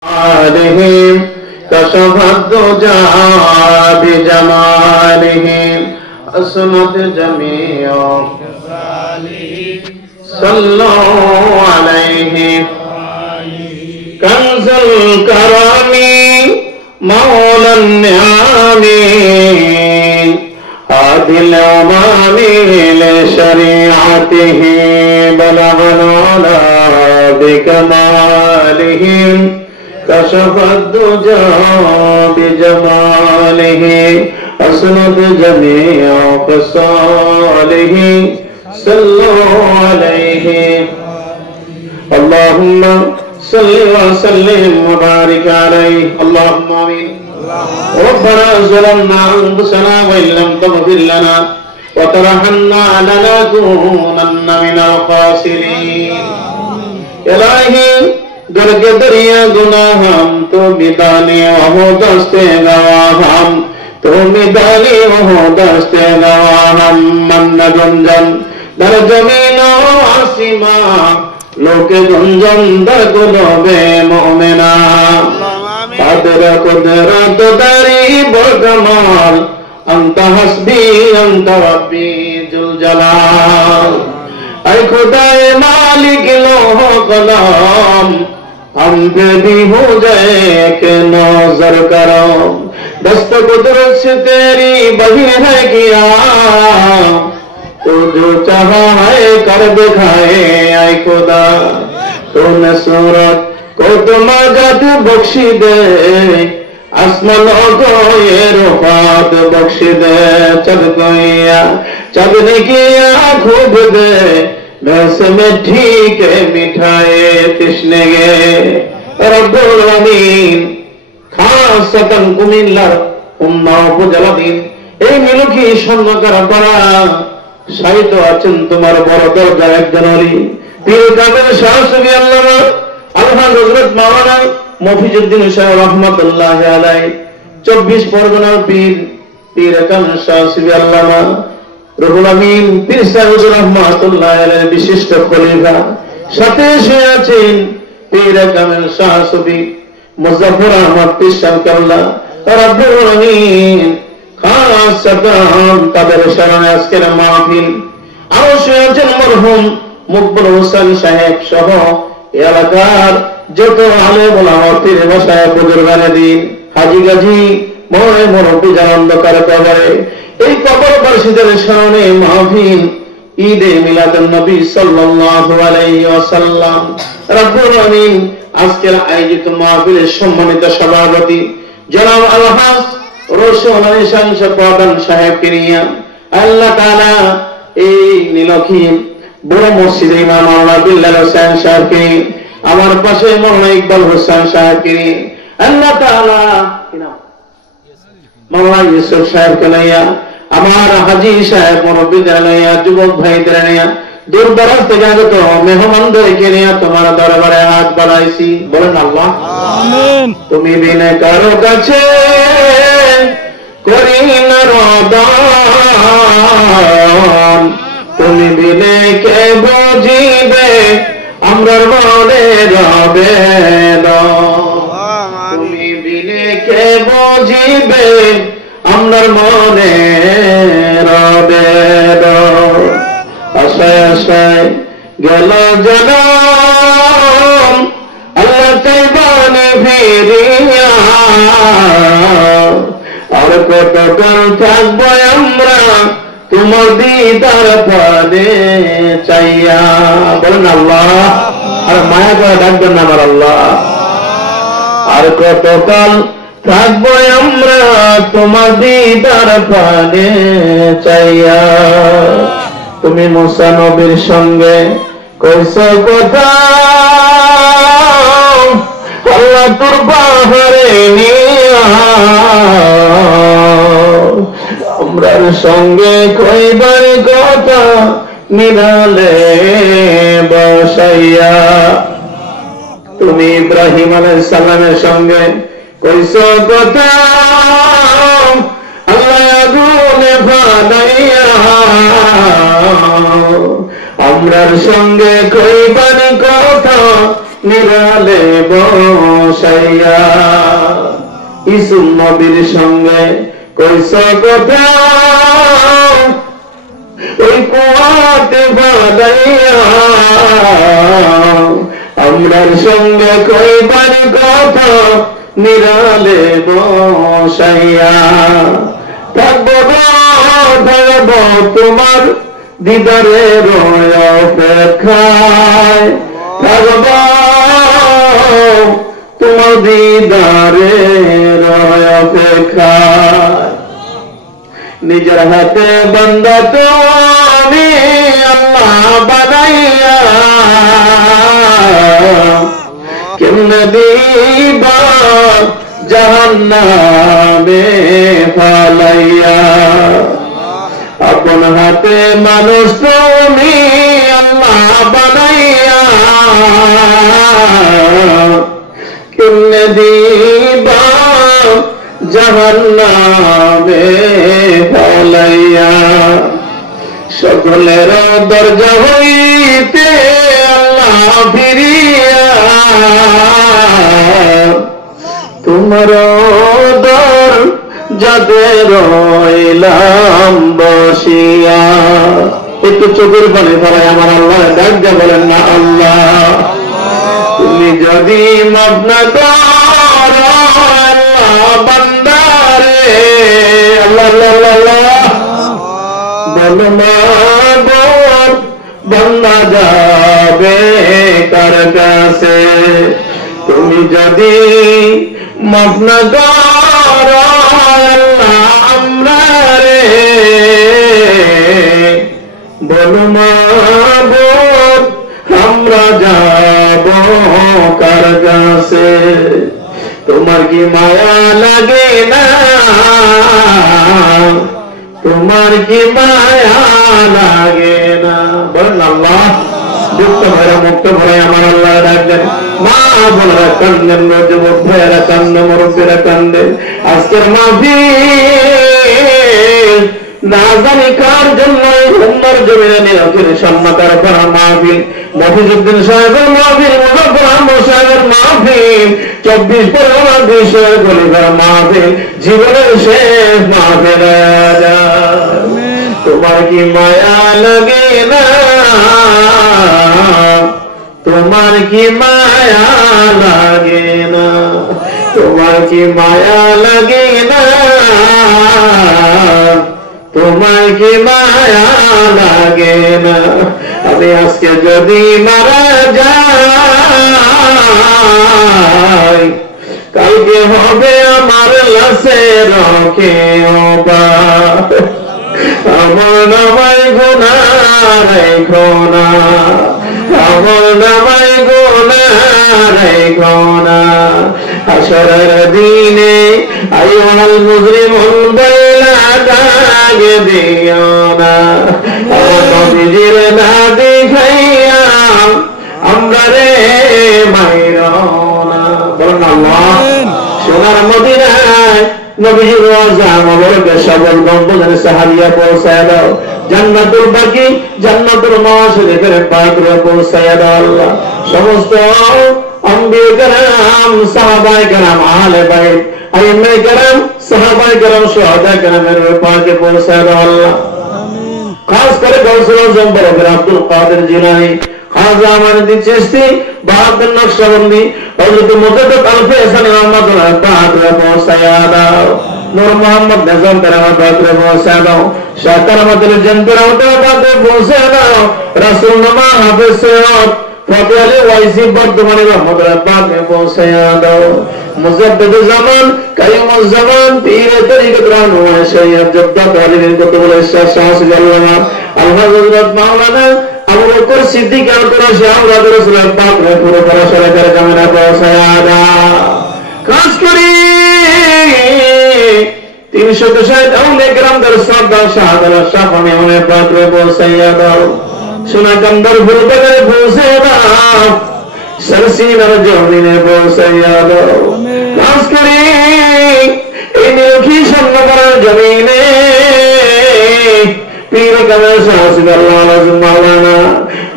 عليهم كشف الدجى بجمالهم أسمت جميع صلوا عليه كنز الكرم مولى النعم هادي الأمام لشريعته بلغ العلا بكمالهم كشف الدجى بجماله أسند جميع خصاله صلوا عليه اللهم صل وسلم وبارك عليه اللهم آمين ربنا ظلمنا أنفسنا وإن لم تغفر لنا وترحمنا لنكونن من الخاسرين إلهي درگ دریا گناہ ہم تو میدانی وہو دستے گواہ ہم تو میدانی وہو دستے گواہ ہم من گنجن در زمین و آسمان لوک گنجن در قلوب مؤمنا قدر قدرت داری بکمال انت حسبی انت ربی ذل جلال اے خدائے مالک لوح قلم ہم پہ بھی ہو جائے کہ نظر کرو دست قدرت سے تیری بہی ہے کیا تو جو چاہا ہے کر دکھائے اے خدا تو نے صورت کو تم آجات بخشی دے آسمانوں کو یہ رفعت بخشی دے چل گیا چبنے کیا خوب دے ویسے مٹھی کے مٹھائے تشنے گے رب العالمین খাসাতান কুমিল্লার উন্নয়ন উপজেলাধীন এই মিলকি স্বর্ণকার পাড়া সাহিত্য আছেন তোমার বড় দরজার একজন অলি পীর কাদের শাহ সুফি আল্লামা আলহাজ হযরত মাওলানা মফিজউদ্দিন সাহেব রহমাতুল্লাহ আলাইহি 24 পরগনার পীর পীর কাদের শাহ সুফি আল্লামা রুহুল আমিন পীর সাহেব রহমাতুল্লাহ আলাইহি বিশিষ্ট খলিফা সাথে এসে আছেন পীর কাদের শাহ সুফি মুজাফফর আহমদ পীর সাহেব কাল্লা রব্বুল আমিন খাসাতান তাদের শরণে আজকের মাহফিল অবশ্যই আছেন মরহুম মুকবুল হোসেন সাহেব সহ এলাকার যত আলেম ওলামা পীর মাশায়েখ বুজুর্গানে দ্বীন হাজী গাজী মনে মুরব্বি জানন্দকার কবরে এই কবরবাসীদের শরণে মাহফিল ঈদে মিলাদুন নবী সাল্লাল্লাহু আলাইহি ওয়াসাল্লাম রব্বুল আমিন আজকের আয়োজিত মাহফিলের সম্মানিত সভাপতি জনাব আলহাজ রশিদ আলী শাহ প্রধান সাহেবকে নিয়ে আল্লাহ তাআলা এই নীলক্ষী বড় মসজিদের ইমাম মাওলানা বিল্লাল হোসেন সাহেবকে আমার পাশে মাওলানা ইকবাল হোসেন সাহেবকে নিয়ে আল্লাহ তাআলা মাওলানা ইউসুফ সাহেবকে নিয়ে আমার হাজী সাহেব মুরব্বিদের নিয়ে যুবক ভাইদের নিয়ে দূর দরাজ থেকে আগত মেহমানদেরকে নিয়ে তোমার দরবারে হাত বাড়াইছি বলেন আল্লাহ আমিন তুমি বিনে কারো কাছে করি না রদান তুমি বিনে কে বুঝিবে আমরার মনে রবে তুমি বিনে কে বুঝিবে আমরার মনে রবে আশায় আশায় গেল জনম আল্লাহ চাইবানে ফিরিয়া আর কতকাল থাকবো আমরা তোমার দিদার পানে চাইয়া বলেন আল্লাহ আর মায়া করে ডাকবেন না আমার আল্লাহ আর কতকাল থাকবো আমরা তোমার দিদার পানে চাইয়া তুমি মুসা নবীর সঙ্গে কইছো কথা আল্লাহ তোর পাহাড়ে নিয়া আমরার সঙ্গে কইবার কথা মিলালে বসাইয়া তুমি ইব্রাহিম আলাইহিস সালামের সঙ্গে কইছো কথা আল্লাহ আগুনে ফালাইয়া আমরার সঙ্গে কইবার কথা নিরালে বসাইয়া ইসুফ নবীর সঙ্গে কইস কথা ওই কুয়াতে বাঁধাইয়া আমরার সঙ্গে কইবার কথা নিরালে বসাইয়া থাকবো থাকবো তোমার দিদারের অপেক্ষায় থাকবো তোমার দিদারের অপেক্ষায় নিজের হাতে বান্দা তুমি আল্লাহ বানাইয়া কেমনে দিবা জাহান্নামে ফালাইয়া আপন হাতে মানুষ তুমি আল্লাহ বানাইয়া কেমনে দিবা জাহান্নামে ফালাইয়া সকলের দরজা হইতে আল্লাহ ফিরিয়া তোমার দর যাতে রইলাম বসিয়া একটু চোখের পানি ফেলায় আমার আল্লাহ ডাক দিয়ে বলেন না আল্লাহ তুমি যদি মাফ না করো আল্লাহ বান্দারে আল্লাহ আল্লাহ আল্লাহ বলো মাগো বান্দা যাবে কার কাছে তুমি যদি মাফ না করো আমরা রে বলো মাগো আমরা যাব কার কাছে তোমার কি মায়া লাগে না তোমার কি মায়া লাগে না বলেন আল্লাহ মুক্ত ভরা আমার আল্লাহ ডাকলেন মা বলরা কান্দেন যুবক ভাইয়েরা কান্দে মুরব্বীরা কান্দেন আজকের মাহফিল না জানি কার জন্য উম্মার জমিনে নিরক্ষের সম্মাতার করা মাহফিল মফিজউদ্দিন সাহেবের মাহফিল মুজাফফর আহমদ সাহেবের মাহফিল 24/5 বিষয় গলিবার মাহফিল জীবনের শেষ মাহফিল তোমার কি মায়া লাগে না তোমার কি মায়া লাগে না তোমার কি মায়া লাগে না তোমার কি মায়া লাগে না আমি আজকে যদি মারা যাই কালকে হবে আমার লাশের রক্ষে আমার নামাই গুনা রেখো না আমার নামাই গুনা রেখো না হাসরের দিনে আইয়ুহাল মুজরিমুন বাইলা ডাকে দিও না আমার নবীজির না দেখাইয়া আমরা রে মাইরো না বলুন আল্লাহ সোনার মদিনায় নবীজির রওজা মোবারকে সবল বন্ধুদের সাহাবিয়া পৌঁছায় দাও জান্নাতুল বাকি জান্নাতুল মাওয়াশিরের পাত্রে পৌঁছায় দাও আল্লাহ সমস্ত আম্বিয়া کرام সাহাবায়ে کرام আহলে বাইত আইম্মায়ে کرام সাহাবায়ে کرام শুহাদা کرامের পাকে পৌঁছায় দাও আল্লাহ আমিন খাস করে গৌসুল আজম বরকত আব্দুল কাদের জিলানী খাজা আমানুদ্দিন চিশতি বাহাদুর নকশবন্দি হযরত মুজাদ্দিদ আলফি হাসান রহমাতুল্লাহ পাকে পৌঁছায় দাও নূর মোহাম্মদ নিজাম তেরাওয়াত পাকে পৌঁছায় দাও শাহ কারামাতুল জানতুরাওয়াত পাকে পৌঁছায় দাও রাসূল নামা হাফেজ সৈয়দ ফতে আলী ওয়াইসি বর্তমানে রহমতুল্লাহ পাকে পৌঁছায়া দাও মুজাদ্দিদ জামান কাইয়ুমুজ জামান পীর তরিকত রানুয়া শরীয়ত জব্দা তালিবিন কুতুবুল ইরশাদ শাহসুল আল্লামা আলহাজ হযরত মাওলানা আবু বকর সিদ্দিক আল-কুরাশি শাহ রাসূলুল্লাহ পাকে পুরো পরাশরা করে জামানা পৌঁছায়া দাও খাস করে 360 আউলিয়া کرامদের সর্দার শাহজালাল শাহ ফামিউনে পাকে পৌঁছায়া দাও সুনাকান্দার ফুলবাগানে পৌঁছে দাও সরসিনার জমিনে পৌঁছে দাও খাস করে এই নিরক্ষী স্বর্ণকারের জমিনে পীর কামের শাহ সিকাল্লাহ মাওলানা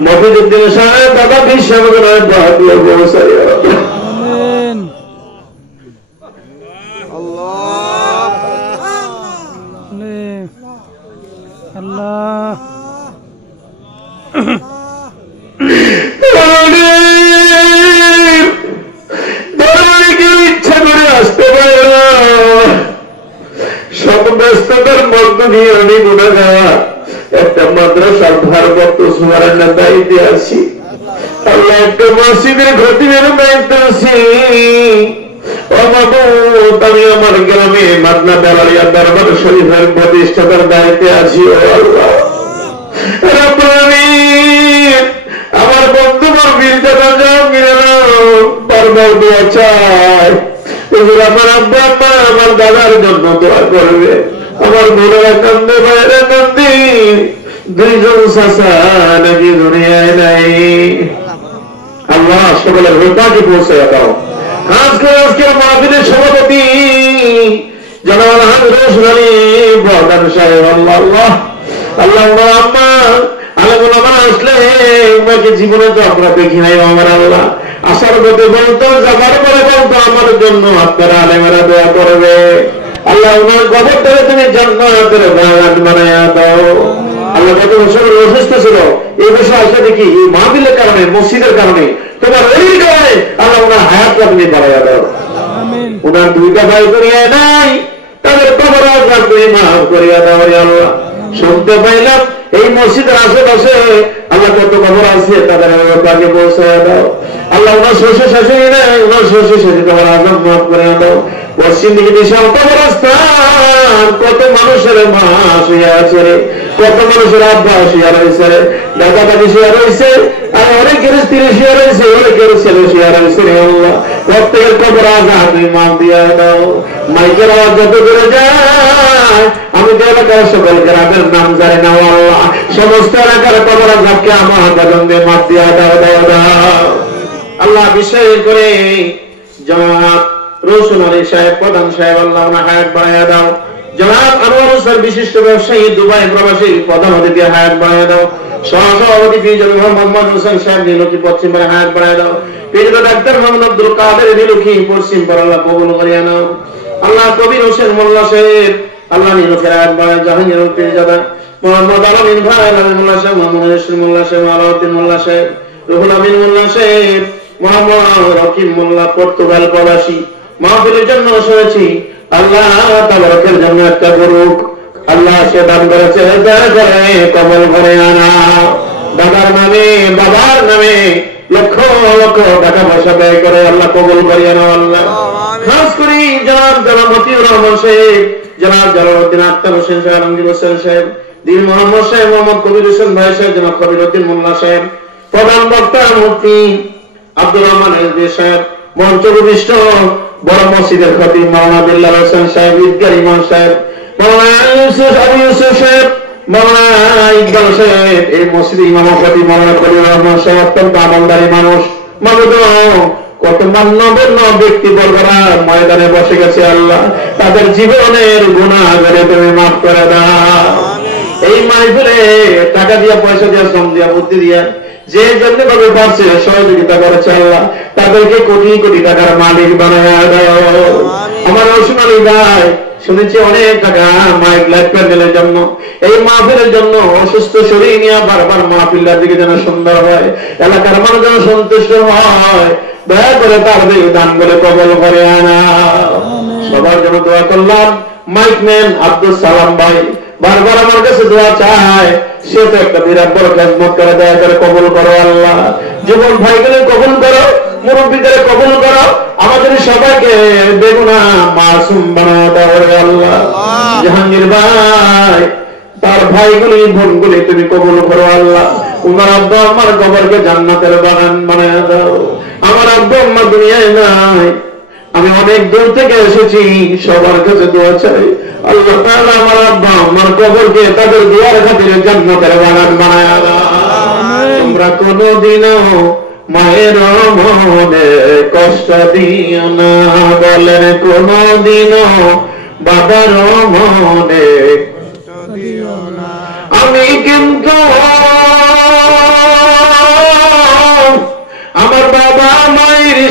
মফিজউদ্দিন সাহেব বাবা বিশ্বনগরের দোয়া পৌঁছায় আমিন আল্লাহ ইচ্ছা করে আসতে পারে না, সব ব্যস্ততার মধ্য দিয়ে আমি গুনাহগার একটা মাদ্রাসার ভারপ্রাপ্ত সুবহানাল্লাহ দায়িত্বে আছি। আল্লাহ একটা মসজিদের খতিবের দায়িত্বে আছি। ও মাবুদ, আমি আমার গ্রামে মাদনা দালালিয়া দরবার শরীফের প্রতিষ্ঠাতার দায়িত্বে আছি। ও আল্লাহ রব্বুল আলামিন, আমার বন্ধু মাহফিল থেকে যাও বারবার দোয়া চাই। হুজুর আমার আব্বা আম্মা আমার দাদার জন্য দোয়া করবে। আমার বোনেরা কান্দে, ভাইয়েরা কান্দে, দুইজন চাচা নাকি দুনিয়ায় নাই। আল্লাহ সকলের রোজাকে পৌঁছে দাও। আজকের মাহফিলের সভাপতি জনাব রোশন আলী বর্দান সাহেব, আল্লাহ আল্লাহ আল্লাহ আম্মা আলেমুলামা আসলে ওনাকে জীবনে তো আমরা দেখি নাই। আমার আল্লাহ আসার পথে বলতো, যাবার পরে বলতো আমার জন্য আপনারা আলেমেরা দোয়া করবে। আল্লাহ ওনার কবরটাকে তুমি জান্নাতের বাগান বানায়া দাও। আল্লাহ কত বছর অসুস্থ ছিল, এই বছর আসলে দেখি এই মাহফিলের কারণে, মসজিদের কারণে, তোমার ওই কারণে আল্লাহ ওনার হায়াতটা তুমি বাড়াইয়া দাও। ওনার দুইটা ভাই করিয়া নাই, তাদের কবর তুমি মাফ করিয়া দাও। আল্লাহ শুনতে পাইলাম এই মসজিদের আশেপাশে আল্লাহ কত কবর আছে, তাদের তাকে পৌঁছায় দাও। আল্লাহ ওনার শ্বশুর শাশুড়ি নাই, ওনার শ্বশুর শাশুড়ি তোমার আজম মাফ করে দাও। পশ্চিম দিকে বিশাল কবরস্থান, কত মানুষের মা শুয়ে আছে রে, কত মানুষের আব্বা শুয়ে রয়েছে রে, দাদা দাদি শুয়ে রয়েছে, আর অনেকের স্ত্রী শুয়ে রয়েছে, অনেকের ছেলে শুয়ে রয়েছে রে। আল্লাহ প্রত্যেকের কবর আজাদ তুমি মাফ দিয়া দাও। মাইকের আওয়াজ যত করে যায়, আমি তো এলাকার সকল গ্রামের নাম জানি না। আল্লাহ সমস্ত এলাকার কবর আজাদকে আমার গজন্দে মাফ দিয়া দাও দাও দাও। আল্লাহ বিশেষ করে জনাব রোশন আলী সাহেব প্রধান সাহেব, আল্লাহ ওনার হায়াত বাড়াইয়া দাও। জনাব আনোয়ার হোসেন বিশিষ্ট ব্যবসায়ী দুবাই প্রবাসী প্রধান অতিথি হায়াত বাড়াইয়া দাও। সহসভাপতি পীর মোহাম্মদ হোসেন সাহেব নীলক্ষী পশ্চিম পাড়া হায়াত বাড়াইয়া দাও। পীর ডাক্তার মোহাম্মদ আব্দুল কাদের নীলক্ষী পশ্চিম পাড়া আল্লাহ কবুল করিয়া নাও। আল্লাহ কবির হোসেন মোল্লা সাহেব, আল্লাহ নীলক্ষীর হায়াত বাড়ায়। জাহাঙ্গীর পীরজাদা মোহাম্মদ আলমিন ভাই, আলমিন মোল্লা সাহেব, মোহাম্মদ ইসলাম মোল্লা সাহেব, আলাউদ্দিন মোল্লা সাহেব, রুহুল আমিন মোল্লা সাহেব, মোহাম্মদ রকিব মোল্লা পর্তুগাল প্রবাসী মাহফিলের জন্য এসেছি। আল্লাহ তাবারকের জন্য একটা করুক। আল্লাহ সে দান করেছে, দয়া করে কবল করে আনা। দাদার নামে বাবার নামে লক্ষ লক্ষ টাকা পয়সা ব্যয় করে আল্লাহ কবল করিয়ে নাও। আল্লাহ খাস করি জনাব মতিউর রহমান সাহেব, জনাব জালালউদ্দিন আক্তার হোসেন সাহেব, আলমগীর হোসেন সাহেব, দিন মোহাম্মদ সাহেব, মোহাম্মদ কবির হোসেন ভাই সাহেব, জনাব কবির উদ্দিন মোল্লা সাহেব, প্রধান বক্তা মুফতি আব্দুর রহমান এসবি সাহেব, মঞ্চ উপবিষ্ট বড় মসজিদের খতিব মাওলানা বিল্লাল হোসেন সাহেব, ঈদগাহ ইমাম সাহেব, মাওলানা আবু ইউসুফ সাহেব, মাওলানা ইকবাল সাহেব, এই মসজিদে ইমাম খতিব মাওলানা খলিলুর রহমান সাহেব, অত্যন্ত আমলদারি মানুষ। কত মান্যগণ্য ব্যক্তিবর্গরা ময়দানে বসে গেছে। আল্লাহ তাদের জীবনের গুনাহ করে তুমি মাফ করে দাও। এই মাহফিলে টাকা দিয়া, পয়সা দিয়া, শ্রম দিয়া, বুদ্ধি দিয়া যে জন্য ভাবে পারছে সহযোগিতা করেছে, আল্লাহ তাদেরকে কোটি কোটি টাকার মালিক বানায় দাও। আমার রোশন আলী ভাই শুনেছি অনেক টাকা মাইক লাইট প্যান্ডেলের জন্য, এই মাহফিলের জন্য অসুস্থ শরীর নিয়ে বারবার মাহফিলটার দিকে যেন সুন্দর হয়, এলাকার মানুষ যেন সন্তুষ্ট হয়, দয়া করে তার দান করে কবল করে আনা। সবার জন্য দোয়া করলাম। মাইক ম্যান আব্দুল সালাম ভাই বারবার আমার কাছে দোয়া চায়, সে তো একটা বিরাট বড় খেদমত করে, দয়া করে কবুল করো আল্লাহ। জীবন ভাইগুলো কবুল করো, মুরব্বীদের কবুল করো, আমাদের সবাইকে বেগুনা মাসুম বানাও দাও আল্লাহ। জাহাঙ্গীর ভাই তার ভাইগুলি বোনগুলি তুমি কবুল করো আল্লাহ। উমার আব্বা আমার কবরকে জান্নাতের বাগান বানায় দাও। আমার আব্বা আম্মা দুনিয়ায় নাই, আমি অনেক দূর থেকে এসেছি, সবার কাছে দোয়া চাই আল্লাহ তাআলা আমার আব্বা আমার কবরকে তাদের দোয়ার খাতিরে জান্নাতের বাগান বানায় দাও। তোমরা কোনদিনও মায়ের মনে কষ্ট দিও না, বলেন কোনদিনও বাবার মনে কষ্ট দিও না। আমি কিন্তু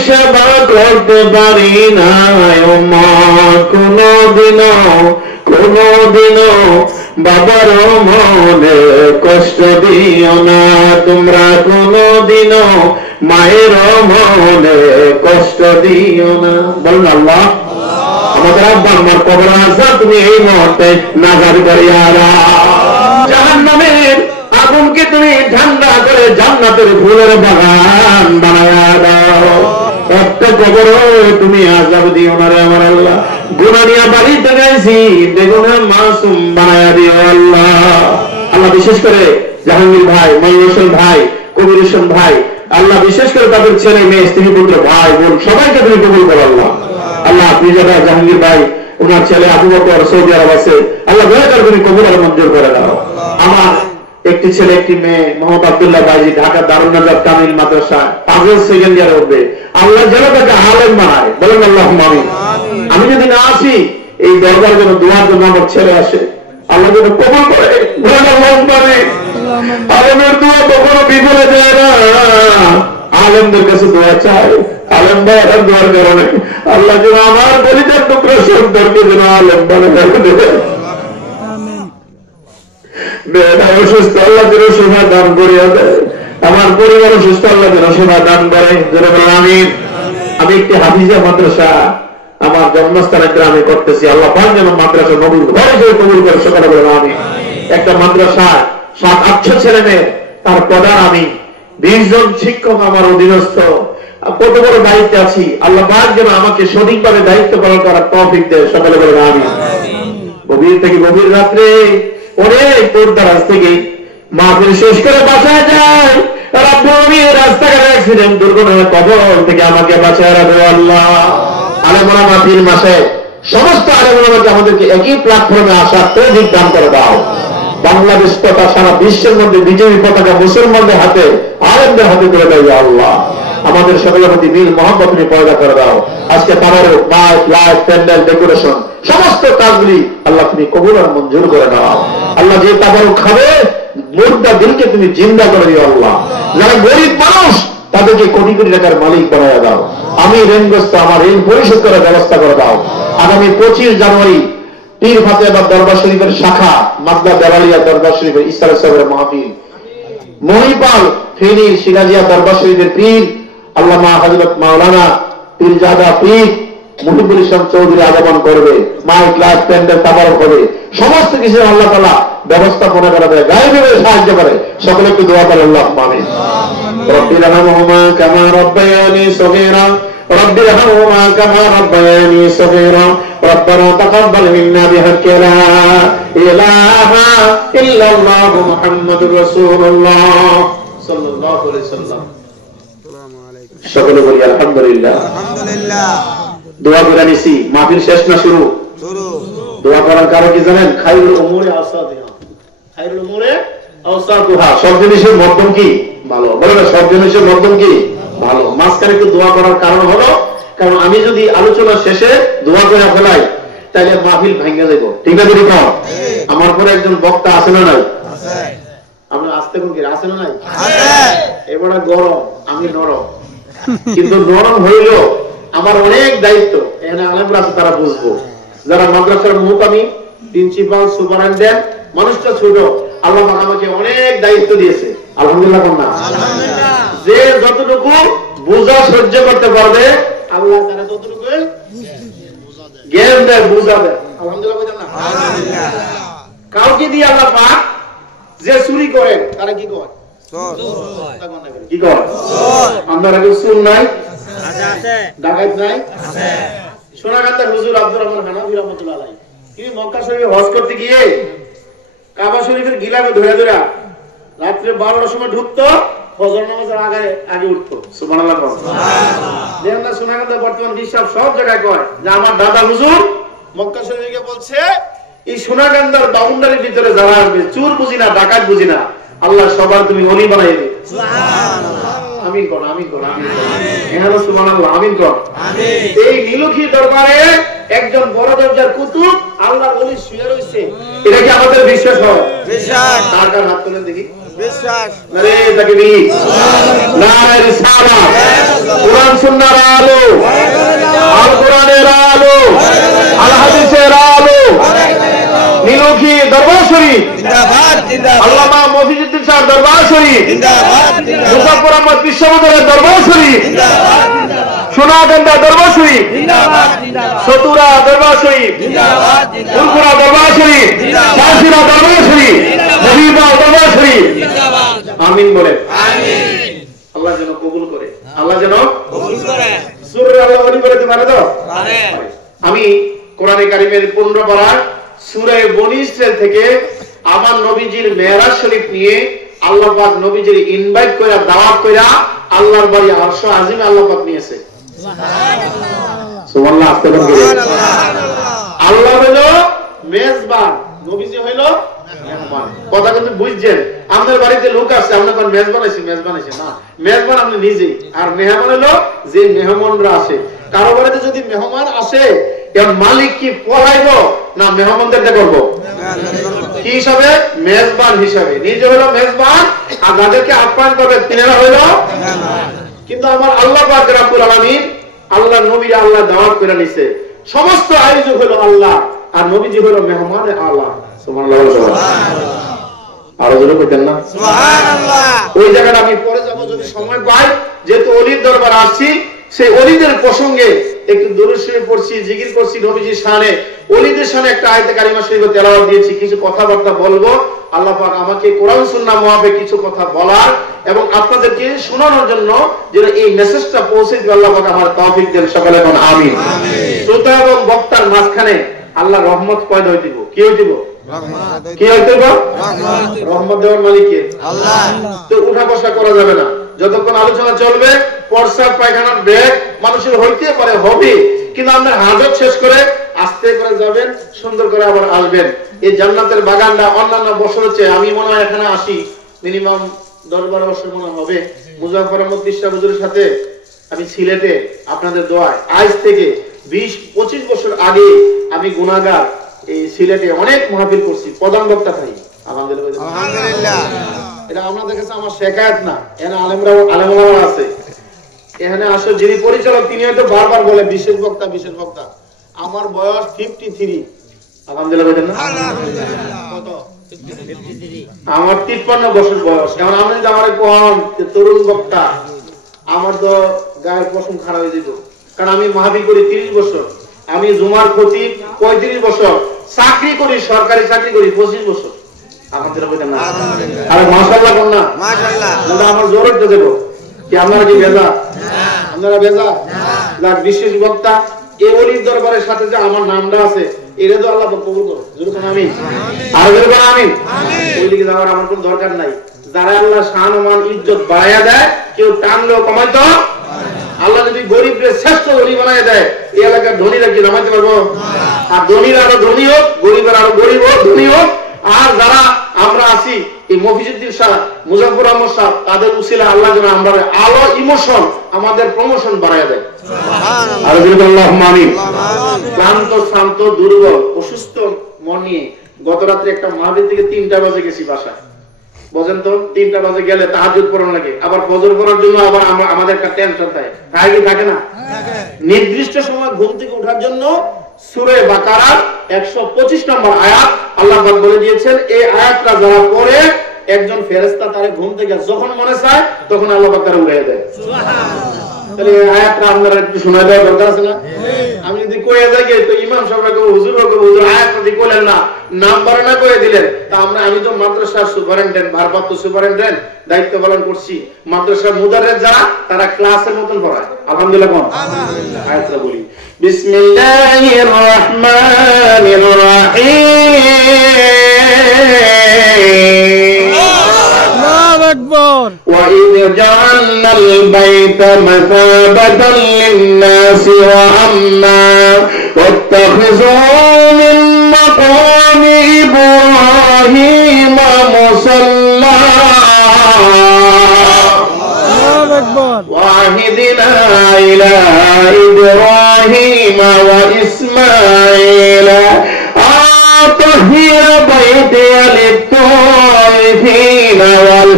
সেবা করতে পারি না ও মা, কোনদিনও বাবার মনে কষ্ট দিও না, তোমরা কোনদিনও মায়ের মনে কষ্ট দিও না। বলুন আল্লাহ। আমাদের আব্বা আমার কবর আছে, তুমি এই মুহূর্তে নাজাত করিয়া দাও। জাহান্নামের আগুনকে তুমি ঠান্ডা করে জান্নাতের ফুলের বাগান বানায়া দাও। একটা কবর তুমি আযাব দিও না রে আমার আল্লাহ। গুনাহ নিয়ে বাড়িতে গেছি, বেগুনা মাসুম বানায়া দিও আল্লাহ। আল্লাহ বিশেষ করে জাহাঙ্গীর ভাই, মঈনুল হোসেন ভাই, কবির হোসেন ভাই, আল্লাহ বিশেষ করে তাদের ছেলে মেয়ে, স্ত্রী পুত্র, ভাই বোন সবাইকে তুমি কবুল করো আল্লাহ। আল্লাহ আপনি যারা জাহাঙ্গীর ভাই, ওনার ছেলে আবু বকর সৌদি আরব আছে, আল্লাহ দয়া করে তুমি কবুল আর মঞ্জুর করে দাও। আমার একটি ছেলে একটি মেয়ে মোহাম্মদ আব্দুল্লাহ ভাইজি ঢাকা দারুন নাজাত কামিল মাদ্রাসা পাঁচজন সেকেন্ড ইয়ারে উঠবে, আল্লাহ যেন তাকে আলেম বানায়। বলেন আল্লাহুম্মা আমিন। আমি যদি না আসি এই দরবার যেন দোয়ার জন্য আমার ছেলে আসে, আল্লাহ যেন কবুল করে। বলেন আল্লাহুম্মা আমিন। আলেমের দোয়া কখনো বিফলে যায় না, আলেমদের কাছে দোয়া চাই। আলেম ভাইয়ের দোয়ার কারণে আল্লাহ যেন আমার পরিচয় টুকরো সন্তানকে যেন আলেম বানায়। মেয়েরা অসুস্থ, আল্লাহ যেন সেবা দান করিয়া দেয়। আমার পরিবার অসুস্থ, আল্লাহ যেন সেবা দান করে। আমিন। আমি একটি হাফিজা মাদ্রাসা আমার জন্মস্থানের গ্রামে করতেছি, আল্লাহ পাক যেন মাদ্রাসা কবুল করে। সকালে বলেন আমিন। একটা মাদ্রাসা 700-800 ছেলে মেয়ে, তার প্রধান আমি, 20 জন শিক্ষক আমার অধীনস্থ। কত বড় দায়িত্বে আছি, আল্লাহ পাক যেন আমাকে সঠিকভাবে দায়িত্ব পালন করার তৌফিক দেয়। সকালে বলেন আমিন। গভীর থেকে গভীর রাত্রে অনেক দূরদারাজ থেকে মাহফিল শেষ করে বাসায় যায়, রাস্তাঘাটে অ্যাক্সিডেন্ট দুর্ঘটনার কবর থেকে আমাকে বাঁচায় রাখো আল্লাহ। আলেমরা মাহফিল মাসে সমস্ত আলেমরাকে আমাদেরকে একই প্ল্যাটফর্মে আসার তৌফিক দান করে দাও। বাংলাদেশ তথা সারা বিশ্বের মধ্যে বিজয়ী পতাকা মুসলমানদের হাতে, আলেমদের হাতে করে দাও আল্লাহ। আমাদের সকলের প্রতি মিল মহব্বত তুমি পয়দা করে দাও। আজকে তাবারুক, মাইক, লাইট, প্যান্ডেল, ডেকোরেশন সমস্ত কাজগুলি আল্লাহ তুমি কবুল আর মঞ্জুর করে দাও আল্লাহ। যে তাবারুক খাবে মুর্দা দিলকে তুমি জিন্দা করে দিও আল্লাহ। যারা গরিব মানুষ তাদেরকে কোটি কোটি টাকার মালিক বানায় দাও। আমি ঋণগ্রস্ত, আমার ঋণ পরিশোধ করার ব্যবস্থা করে দাও। আগামী 25 জানুয়ারি পীর ফাতেহাবাদ দরবার শরীফের শাখা মাদলা দেওয়ালিয়া দরবার শরীফের ইসলাম সাহেবের মাহফিল, মহিপাল ফেনী সিরাজিয়া দরবার শরীফের পীর আল্লামা হযরত মাওলানা পীরজাদা পীর মুহিবুল ইসলাম চৌধুরী আগমন করবে। মাইক, লাইট, প্যান্ডেল, তাবারুক হবে। সমস্ত কিছু আল্লাহ তাআলা ব্যবস্থাপনা করে দেয়, গায়েবে সাহায্য করে। সকলে একটু দোয়া করে আল্লাহুম্মা আমিন। রব্বির রহমহুমা কামা রব্বায়ানি সগীরা, রব্বির রহমহুমা কামা রব্বায়ানি সগীরা, রব্বানা তাকাব্বাল মিন্না বিহাক্কি লা ইলাহা ইল্লাল্লাহু মুহাম্মাদুর রাসূলুল্লাহ সাল্লাল্লাহু আলাইহি ওয়াসাল্লাম। সকলে বলি আলহামদুলিল্লাহ। আলহামদুলিল্লাহ। দোয়া করে নিছি, মাহফিল শেষ না শুরু? দোয়া করার কারণ কি জানেন? খায়রুল উমুরি আওসাতুহা, খায়রুল উমুরি আওসাতুহা। সব জিনিসের মধ্যম কি? ভালো। বলে না, সব জিনিসের মধ্যম কি? ভালো। মাঝখানে একটু দোয়া করার কারণ হলো, কারণ আমি যদি আলোচনা শেষে দোয়া করে ফেলাই তাহলে মাহফিল ভাঙা যাবে। ঠিক আছে? আমার পরে একজন বক্তা আছে না নাই? আছে। আমরা আসতে কোন কি আছে না নাই? আছে। এবারে গরম, আমি নরম, কিন্তু নরম হইলো আমার অনেক দায়িত্ব। এখানে আলেমরা আছে, তারা বুঝবো। যারা মাদ্রাসার মুকামি, প্রিন্সিপাল, সুপারিনটেন্ডেন্ট, মানুষটা ছোট, আল্লাহ পাক আমাকে অনেক দায়িত্ব দিয়েছে। আলহামদুলিল্লাহ। আলহামদুলিল্লাহ। যে যতটুকু বোঝা সহ্য করতে পারবে আল্লাহ তারা ততটুকু জ্ঞান দেয়, বোঝা দেয়। আলহামদুলিল্লাহ। আলহামদুলিল্লাহ। কাউকে দিয়ে আল্লাহ পাক যে চুরি করে তারা কি করে? কি করে? আপনারা কেউ চুর নাই? ডাকাত নাই? সোনাগান্ধার হুজুর আব্দুর রহমান হানাফি রাহমাতুল্লাহ আলাইহি তিনি মক্কা শরীফে হজ করতে গিয়ে কাবা শরীফের গিলাফে ধরে ধরে রাত্রে 12টার সময় ঢুকতো, ফজর নামাজের আগে উঠতো। সুবহানাল্লাহ। দেখেন না, সোনাগান্ধা বর্তমান হিসাব সব জায়গায় কয় যে আমার দাদা হুজুর মক্কা শরীফে বলছে এই সোনাগান্ধার বাউন্ডারির ভিতরে যারা আসবে চোর বুঝি না, ডাকাত বুঝি না, আল্লাহ সবার তুমি ওলি বানাই দিবে। সুবহানাল্লাহ। আমিন কর, আমিন কর, আমিন কর। এখানে সুবহানাল্লাহ, আমিন কর। আমিন। এই নীলক্ষী দরবারে একজন বড় দরজার কুতুব আল্লাহর ওলি শুয়ে রয়েছে, এটা কি আমাদের বিশ্বাস হয়? বিশ্বাস। কার কার হাত তুলে দেখি। বিশ্বাস নারে তাকবীর নারে রিসালাত কুরআন সুন্নাহর আলো আল কোরআনের আলো আল হাদিসের আলো নীলক্ষী দরবার শরীফ জিন্দাবাদ জিন্দাবাদ আল্লামা মফিজউদ্দিন সাহেব দরবার শরীফ জিন্দাবাদ মুজাফফর আহমদ বিশ্ববিদ্যালয়ের দরবার শরীফ জিন্দাবাদ সোনাগন্ধা দরবার শরীফ জিন্দাবাদ সতুরা দরবার শরীফ জিন্দাবাদ ফুলপুরা দরবার শরীফ শাহসিরা দরবার শরীফ মহিবা দরবার শরীফ আমিন বলেন আমিন আল্লাহ যেন কবুল করে আল্লাহ যেন কবুল করে সূরা আল্লাহ ওলি করে পারে তো পারে আমি কোরআনে কারীমের 15 পারা সূরা বনী ইসরাইল থেকে আমার নবীজির মেরাজ শরীফ নিয়ে আল্লাহ পাক নবীজির ইনভাইট কইরা দাওয়াত কইরা আল্লাহর বাড়ি আরশ আজিমে আল্লাহ পাক নিয়েছে সুবহানাল্লাহ আস্তে করে আল্লাহ হলো মেজবান নবীজি হলো মেহমান কথা কিন্তু বুঝছেন আমাদের বাড়িতে লোক আছে আমরা কোন মেজবান আইছি না মেজবান আপনি নিজেই আর মেহমান হলো যে মেহমানরা আসে কারো বাড়িতে যদি মেহমান আসে এর মালিক কি পড়াইবো না মেহমানদের দেখব কি হিসাবে মেজবান হিসাবে নিজে হলো মেজবান আর যাদেরকে আপ্যায়ন করবে তিনারা হলো কিন্তু আমার আল্লাহ পাক রব্বুল আলামিন আল্লাহ নবীরা আল্লাহ দাওয়াত করে নিছে সমস্ত আয়োজক হলো আল্লাহ আর নবীজি হলো মেহমান আল্লাহ সুবহানাল্লাহ আরো জোরে কইতেন না সুবহানাল্লাহ ওই জায়গাটা আমি পরে যাব যদি সময় পাই যেহেতু ওলির দরবার আসছি সেই ওলিদের প্রসঙ্গে একটু দরুদ শরীফ পড়ছি জিকির করছি নবীজির শানে ওলিদের শানে একটা আয়াতে কারিমা শরীফ তেলাওয়াত দিয়েছি কিছু কথাবার্তা বলবো আল্লাহ পাক আমাকে কোরআন সুন্নাহ মুতাবিক কিছু কথা বলার এবং আপনাদেরকে শোনানোর জন্য যেন এই মেসেজটা পৌঁছে দিতে আল্লাহ পাক আমার তৌফিক দেন সকলে বলেন আমিন শ্রোতা এবং বক্তার মাঝখানে আল্লাহ রহমত পয়দা হইতে দিব কি হইতে দিব কি হইতে দিব রহমত দেওয়ার মালিক কে আল্লাহ তো উঠা বসা করা যাবে না যতক্ষণ আলোচনা চলবে প্রস্রাব পায়খানার ব্যাগ মানুষের হইতে পারে হবে কিন্তু আপনার হাজত শেষ করে আস্তে করে যাবেন সুন্দর করে আবার আসবেন এই জান্নাতের বাগানটা অন্যান্য বছর হচ্ছে আমি মনে হয় এখানে আসি মিনিমাম 10-12 বছর মনে হবে মুজাফফর আহমদ বিশ্বাস হুজুরের সাথে আমি সিলেটে আপনাদের দোয়ায় আজ থেকে 20-25 বছর আগে আমি গুনাহগার এই সিলেটে অনেক মাহফিল করছি প্রধান বক্তা থাকি আলহামদুলিল্লাহ এটা আপনাদের কাছে আমার শেখায়ত না এখানে আলেমরা আছে এখানে আসলে যিনি পরিচালক তিনি হয়তো বারবার বলে বিশেষ বক্তা আমার বয়স 53 আলহামদুলিল্লাহ বলেন না কত আমার 53 বছর বয়স এখন আমি যদি আমার কোন তরুণ বক্তা আমার তো গায়ের পশম খারাপ হয়ে যেত কারণ আমি মাহফিল করি 30 বছর আমি জুমার খতিব 35 বছর চাকরি করি সরকারি চাকরি করি 25 বছর আলহামদুলিল্লাহ বলেন না আরে মাশাআল্লাহ কোন না মাশাআল্লাহ দাদা আমার জোরে তো দেব কি আপনারা কি বেজা আপনারা বেজা না বিশেষ বক্তা এই ওলির দরবারের সাথে যে আমার নামটা আছে এটা তো আল্লাহ কবুল করো জোরে কোন আমিন আর জোরে কোন আমিন ওই দিকে যাওয়ার আমার কোনো দরকার নাই যারা আল্লাহ শান মান ইজ্জত বাড়ায়া দেয় কেউ টানলেও কমাইতো আল্লাহ যদি গরিবকে শ্রেষ্ঠ ধনী বানায় দেয় এই এলাকার ধনীরা কি নামাইতে পারবো আর ধনীরা আরো ধনী হোক গরিবের আরো গরিব হোক ধনী হোক আর যারা আমরা আছি এই মফিজউদ্দিন সাহেব মুজাফফর আহমদ সাহেব তাদের উসিলা আল্লাহ যেন আমরা আলো ইমোশন আমাদের প্রমোশন বাড়ায় দেয় সুবহানাল্লাহ আর বলি আল্লাহুম্মা আমিন ক্লান্ত শান্ত দুর্বল অসুস্থ মন নিয়ে গত রাতে একটা মাহফিল থেকে 3টা বাজে গেছি বাসায় বুঝেন তো 3টা বাজে গেলে তাহাজ্জুদ পড়ানো লাগে আবার ফজর পড়ার জন্য আবার আমাদের একটা টেনশন থাকে না নির্দিষ্ট সময় ঘুম থেকে ওঠার জন্য সূরা বাকারার 125 নম্বর আয়াত আল্লাহ পাক বলে দিয়েছেন এই আয়াতটা যারা পড়ে একজন ফেরেশতা তারে ঘুম থেকে যখন মনে চায় তখন আল্লাহ পাক তারে উড়িয়ে দেয় সুবহানাল্লাহ তাহলে এই আয়াতটা আপনারা একটু শোনায় দেওয়ার দরকার আছে না আমি যদি কইয়া যাই তো ইমাম সাহেবকে হুজুর আয়াতটা দি কইলেন না নাম্বার না করে দিলেন তা আমি তো মাদ্রাসার সুপারিনটেন্ডেন্ট ভারপ্রাপ্ত সুপারিনটেন্ডেন্ট দায়িত্ব পালন করছি মাদ্রাসার মুদাররিস যারা তারা ক্লাসের মতন পড়ায় আলহামদুলিল্লাহ কোন আলহামদুলিল্লাহ আয়াতটা বলি বিসমিল্লাহির রহমানির রহিম আল্লাহু আকবার وَإِذْ جَعَلْنَا الْبَيْتَ مَثَابَةً لِلنَّاسِ وَأَمْنًا وَاتَّخِذُوا مِن مَّقَامِ إِبْرَاهِيمَ مُصَلًّى وَعَهِدْنَا إِلَى إِبْرَاهِيمَ وَإِسْمَاعِيلَ أَن طَهِّرَ بَيْتِيَ لِلطَّائِفِينَ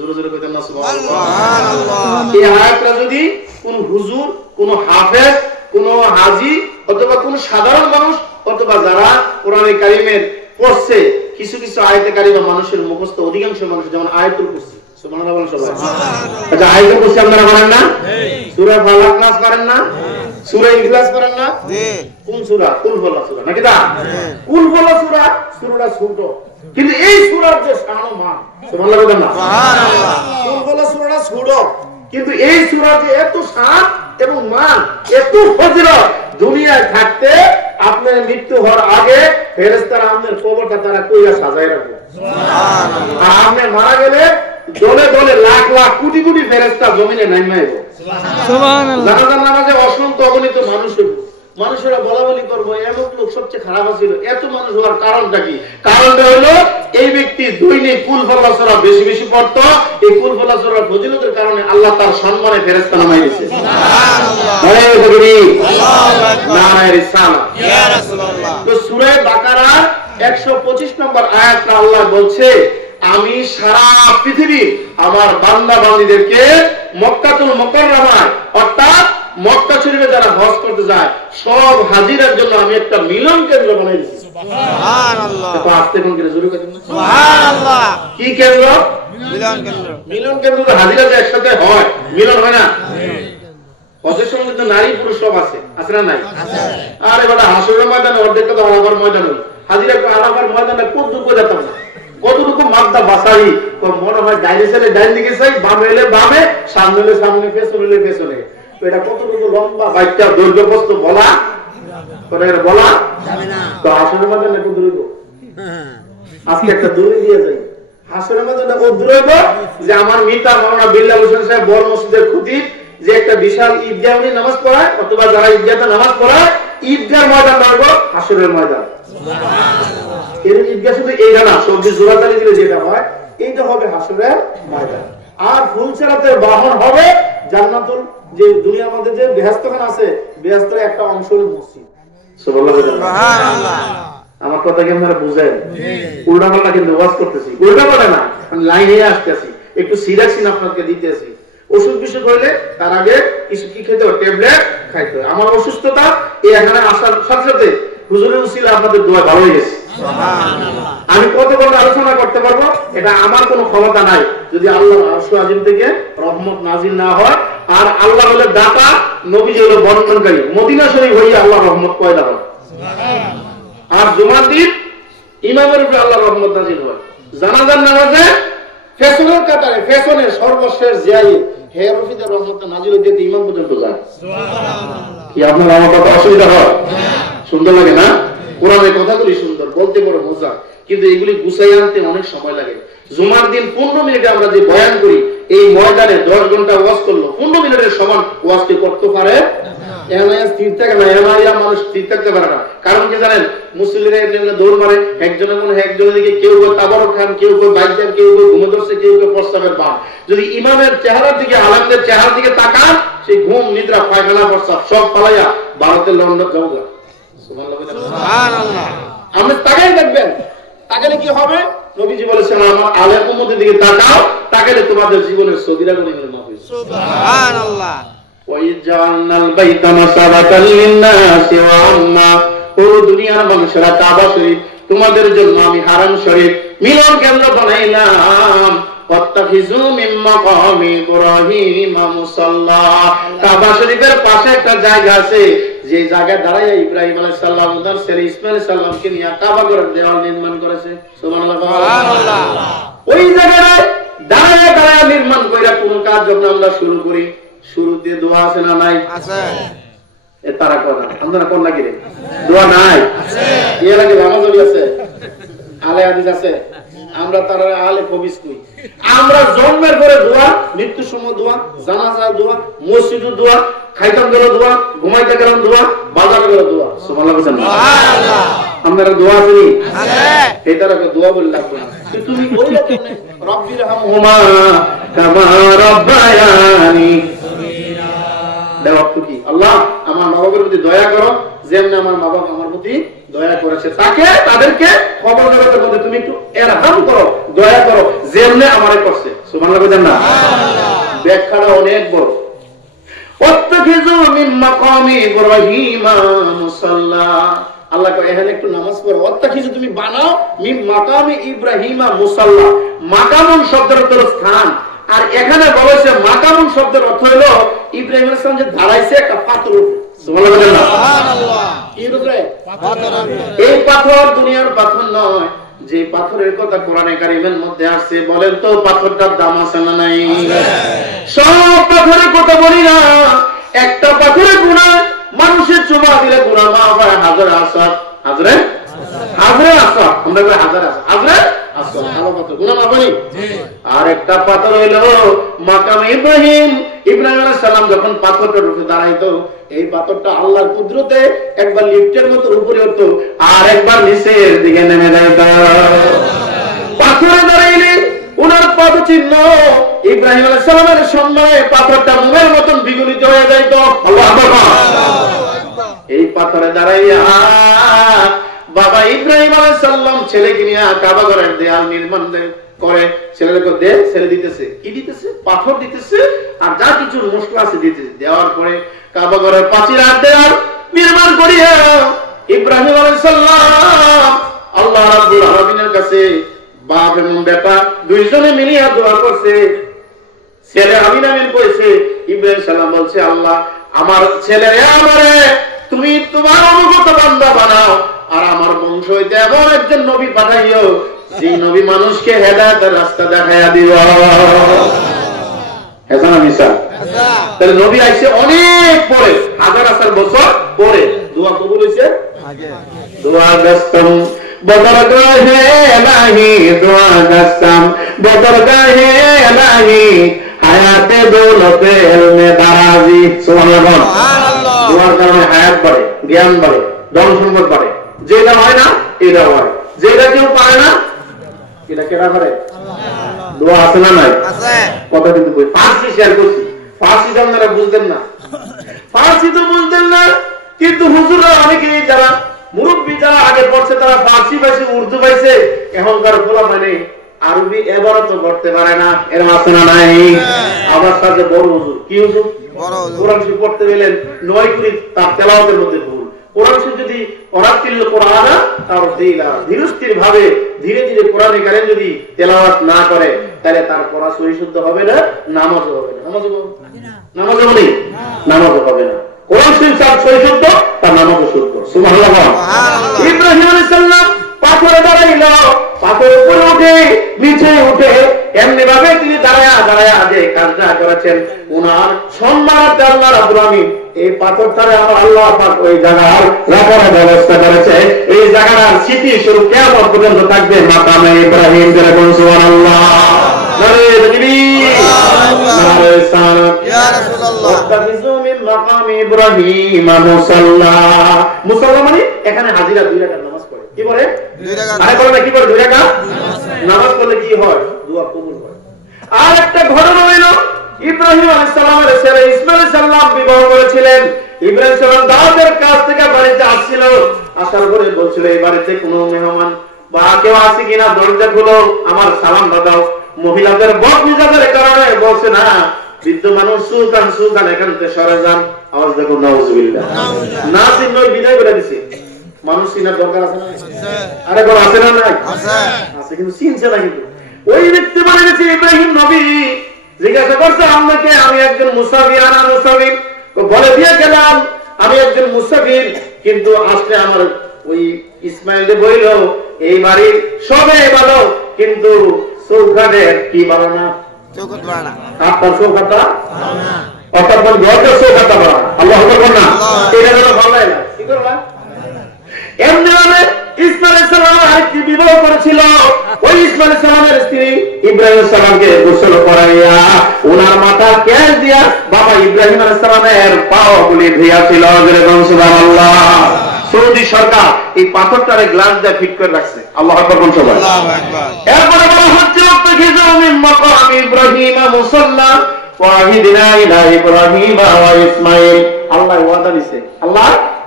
জোরে জোরে কইতেন না সুবহানাল্লাহ। সুবহানাল্লাহ। এই আয়াতটা যদি কোন হুজুর, কোন হাফেজ, কোন হাজী অথবা কোন সাধারণ মানুষ অথবা যারা কোরআনে কারীমের পড়ছে, কিছু কিছু আয়াতে কারিমা মানুষের মুখস্থ, অধিকাংশ মানুষ যেমন আয়াতুল কুরসি, সুবহানাল্লাহ বলেন সবাই। আচ্ছা, আয়াতুল কুরসি আপনারা পারেন না? সূরা ফালাক নাস পারেন না? সূরা ইখলাস পারেন না? জি। কোন সূরা? কুল হুয়াল্লাহ সূরা নাকি দা? কুল হুয়াল্লাহ সূরা, সূরাটা ছোট, কিন্তু এই সূরার যে শান ও মান, সুবহানাল্লাহ বলেন না? সুবহানাল্লাহ। কুল হুয়াল্লাহ সূরাটা ছোট, কিন্তু এই সূরার যে এত শান এবং মান, এত ফজিলত, দুনিয়ায় থাকতে আপনার মৃত্যু হওয়ার আগে ফেরেশতারা আপনার কবরটা তারা কইরা সাজায় রাখবে। সুবহানাল্লাহ। আর আপনি মারা গেলে দলে দলে লাখ লাখ কোটি কোটি ফেরেশতা জমিনে নামিয়ে আইব। সুবহানাল্লাহ। জানাজার নামাজে অসংখ্য অগণিত মানুষ হইব। মানুষেরা বলা বলি করবো এমন লোক সবচেয়ে খারাপ ছিল। এত মানুষ হওয়ার কারণটা কি? কারণটা হলো এই ব্যক্তি দৈনিক কুল ফালাক সূরা বেশি বেশি পড়তো। এই কুল ফালাক সূরার ফজিলতের কারণে আল্লাহ তার সম্মানে ফেরেশতা নামায় দিয়েছে। সুবহানাল্লাহ। আরে তাকবীর, আল্লাহু আকবার, নারায়ে রিসালাত, ইয়া রাসূলুল্লাহ। তো সূরা বাকারা 125 নম্বর আয়াতে আল্লাহ বলছে, আমি সারা পৃথিবী আমার বান্দা বান্দীদেরকে মক্কাতুল মুকাররমায় অর্থাৎ মক্কা শরীফে যারা হজ করতে যায় সব হাজিরার জন্য আমি একটা মিলন কেন্দ্র বানাই দিয়েছি। সুবহানাল্লাহ। তো আস্তে কোন করে শুরু করেন না? সুবহানাল্লাহ। কি কেন্দ্র? মিলন কেন্দ্র। মিলন কেন্দ্র তো হাজিরা যে একসাথে হয়, মিলন হয় না? হজের সময় কিন্তু নারী পুরুষ সব আছে, আছে না নাই? আছে। আরে বেটা হাসরের ময়দানে অর্ধেকটা তো আলাদার ময়দান হলো। হাজিরা কো আলাদার ময়দানে কত দূর করে যেতাম না। কতটুকু মাদ্দা বাসাই, তো মনে হয় ডাইনে সাইডে ডাইন দিকে চাই, বামে এলে বামে, সামনে এলে সামনে, পেছনে এলে পেছনে। তো এটা কতটুকু লম্বা বাইকটা দৈর্ঘ্য প্রস্থ বলা করে বলা যাবে না। তো হাসরের ময়দানে কত দূর হইব? আজকে একটা দূরে দিয়ে যাই। হাসরের ময়দানে কত দূর হইব যে আমার মিতা মাওলানা বিল্লাল হোসেন সাহেব বড় মসজিদের খতিব যে একটা বিশাল ঈদগাহ উনি নামাজ পড়ায়, অথবা যারা ঈদগাহতে নামাজ পড়ায়, ঈদগাহর ময়দান লাগবে হাসরের ময়দান। এর ঈদগাহ শুধু এইটা না, সবজি জোড়াতালি দিলে যেটা হয় এইটা হবে হাসরের ময়দান। আর ফুলছাড়াতের বাহন হবে জান্নাতুল, যে দুনিয়ার মধ্যে যে বেহেশতখানা আছে, বেহেশতের একটা অংশ হলো মসজিদ। সুবহানাল্লাহ। আমার কথা কি আপনারা বুঝেন? উল্টা পাল্টা কিন্তু ওয়াজ করতেছি, উল্টা পাল্টা না, আমি লাইনে আসতেছি, একটু সিরিয়াসিন আপনাকে দিতেছি। ওষুধ বিষুধ হইলে তার আগে কিছু কি খেতে হবে? ট্যাবলেট খাইতে হবে। আমার অসুস্থতা এই এখানে আসার সাথে সাথে হুজুরের উসিলা আপনাদের দোয়া ভালো হয়ে গেছে। আমি কত কথা আলোচনা করতে পারবো, এটা আমার কোনো ক্ষমতা নাই যদি আল্লাহর আরশ আজিম থেকে রহমত নাজিল না হয়। আর আল্লাহ হলো দাতা, নবী হলো বন্টনকারী। মদিনা শরীফ হইয়া আল্লাহর রহমত পয়দা হয়। আর জুমার দিন ইমামের উপরে আল্লাহর রহমত নাজিল হয়। জানাজার নামাজে ফেশনের কাতারে, ফেশনের সর্বশেষ জিয়াই হে রফিদের রহমত নাজিল হইতে ইমাম পর্যন্ত যায়। সুবহানাল্লাহ। কি আপনার আমার কথা অসুবিধা হয়? সুন্দর লাগে না? কোরআনের কথাগুলি সুন্দর, বলতে বড় মজা, কিন্তু এগুলি গুছাই আনতে অনেক সময় লাগে। জুমার দিন 15 মিনিটে আমরা যে বয়ান করি, এই ময়দানে 10 ঘন্টা ওয়াজ করলো, 15 মিনিটের সমান ওয়াজ কি করতে পারে? স্থির থাকে না, মানুষ স্থির থাকতে পারে না। কারণ কি জানেন? মুসলিমরা এমনি দৌড় মারে, একজনের মনে হয় একজনের দিকে, কেউ কেউ তাবারক খান, কেউ কেউ বাইক দেন, কেউ কেউ ঘুমে ধরছে, কেউ কেউ প্রস্তাবের বাম। যদি ইমামের চেহারার দিকে, আলেমদের চেহারার দিকে তাকান, সেই ঘুম নিদ্রা পায়খানা প্রস্তাব সব পালাইয়া ভারতের লন্ডন যাওয়া। সুবহানাল্লাহ। আপনি তাকাই দেখবেন, তাকালে কি হবে? নবীজি বলেছেন আমার আলেম উম্মতের দিকে তাকাও, তাকালে তোমাদের জীবনের সগীরা গুনাহ মাফ হবে। সুবহানাল্লাহ। ওয়াইজালনাল বাইতা মাসাবাতাল লিন-নাসি ওয়া আম্মা, পুরো দুনিয়ার মানুষেরা কাবা শরীফ তোমাদের জন্য আমি হারাম শরীফ মিলন কেন্দ্র বানাইলাম। ওয়াত্তাখিযু মিন মাকামি ইব্রাহিম মুসাল্লা, কাবা শরীফের পাশে একটা জায়গা আছে, যে জায়গায় দাঁড়ায় ইব্রাহিম আলাইহিস সালাম তার ছেলে ইসমাঈল আলাইহিস সালামকে নিয়ে কাবা ঘরের দেওয়াল নির্মাণ করেছে। সুবহানাল্লাহ। ওই জায়গায় দাঁড়ায় দাঁড়ায় নির্মাণ কইরা কোন কাজ যখন আমরা শুরু করি, শুরুতে দোয়া আছে না নাই? আছে। এ তারা কথা আমরা কোন লাগি রে? দোয়া নাই? আছে। এর লাগে নামাজ আছে, আলে হাদিস আছে, আমরা তারা আলে কবিস কই। আমরা জন্মের পরে দোয়া, মৃত্যুর সময় দোয়া, জানাজা দোয়া, মসজিদে দোয়া, খাইতাম গেল দোয়া, ঘুমাইতে গেলাম দোয়া, বাজারে গেল দোয়া। সুবহানাল্লাহ। সুবহানাল্লাহ। আমাদের দোয়া আছে নি? আছে। এটা লাগে দোয়া বলে লাগবে না। তুমি বললে কেন রব্বির হামহুমা কামা রাব্বায়ানি, দেওয়া কি? আল্লাহ আমার মা বাবার প্রতি দয়া করো, যেমন আমার মা বাবা আমার প্রতি দয়া করেছে তাদেরকে খবর জগতের মধ্যে তুমি একটু এরহাম করো, দয়া করো যেমনে আমারে করছে। সুবহানাল্লাহ বলেন না? ব্যাখ্যাটা অনেক বড়। ওয়াত্তাখিযু মিন মাকামি ইব্রাহিমা মুসাল্লা, আল্লাহ কয় এখানে একটু নামাজ পড়ো। ওয়াত্তাখিযু তুমি বানাও মিন মাকামি ইব্রাহিমা মুসাল্লা, মাকামুন শব্দের অর্থ স্থান, আর এখানে বলেছে মাকামুন শব্দের অর্থ হলো ইব্রাহিম আলাইহিস সালাম যে দাঁড়াইছে একটা পাথর উপরে। সুবহানাল্লাহ বলেন না? সুবহানাল্লাহ। কি উপরে? পাথর। এই পাথর দুনিয়ার পাথর নয়, যে পাথরের কথা কোরআনে কারীমের মধ্যে আছে, বলেন তো পাথরটার দাম আছে না নাই? সব পাথরের কথা বলি না, একটা পাথরের গুনাহ মানুষের চোবা দিলে গুনাহ মাফ হয় হাজারে আসর, হাজারে আসর, আমরা বলি হাজারে আসর, ভালো পাথর গুনাহ মাফ হয়। আর একটা পাথর হইলো মাকাম ইব্রাহিম আলাইহিস সালাম যখন পাথরটার উপরে দাঁড়াইতো, এই পাথরটা আল্লাহর কুদরতে একবার লিফটের মতো উপরে উঠতো আর একবার নিচের দিকে নেমে যাইত। পাথরে দাঁড়াইলে ওনার পদচিহ্ন ইব্রাহিম আলাইহিস সালামের সম্মানে পাথরটা মোমের মতন দ্বিগুণিত হয়ে যাইত। আল্লাহু আকবার। এই পাথরে দাঁড়াইয়া বাবা ইব্রাহিম আলাইহিস সালাম ছেলেকে নিয়ে কাবা ঘরের দেয়াল নির্মাণ করে, ছেলেকে দে, ছেলে দিতেছে কি দিতেছে? পাথর দিতেছে আর যা কিছু মশলা আছে দিতেছে। দেওয়ার পরে কাবা ঘরের প্রাচীর আর দেয়াল নির্মাণ করিয়া ইব্রাহিম আলাইহিস সালাম আল্লাহ রাব্বুল আলামিনের কাছে বাপ এবং বেটা দুইজনে মিলিয়া দোয়া করছে। ছেলে আমিন আমিন কইছে, ইব্রাহিম সালাম বলছে আল্লাহ আমার ছেলেরে আমারে তুমি তোমার অনুগত বান্দা বানাও, আর আমার বংশ হইতে এমন একজন নবী পাঠাইও যে নবী মানুষকে হেদায়েতের রাস্তা দেখাইয়া দিও। হেসানা মিসা তাহলে নবী আইছে অনেক পরে, হাজার হাজার বছর পরে। দোয়া কবুল হইছে আগে। দোয়া দস্তম বদরগাহে ইলাহি, দোয়া দস্তম বদরগাহে ইলাহি, হায়াতে দৌলতে ইলমে দারাজি। সুবহানাল্লাহ। দোয়ার কারণে হায়াত বাড়ে, জ্ঞান বাড়ে, ধন সম্পদ বাড়ে। যেটা হয় না এটা হয়, যেটা কেউ পারে না এটা কেনা করে। দোয়া আছে না নাই? কথা কিন্তু ফার্সি শেয়ার করছি, ফার্সি তো আপনারা বুঝতেন না, ফার্সি তো বুঝতেন না, কিন্তু হুজুররা অনেকে যারা মুরব্বী যারা আগে পড়ছে তারা ফার্সি পাইছে, উর্দু পাইছে, এখনকার পোলা মানে আরবি এবারও তো করতে পারে না। এরকম আছে না নাই? আমার সাথে বড় হুজুর, কি হুজুর? কোরআন শরীফ পড়তে গেলেন 9 কুড়ি তার তেলাওয়াতের মধ্যে ভুল। কোরআন শরীফ যদি ওরাতিল কোরআন তার ধীরস্থির ভাবে ধীরে ধীরে কোরআনে কারীম যদি তেলাওয়াত না করে তাহলে তার পড়া সহি শুদ্ধ হবে না, নামাজও হবে না। নামাজও হবে না, নামাজও হবে না। কোরআন শরীফ তার সহি শুদ্ধ, তার নামাজও শুদ্ধ। সুবহানাল্লাহ। ইব্রাহিম আলাইহিস সালাম পাথরে দাঁড়াইল, পাথরের উপরে উঠে নিচে উঠে এমনি ভাবে তিনি দাঁড়ায়া দাঁড়ায়া যে কাজটা করেছেন ওনার সম্মানার্থে আল্লাহ রাব্বুল আলামিন এই পাথরটারে আমার আল্লাহ পাক ওই জায়গার রাখার ব্যবস্থা করেছে। এই জায়গার স্মৃতি স্বরূপ কিয়ামত পর্যন্ত থাকবে মাকামে ইব্রাহিম। যেরকম সুবহানাল্লাহ, নারে তাকবীর, নারে সালাত, ইয়া রাসূলুল্লাহ। ওয়াত্তাখিযু মিন মাকামি ইব্রাহিম মুসাল্লা। মুসাল্লা মানে এখানে হাজিরা 2 রাকাত নামাজ পড়ে। কি পড়ে? 2 রাকাত। আরে বলে কি পড়ে? 2 রাকাত নামাজ পড়লে কি হয়? দোয়া কবুল হয়। আর একটা ঘটনা হইল ইব্রাহিম আলাইহিস সালামের ছেলে ইসমাঈল আলাইহিস সালাম বিবাহ করেছিলেন। ইব্রাহিম সালাম দাউদের কাছ থেকে বাড়িতে আসছিল, আসার পরে বলছিল এই বাড়িতে কোনো মেহমান বা কেউ আছে কিনা দরজা খুলো, আমার সালাম দাও। মহিলাদের বদমেজাজের কারণে বলছে না, বৃদ্ধ মানুষ সুলতান এখান থেকে সরে যান। আওয়াজ দেখো নাউজুবিল্লাহ। না চিনলে বিদায় করে দিছে। মানুষ চিনার দরকার আছে না? আরে কোন আছে না? নাই আছে, কিন্তু চিনছে না। কিন্তু ওই ব্যক্তি বলে গেছে ইব্রাহিম নবী। জিজ্ঞাসা করছে আমাকে, আমি একজন মুসাফির, আনা মুসাফির। বলে দিয়ে গেলাম আমি একজন মুসাফির, কিন্তু আসলে আমার ওই ইসমাইল বইল এই বাড়ির সবে ভালো, কিন্তু চৌকাঠের কি ভালো না, চৌকাঠ ভালো না, আপনার চৌকাঠটা অর্থাৎ ঘরটা চৌকাঠটা ভালো না। আল্লাহ আকবার না, এটা যেন ভালো লাগে না। কি করবা? এমনি ভাবে ইসমাঈল আলাইহিস সালাম আরেকটি বিবাহ করেছিল। ওই ইসমাঈল আলাইহিস সালামের স্ত্রী ইব্রাহিম আলাইহিস সালামকে গোসল করাইয়া ওনার মাথা কেশ দিয়া বাবা ইব্রাহিম আলাইহিস সালামের পাগুলি ধুইয়াছিল। যেরকম সুবহানাল্লাহ। সৌদি সরকার এই পাথরটারে গ্লাস দিয়ে ফিট করে রাখছে। আল্লাহু আকবার কোন সবাই? আল্লাহু আকবার। এরপরে বলা হচ্ছে ওয়াত্তাখিযু মিন মাকামি ইব্রাহিম মুসাল্লা ওয়াহিদিনা ইলা ইব্রাহিম ওয়া ইসমাঈল। আল্লাহ ওয়াদা দিয়েছে, আল্লাহ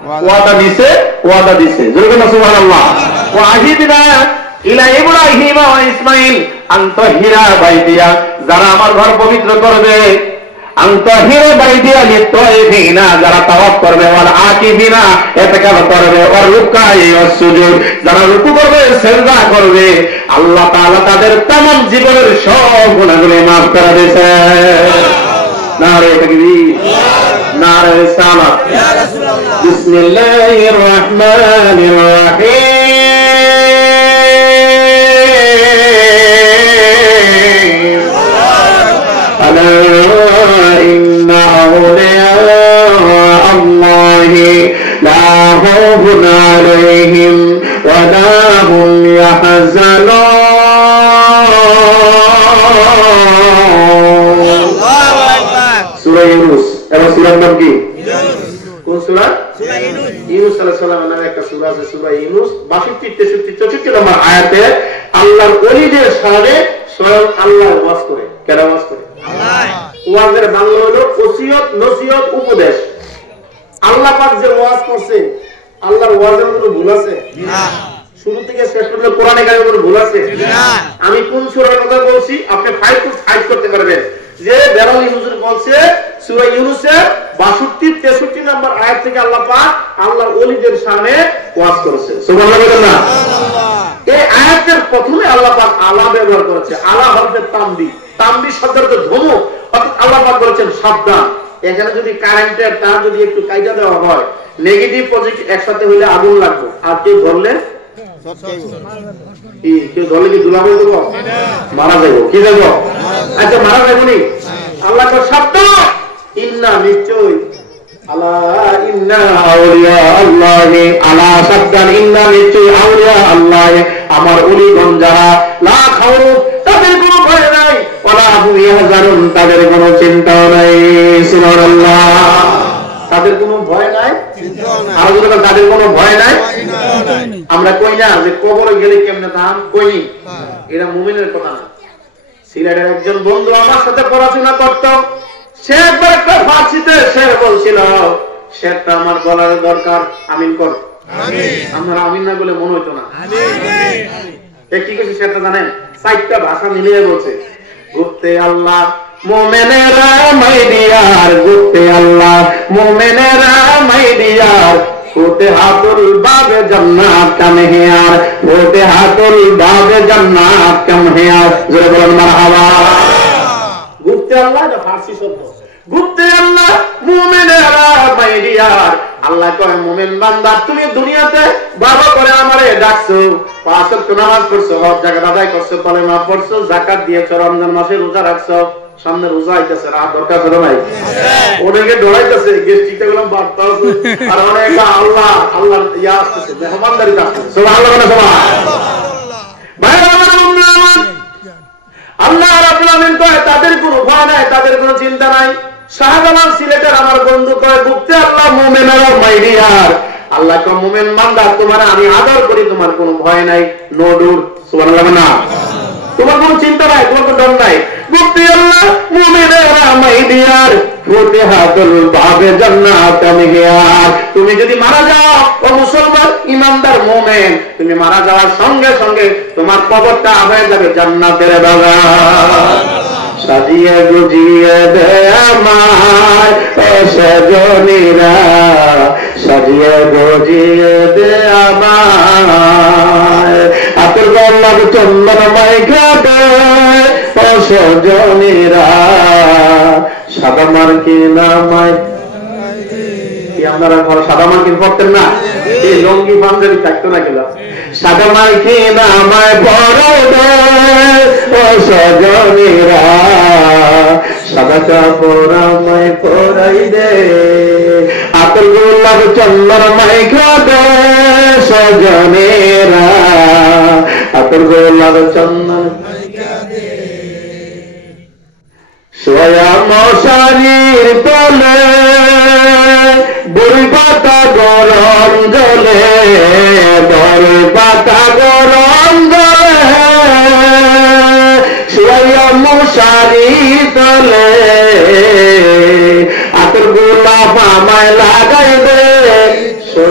ওয়াদা দিছে যেরকম সুবহানাল্লাহ। ওয়া আহিদনা ইলা ইব্রাহিম ওয়া ইসমাঈল আন তাহিরা বাইতিয়া, যারা আমার ঘর পবিত্র করবে, আন তাহিরা বাইতিয়া লিত-তাইফিনা, যারা তাওয়াফ করবে, ওয়াল আকিফিনা, ইতিকাফ করবে, ওয়ার রুকাই ওয়াস সুজুদ, যারা রুকু করবে, সিজদা করবে, আল্লাহ তাআলা তাদের तमाम জীবনের সব গুনাহগুলো maaf করে দিয়েছে। নারে তাকবীর, নারে রিসালাত। ইয়া রাসূলুল্লাহ। বিসমিল্লাহির রহমানির রহিম। আলা ইন্না আউলিয়া আল্লাহি লা খাউফুন আলাইহিম ওয়া লা হুম ইয়াহজানুন। সূরা ইউনূস। এর সূরার নাম কি? কোন সূরা? সূরা ইউনূস। ইউনূস আলাইহিস সালামের নামে একটা সূরা আছে, সূরা ইউনূস। 62, 63, 64 নম্বর আয়াতে আল্লাহর ওলিদের শানে স্বয়ং আল্লাহ ওয়াজ করে। কেন ওয়াজ করে? আল্লাহ। ওয়াজের বাংলা হলো ওসিয়ত, নসিহত, উপদেশ। আল্লাহ পাক যে ওয়াজ করছে, আল্লাহর ওয়াজের কোনো ভুল আছে? না। শুরু থেকে শেষ পর্যন্ত কোরআনে কারিমে কোনো ভুল আছে? না। আমি কোন সূরার কথা বলছি আপনি ফাইট করতে পারবেন। যে বেলাল হুজুর বলছে সূরা ইউনূসের 62, 63 নম্বর আয়াত থেকে আল্লাহ পাক আল্লাহর ওলিদের শানে ওয়াজ করেছে। সুবহানাল্লাহ বলেন না? সুবহানাল্লাহ। এই আয়াতের প্রথমে আল্লাহ পাক আলা ব্যবহার করেছে। আলা হরফে তানবীহ, তানবীহ শব্দের অর্থ ধমক, অর্থাৎ আল্লাহ পাক বলেছেন সাবধান। এখানে যদি কারেন্টের তার যদি একটু কাইটা দেওয়া হয়, নেগেটিভ পজিটিভ একসাথে হইলে আগুন লাগবে, আর কেউ ধরলে কেউ ধরলে কি দুলা বলতে মারা যাবো, কি যাবো? আচ্ছা মারা যাবো নি? আল্লাহ সাবধান, ইন্না নিশ্চয়, আলা ইন্না আউলিয়া আল্লাহি, আলা সাবধান, ইন্না নিশ্চয় আউলিয়া আল্লাহি, আমার ওলিগণ যারা, লা খাউফ, তাদের কোনো ভয় নাই, ওয়ালা হুম ইয়াহজানুন, তাদের কোনো চিন্তাও নাই। সুবহানাল্লাহ। তাদের কোনো ভয় নাই, চিন্তাও নাই। আর যদি তাদের কোনো ভয় নাই, আমরা কই না যে কবরে গেলে কেমনে দাম, কইনি, এটা মুমিনের কথা না। সিলেটের একজন বন্ধু আমার সাথে পড়াশোনা করত, সে একবার একটা ফার্সিতে সে বলছিল, শেরটা আমার বলার দরকার, আমিন কর। আমরা আমিন না বলে মনে হইতো না। কি কিছু শেরটা জানেন? 4টা ভাষা মিলিয়ে বলছে, গুপ্তে আল্লাহ মুমিনেরা মাইডিয়ার, গুপ্তে আল্লাহ মুমিনেরা মাইডিয়ার, ফুতিহাতুল বাবে জান্নাত কাম হিয়ার, ফুতিহাতুল বাবে জান্নাত কাম হিয়ার। জোরে বলুন মারহাবা। গুপ্তে আল্লাহ এটা ফারসি শব্দ। গুপ্তে আল্লাহ মুমিনেরা মাইডিয়ার, আল্লাহ কয় মুমিন বান্দা তুমি দুনিয়াতে ভালো করে আমারে ডাকছো, 5 ওয়াক্ত নামাজ পড়ছো, হজ জাকাত আদায় করছো, কলেমা পড়ছো, যাকাত দিয়েছো, রমজান মাসে রোজা রাখছো, সামনে রোজা আইতেছে, রাত দরকার ছিল নাই, অনেকে দৌড়াইতেছে, গেস্টিকটা গুলো বাড়তে আছে, আর অনেকে আল্লাহ আল্লাহ ইয়া আসতেছে, মেহমানদারিতে আসতেছে। সুবহানাল্লাহ, সুবহানাল্লাহ। ভাইরা আমার, আল্লাহ রাব্বুল আলামিন কয় তাদের কোনো ভয় নাই, তাদের কোনো চিন্তা নাই। শাহজালাল সিলেটের আমার বন্ধু কয়, গুপ্তে আল্লাহ মুমিনেরা মাইডিয়ার, আল্লাহ কয় মুমিন বান্দা তোমার আমি আদর করি, তোমার কোনো ভয় নাই, নো ডুর। সুবহানাল্লাহ না? তোমার কোনো চিন্তা নাই, তোমার কোনো ডর নাই। গুপ্তে আল্লাহ মুমিনেরা মাইডিয়ার, ফুতিহাতুল বাবে জান্নাত কাম হিয়ার, তুমি যদি মারা যাও ও মুসলমান ইমানদার মুমিন, তুমি মারা যাওয়ার সঙ্গে সঙ্গে তোমার কবরটা হয়ে যাবে জান্নাতের বাগান। সাজিয়ে গুজিয়ে দে আমার সজনীরা, সাজিয়ে গুজিয়ে দে আমার, আতর গোলাপ চন্দন মাইখা দে সজনীরা, সাদা মার্কিন আমায়, আপনারা ঘর সাদা মার্কিন পড়তেন না? এই লঙ্গি পাঞ্জাবি থাকতো না গেল, সাদা মার্কিন আমায় পরাই দে ও সজনীরা, সাদা কাপড় আমায় পরাই দে, আতর গোলাপ চন্দন মাইখা দে সজনীরা, আতর গোলাপ চন্দন সোয়া মশারির তলে, বড়ি পাতা গরম জলে, বড়ি পাতা গরম জলে, সোয়া মশারির তলে, আতর গোলাপ আমায় লাগাই দে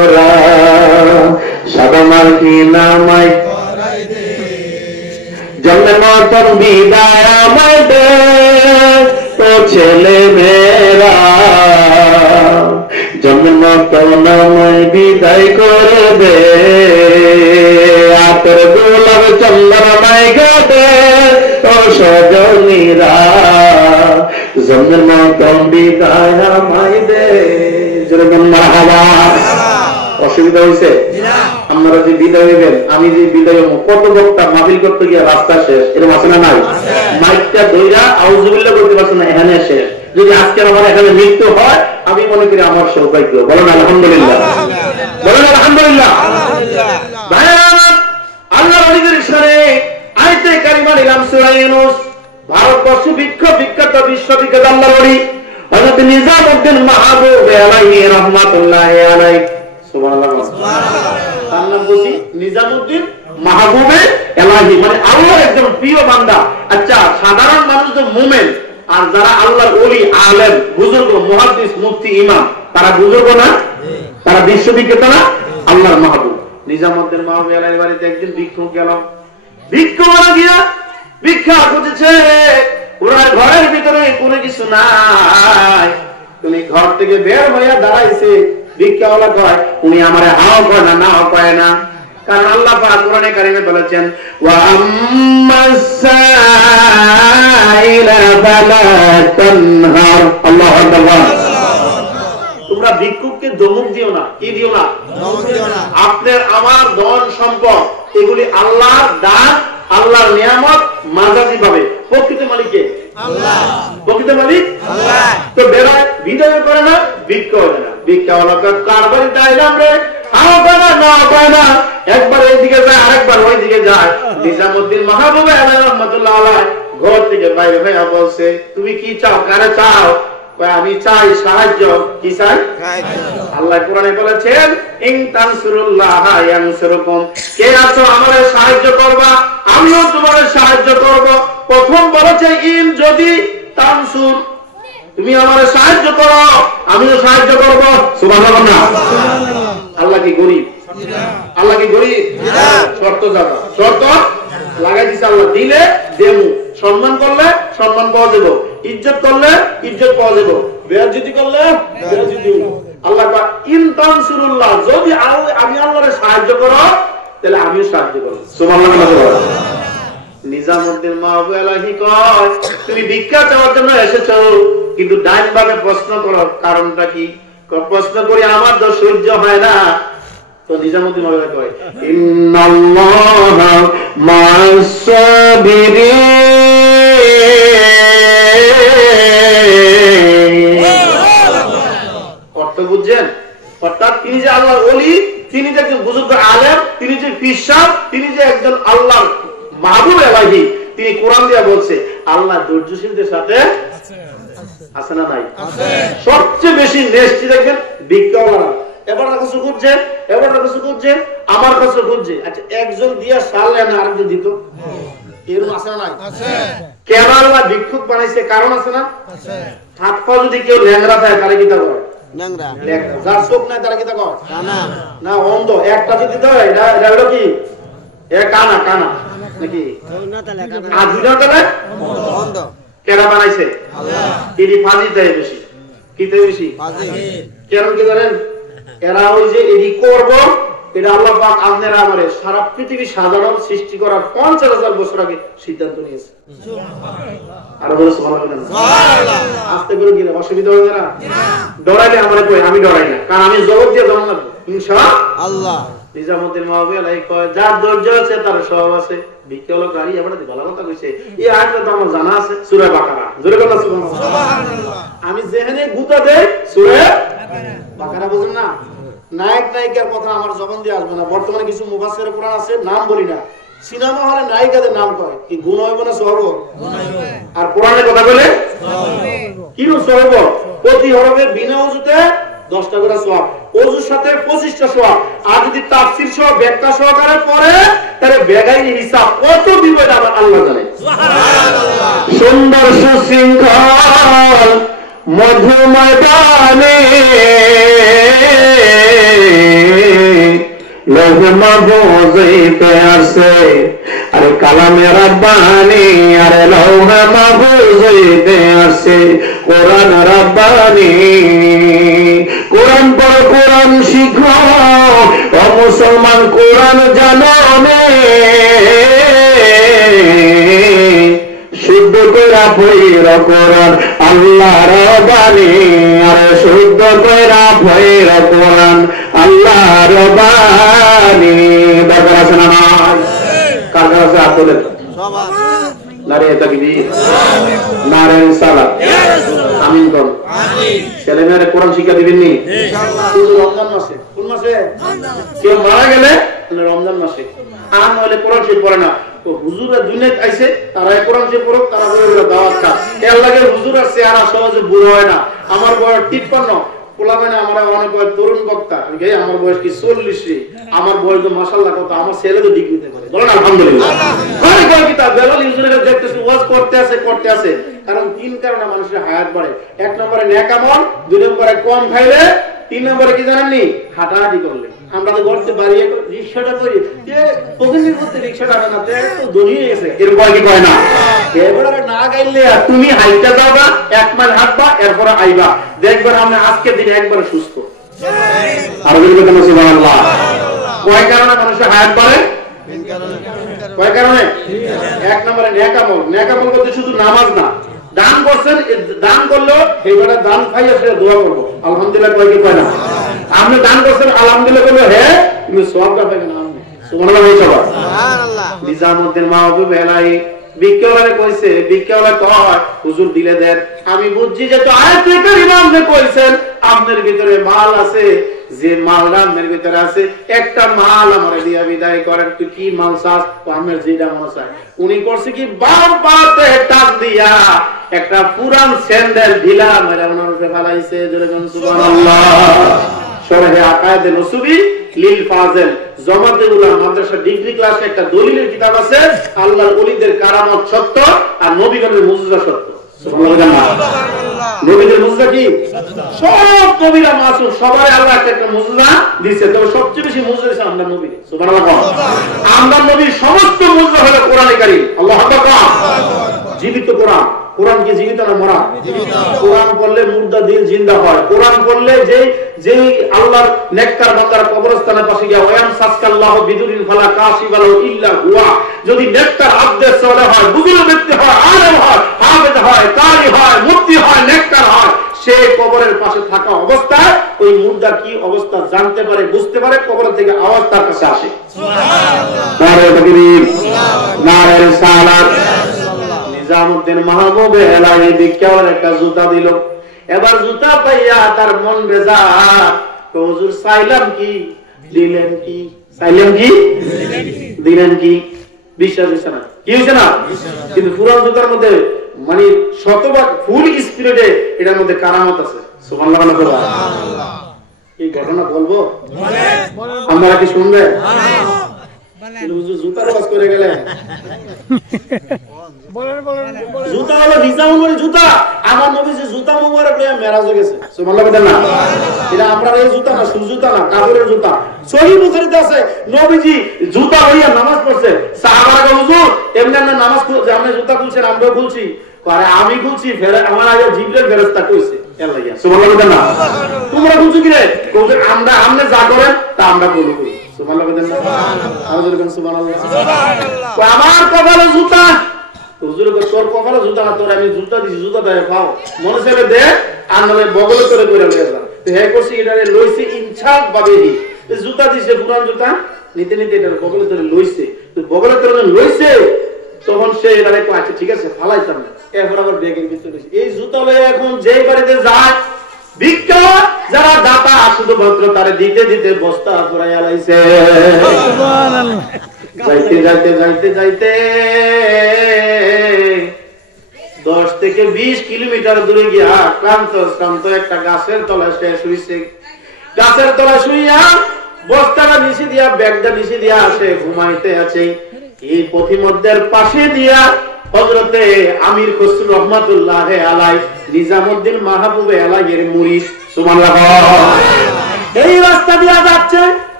নামাই জন্মের মতন বিদায় আমায় দে ও ছেলে মেয়েরা জন্মের মতন আমায় বিদায় করে দে আতর গোলাপ চন্দনায় গাবে ও সজনীরা জন্মের মতন বিদায় আমায় দে যেরকম মারহাবা। অসুবিধা হয়েছে? আপনারা যে বিদায় হইবেন, আমি যে বিদায় হবো, কত বক্তা মাহফিল করতে গিয়ে রাস্তা শেষ, এরকম আছে না নাই? মাইকটা ধইরা আউযুবিল্লাহ করতে পারছে না, এখানে শেষ। যদি আজকে আমার এখানে মৃত্যু হয়, আমি মনে করি আমার সৌভাগ্য। বলেন আলহামদুলিল্লাহ, বলেন আলহামদুলিল্লাহ। ভাইরা আল্লাহ ওলিদের শানে আয়াতে কারিমা নিলাম সূরা ইউনূস। ভারতবর্ষ বিখ্যাত বিশ্ববিখ্যাত আল্লাহ ওলি হযরত নিজামউদ্দিন মাহবুব আলাইহি রাহমাতুল্লাহি আলাইহি। সুবহানাল্লাহ। তার নাম বলছি নিজামউদ্দিন মাহবুব আলাইহি, মানে আল্লাহর একজন প্রিয় বান্দা। আচ্ছা, সাধারণ মানুষ তো মুমিন, আর যারা আল্লাহর ওলি, আলেম, বুজুর্গ, মুহাদ্দিস, মুফতি, ইমাম, তারা বুজুর্গ না? তারা বিশ্ববিখ্যাত না? আল্লাহর মাহবুব নিজামউদ্দিন মাহবুব আলাইহির বাড়িতে একদিন ভিক্ষুক গেল। ভিক্ষুক গিয়া ভিক্ষা খুঁজেছে, ওনার ঘরের ভিতরে কোনো কিছু নাই। তুমি ঘর থেকে বের হইয়া দাঁড়াইছে, ভিক্ষাওয়ালা কয় উনি আমারে হাও কয় না, নাও কয় না। কারণ আল্লাহ পাক কোরআনে কারিমে বলেছেন ওয়া আম্মাস সাইলা ফালা তানহার। আল্লাহু আকবার। তোমরা ভিক্ষুককে ধমক দিও না। কি দিও না? ধমক দিও না। আপনার আমার ধন সম্পদ এগুলি আল্লাহর দান, আল্লাহর নিয়ামত, মাজাজি ভাবে। প্রকৃত মালিক কে? আল্লাহ। প্রকৃত মালিক আল্লাহ। তো বেড়ায় বিদায় করে না, ভিক্ষা করে না। ভিক্ষাওয়ালা কার বাড়িতে আইলাম রে, হাও পায় না, নাও পায় না। একবার এইদিকে যায়, আরেকবার ওইদিকে যায়। নিজামউদ্দিন মাহবুব আলাইহি রাহমাতুল্লাহ আলাইহি ঘর থেকে বাইরে হয়ে বলছে, তুমি কি চাও? কারে চাও? আমি চাই সাহায্য। কি চাই? আল্লাহ কোরআনে বলেছেন ইন তানসুরুল্লাহ ইয়ানসুরকুম, কে আছো আমারে সাহায্য করবা, আমিও তোমারে সাহায্য করব। প্রথম বলেছে ইন, যদি, তানসুর, তুমি আমারে সাহায্য করো, আমিও সাহায্য করব। সুবহানাল্লাহ। আল্লাহ কি গরীব? আল্লাহ কি গরীব? শর্ত জানা, শর্ত লাগাই দিছে আল্লাহ। দিলে দেমু, সম্মান করলে সম্মান পাওয়া যাবে, ইজ্জত করলে ইজ্জত পাওয়া যাবে, বেয়াজ্জতি করলে বেয়াজ্জতি। আল্লাহ পাক ইন তানসুরুল্লাহ, যদি আমি আল্লাহরে সাহায্য করো তাহলে আমিও সাহায্য করব। সুবহানাল্লাহ। নিজামউদ্দিন মাহবুব আলাইহি কয় তুমি ভিক্ষা চাওয়ার জন্য এসেছো, কিন্তু ডাইন ভাবে প্রশ্ন করো, কারণটা কি? প্রশ্ন করি আমার তো সহ্য হয় না। তো নিজামউদ্দিন মাহবুব কয় ইন্নাল্লাহা মা'আস সাবিরিন। অর্থ বুঝছেন? অর্থাৎ তিনি যে আল্লাহর ওলি, তিনি যে একজন বুজুর্গ আলেম, তিনি যে পীর সাহেব, তিনি যে একজন আল্লাহর মাহবুব আলাইহি, তিনি কোরআন দিয়া বলছে আল্লাহ ধৈর্যশীলদের সাথে আছে না নাই? সবচেয়ে বেশি নেস্টি দেখবেন ভিক্ষাওয়ালা। এবার কাছে খুঁজছে, এবার কাছে খুঁজছে, আমার কাছে খুঁজছে। আচ্ছা, একজন দিয়া সারলে না আরেকজন দিত, এরকম আছে না নাই? কেন আল্লাহ ভিক্ষুক বানাইছে? কারণ আছে না? হাত পা যদি কেউ ল্যাংড়া থাকে তাহলে কি তা করে? যার চোখ নাই তারা কি তা করে? না, অন্ধ। একটা যদি দেয় এটা হলো কি? কানা, কানা নাকি? আর দুইটা তাহলে অন্ধ। কেন বানাইছে? এটি ফাজি দেয় বেশি। কি দেয় বেশি? কেন কি জানেন? এরা ওই যে এটি করব, এটা আল্লাহ পাক আপনারা আমারে সারা পৃথিবী সাধারণ সৃষ্টি করার 50,000 বছর আগে সিদ্ধান্ত নিয়েছে। আর বলে সুবহানাল্লাহ। আস্তে করে গেলে অসুবিধা হবে না? ডরাইলে আমারে কই, আমি ডরাই না, কারণ আমি জবাব দিয়ে জমা লাগবো ইনশাআল্লাহ। নিজামউদ্দিন মাহবুব আলাইহি কয় যার ধৈর্য আছে তার সব আছে। ভিক্ষাওয়ালা গাড়ি এবারে ভালো কথা কইছে। এই আয়াতটা তো আমার জানা আছে, সূরা বাকারা। জোরে বলো সুবহানাল্লাহ। আমি যেখানে গুতা দেই সূরা বাকারা, বুঝেন না? নায়ক নায়িকার কথা আমার জবান দিয়ে আসবে না। বর্তমানে কিছু মুফাসসির কোরআন আছে, নাম বলি না। সিনেমা হলে নায়িকাদের নাম কয়, কি গুণ হইব না সওয়াব? আর কোরআনের কথা বলে কি সওয়াব? প্রতি হরফে বিনা ওযুতে 10টা করে সওয়াব, ওযুর সাথে 25টা সওয়াব। আর যদি তাফসীর সহ ব্যাখ্যা সহকারে পড়ে তাহলে বেগাইনি হিসাব কত দিবে আমার আল্লাহ জানে। সুবহানাল্লাহ। সুন্দর সুশৃঙ্খল মধুময় বাণী লৌহে মাহফুজেতে আছে, আরে কালামে রাব্বানি, আরে লৌহে মাহফুজেতে আছে কোরআন রাব্বানি। কোরআন পড়ো, কোরআন শিখো, ও মুসলমান কোরআন জানো নে, শুদ্ধ কইরা পড়ির কোরআন আল্লাহর বাণী, আরে শুদ্ধ কইরা পড়ির কোরআন আল্লাহর বাণী। দরকার আছে না নাই? কার কার আছে হাত তোলেন। নারে তাকবীর, নারে সালাত, আমিন কোন। ছেলে মেয়েরা কোরআন শিক্ষা দিবেন নি শুধু রমজান মাসে। কোন মাসে? কেউ মারা গেলে রমজান মাসে। আর নইলে কোরআন শরীফ পড়ে না। তো হুজুরা দুনিয়াতে আইছে, তারা কোরআন শরীফ পড়ুক, তারা বলে দাওয়াত খা। এর লাগে হুজুরের চেহারা সহজে বুড়ো হয় না। আমার বয়স 53, পোলাবেনা আমরা অনেক তরুণ বক্তা। আমার বয়স কি 40 রে, আমার বয়স তো মাশাআল্লাহ কত, আমার ছেলে তো ডিগ্রিতে করে। বলেন আলহামদুলিল্লাহ। কয় কয় কিতাব বেলাল হুজুরের দেখতেছি ওয়াজ করতে আছে। কারণ তিন কারণে মানুষের হায়াত বাড়ে। এক নম্বরে নেক আমল, দুই নম্বরে কম খাইলে, তিন নম্বরে কি জানেননি? হাঁটাহাঁটি করলে। আমরা তো করতে বাড়িয়ে রিকশাটা করি, যে পকেটের মধ্যে রিকশাটা না তে তো দড়িয়ে গেছে, এরকম কি কয় না? এবারে না গাইলে তুমি হাইটা যাবা, 1 মাইল হাঁটবা, এরপর আইবা, দেখবেন আপনি আজকের দিনে একবার সুস্থ। আর বলবে কেন সুবহানাল্লাহ? কয় কারণে মানুষের হায়াত বাড়ে? কয় কারণে? এক নম্বরে নেক আমল। নেক আমল বলতে শুধু নামাজ না, দান করছেন, দান করলো এইবারে দান পাইয়া সে দোয়া করবো আলহামদুলিল্লাহ। কয় কি কয় না? আপনি দান করছেন আলহামদুলিল্লাহ করলো, হ্যাঁ তুমি সওয়াবটা পাবেন না। সুবহানাল্লাহ বলে সবাই সুবহানাল্লাহ। নিজামউদ্দিন মাহবুব এলাই বিকেওয়ালে কইছে, বিকেওয়ালে কয় হুজুর দিলে দেন। আমি বুঝছি যে তো আয়াতে কারিমা আপনি কইছেন আপনার ভিতরে মাল আছে, যে মালটা আপনার ভিতরে আছে একটা মাল আমারে দিয়া বিদায় করেন। তুই কি মাল চাস? আমার যেটা মনে চায়। উনি করছে কি, বাম পাতে টাক দিয়া একটা পুরান স্যান্ডেল ঢিলা মেরে ওনার উপরে ফেলাইছে। যেরকম সুবহানাল্লাহ। শরহে আকায়েদে নসুবি লিল ফাজেল, জামাতে উলামা মাদ্রাসা ডিগ্রি ক্লাসে একটা দলিলের কিতাব আছে, আল্লাহর ওলিদের কারামত সত্য আর নবীগণের মুজিজা সত্য। সুবহানাল্লাহ। নবীদের মুজিজা কি? সব নবীরা মাসুম, সবাই আল্লাহ একটা মুজিজা দিয়েছে, তবে সবচেয়ে বেশি মুজিজা দিয়েছে আমরা নবী। সুবহানাল্লাহ। আমরা নবীর সমস্ত মুজিজা হলো কোরআনে কারীম। আল্লাহু আকবার। জীবিত কোরআন। কোরআন কি জীবিত না মরা? কোরআন পড়লে মুর্দা দিল জিন্দা হয়। কোরআন পড়লে যে আল্লাহর নেককার বান্দার কবরস্থানের পাশে গিয়া ওয়াম সাসকাল্লাহু বিদুরিন ফালা কাশিবালাহু ইল্লা হুয়া, যদি নেককার আব্দে সালেহ হয়, বুজুর্গ ব্যক্তি হয়, আলেম হয়, হাফেজ হয়, কারি হয়, মুফতি হয়, নেককার হয়, সে কবরের পাশে থাকা অবস্থায় ওই মুর্দা কি অবস্থা জানতে পারে, বুঝতে পারে, কবর থেকে আওয়াজ তার কাছে আসে। সুবহানাল্লাহ। নারে তাকবীর, নারে রিসালাত। নিজামউদ্দিন মাহবুব এলাহি বিকেওয়ালে একটা জুতা দিল। এবার জুতা পাইয়া তার মন বেজা, তো হুজুর চাইলাম কি দিলেন কি? চাইলাম কি দিলেন কি? বিশ্বাস হইছে না। কি হইছে না? কিন্তু পুরান জুতার মধ্যে মানে শতভাগ ফুল স্পিরিটে এটার মধ্যে কারামত আছে। সুবহানাল্লাহ। সুবহানাল্লাহ। এই ঘটনা বলবো, আপনারা কি শুনবেন? হুজুর জুতার ওয়াজ করে গেলেন। জুতা হলো নিজামুল জুতা। আমার নবী যে জুতা মুবারক লইয়া মেরাজে গেছে। সুবহানাল্লাহ। এটা আপনার এই জুতা না, সুজুতা না, কাপড়ের জুতা। সহিহ বুখারীতে আছে নবীজি জুতা লইয়া নামাজ পড়ছে। সাহাবারা হুজুর এমনি না নামাজ পড়ছে, আপনি জুতা খুলছেন, আমরাও খুলছি। আরে আমি খুলছি, আমার আগে জিবরাইল ফেরেশতা কইছে আল্লাহ। সুবহানাল্লাহ। তোমরা খুলছো কি রে? কইছে আমরা যা করেন তা আমরা করব। সুবহানাল্লাহ। সুবহানাল্লাহ। আমার কপালে জুতা। হুজুর কই তোর কপালে জুতা না, তোর আমি জুতা দিছি, জুতা দেয় পাও মনে ছেলে দে, আর নালে বগলে করে কইরা লইয়া যা। তো হে কইছি এটারে লইছে ইনসাফ ভাবেহি। জুতা দিছে পুরান জুতা, নিতে নিতে এটার বগলে ধরে লইছে। তো বগলে ধরে লইছে, তখন সে এটারে কই আচ্ছা ঠিক আছে ফালাইতাম না, এরপর আবার ব্যাগের ভিতরে লইছে। এই জুতা লইয়া এখন যেই বাড়িতে যায় ভিক্ষা যারা দাতা শুধুমাত্র তারে দিতে দিতে বস্তা পুরাইয়া লাইছে। সুবহানাল্লাহ। যাইতে যাইতে যাইতে যাইতে 10 থেকে 20 কিলোমিটার দূরে গিয়া ক্লান্ত একটা গাছের তলায় শেষ হইছে। গাছের তলায় শুইয়া বস্তাটা নিচে দিয়া, ব্যাগটা নিচে দিয়া আসে ঘুমাইতে আছে। এই পথিমধ্যের পাশে দিয়া হযরতে আমির খসরু রহমাতুল্লাহ আলাইহি নিজামউদ্দিন মাহবুব এলাহির মুরিদ। সুবহানাল্লাহ। এই রাস্তা দিয়া যাচ্ছে,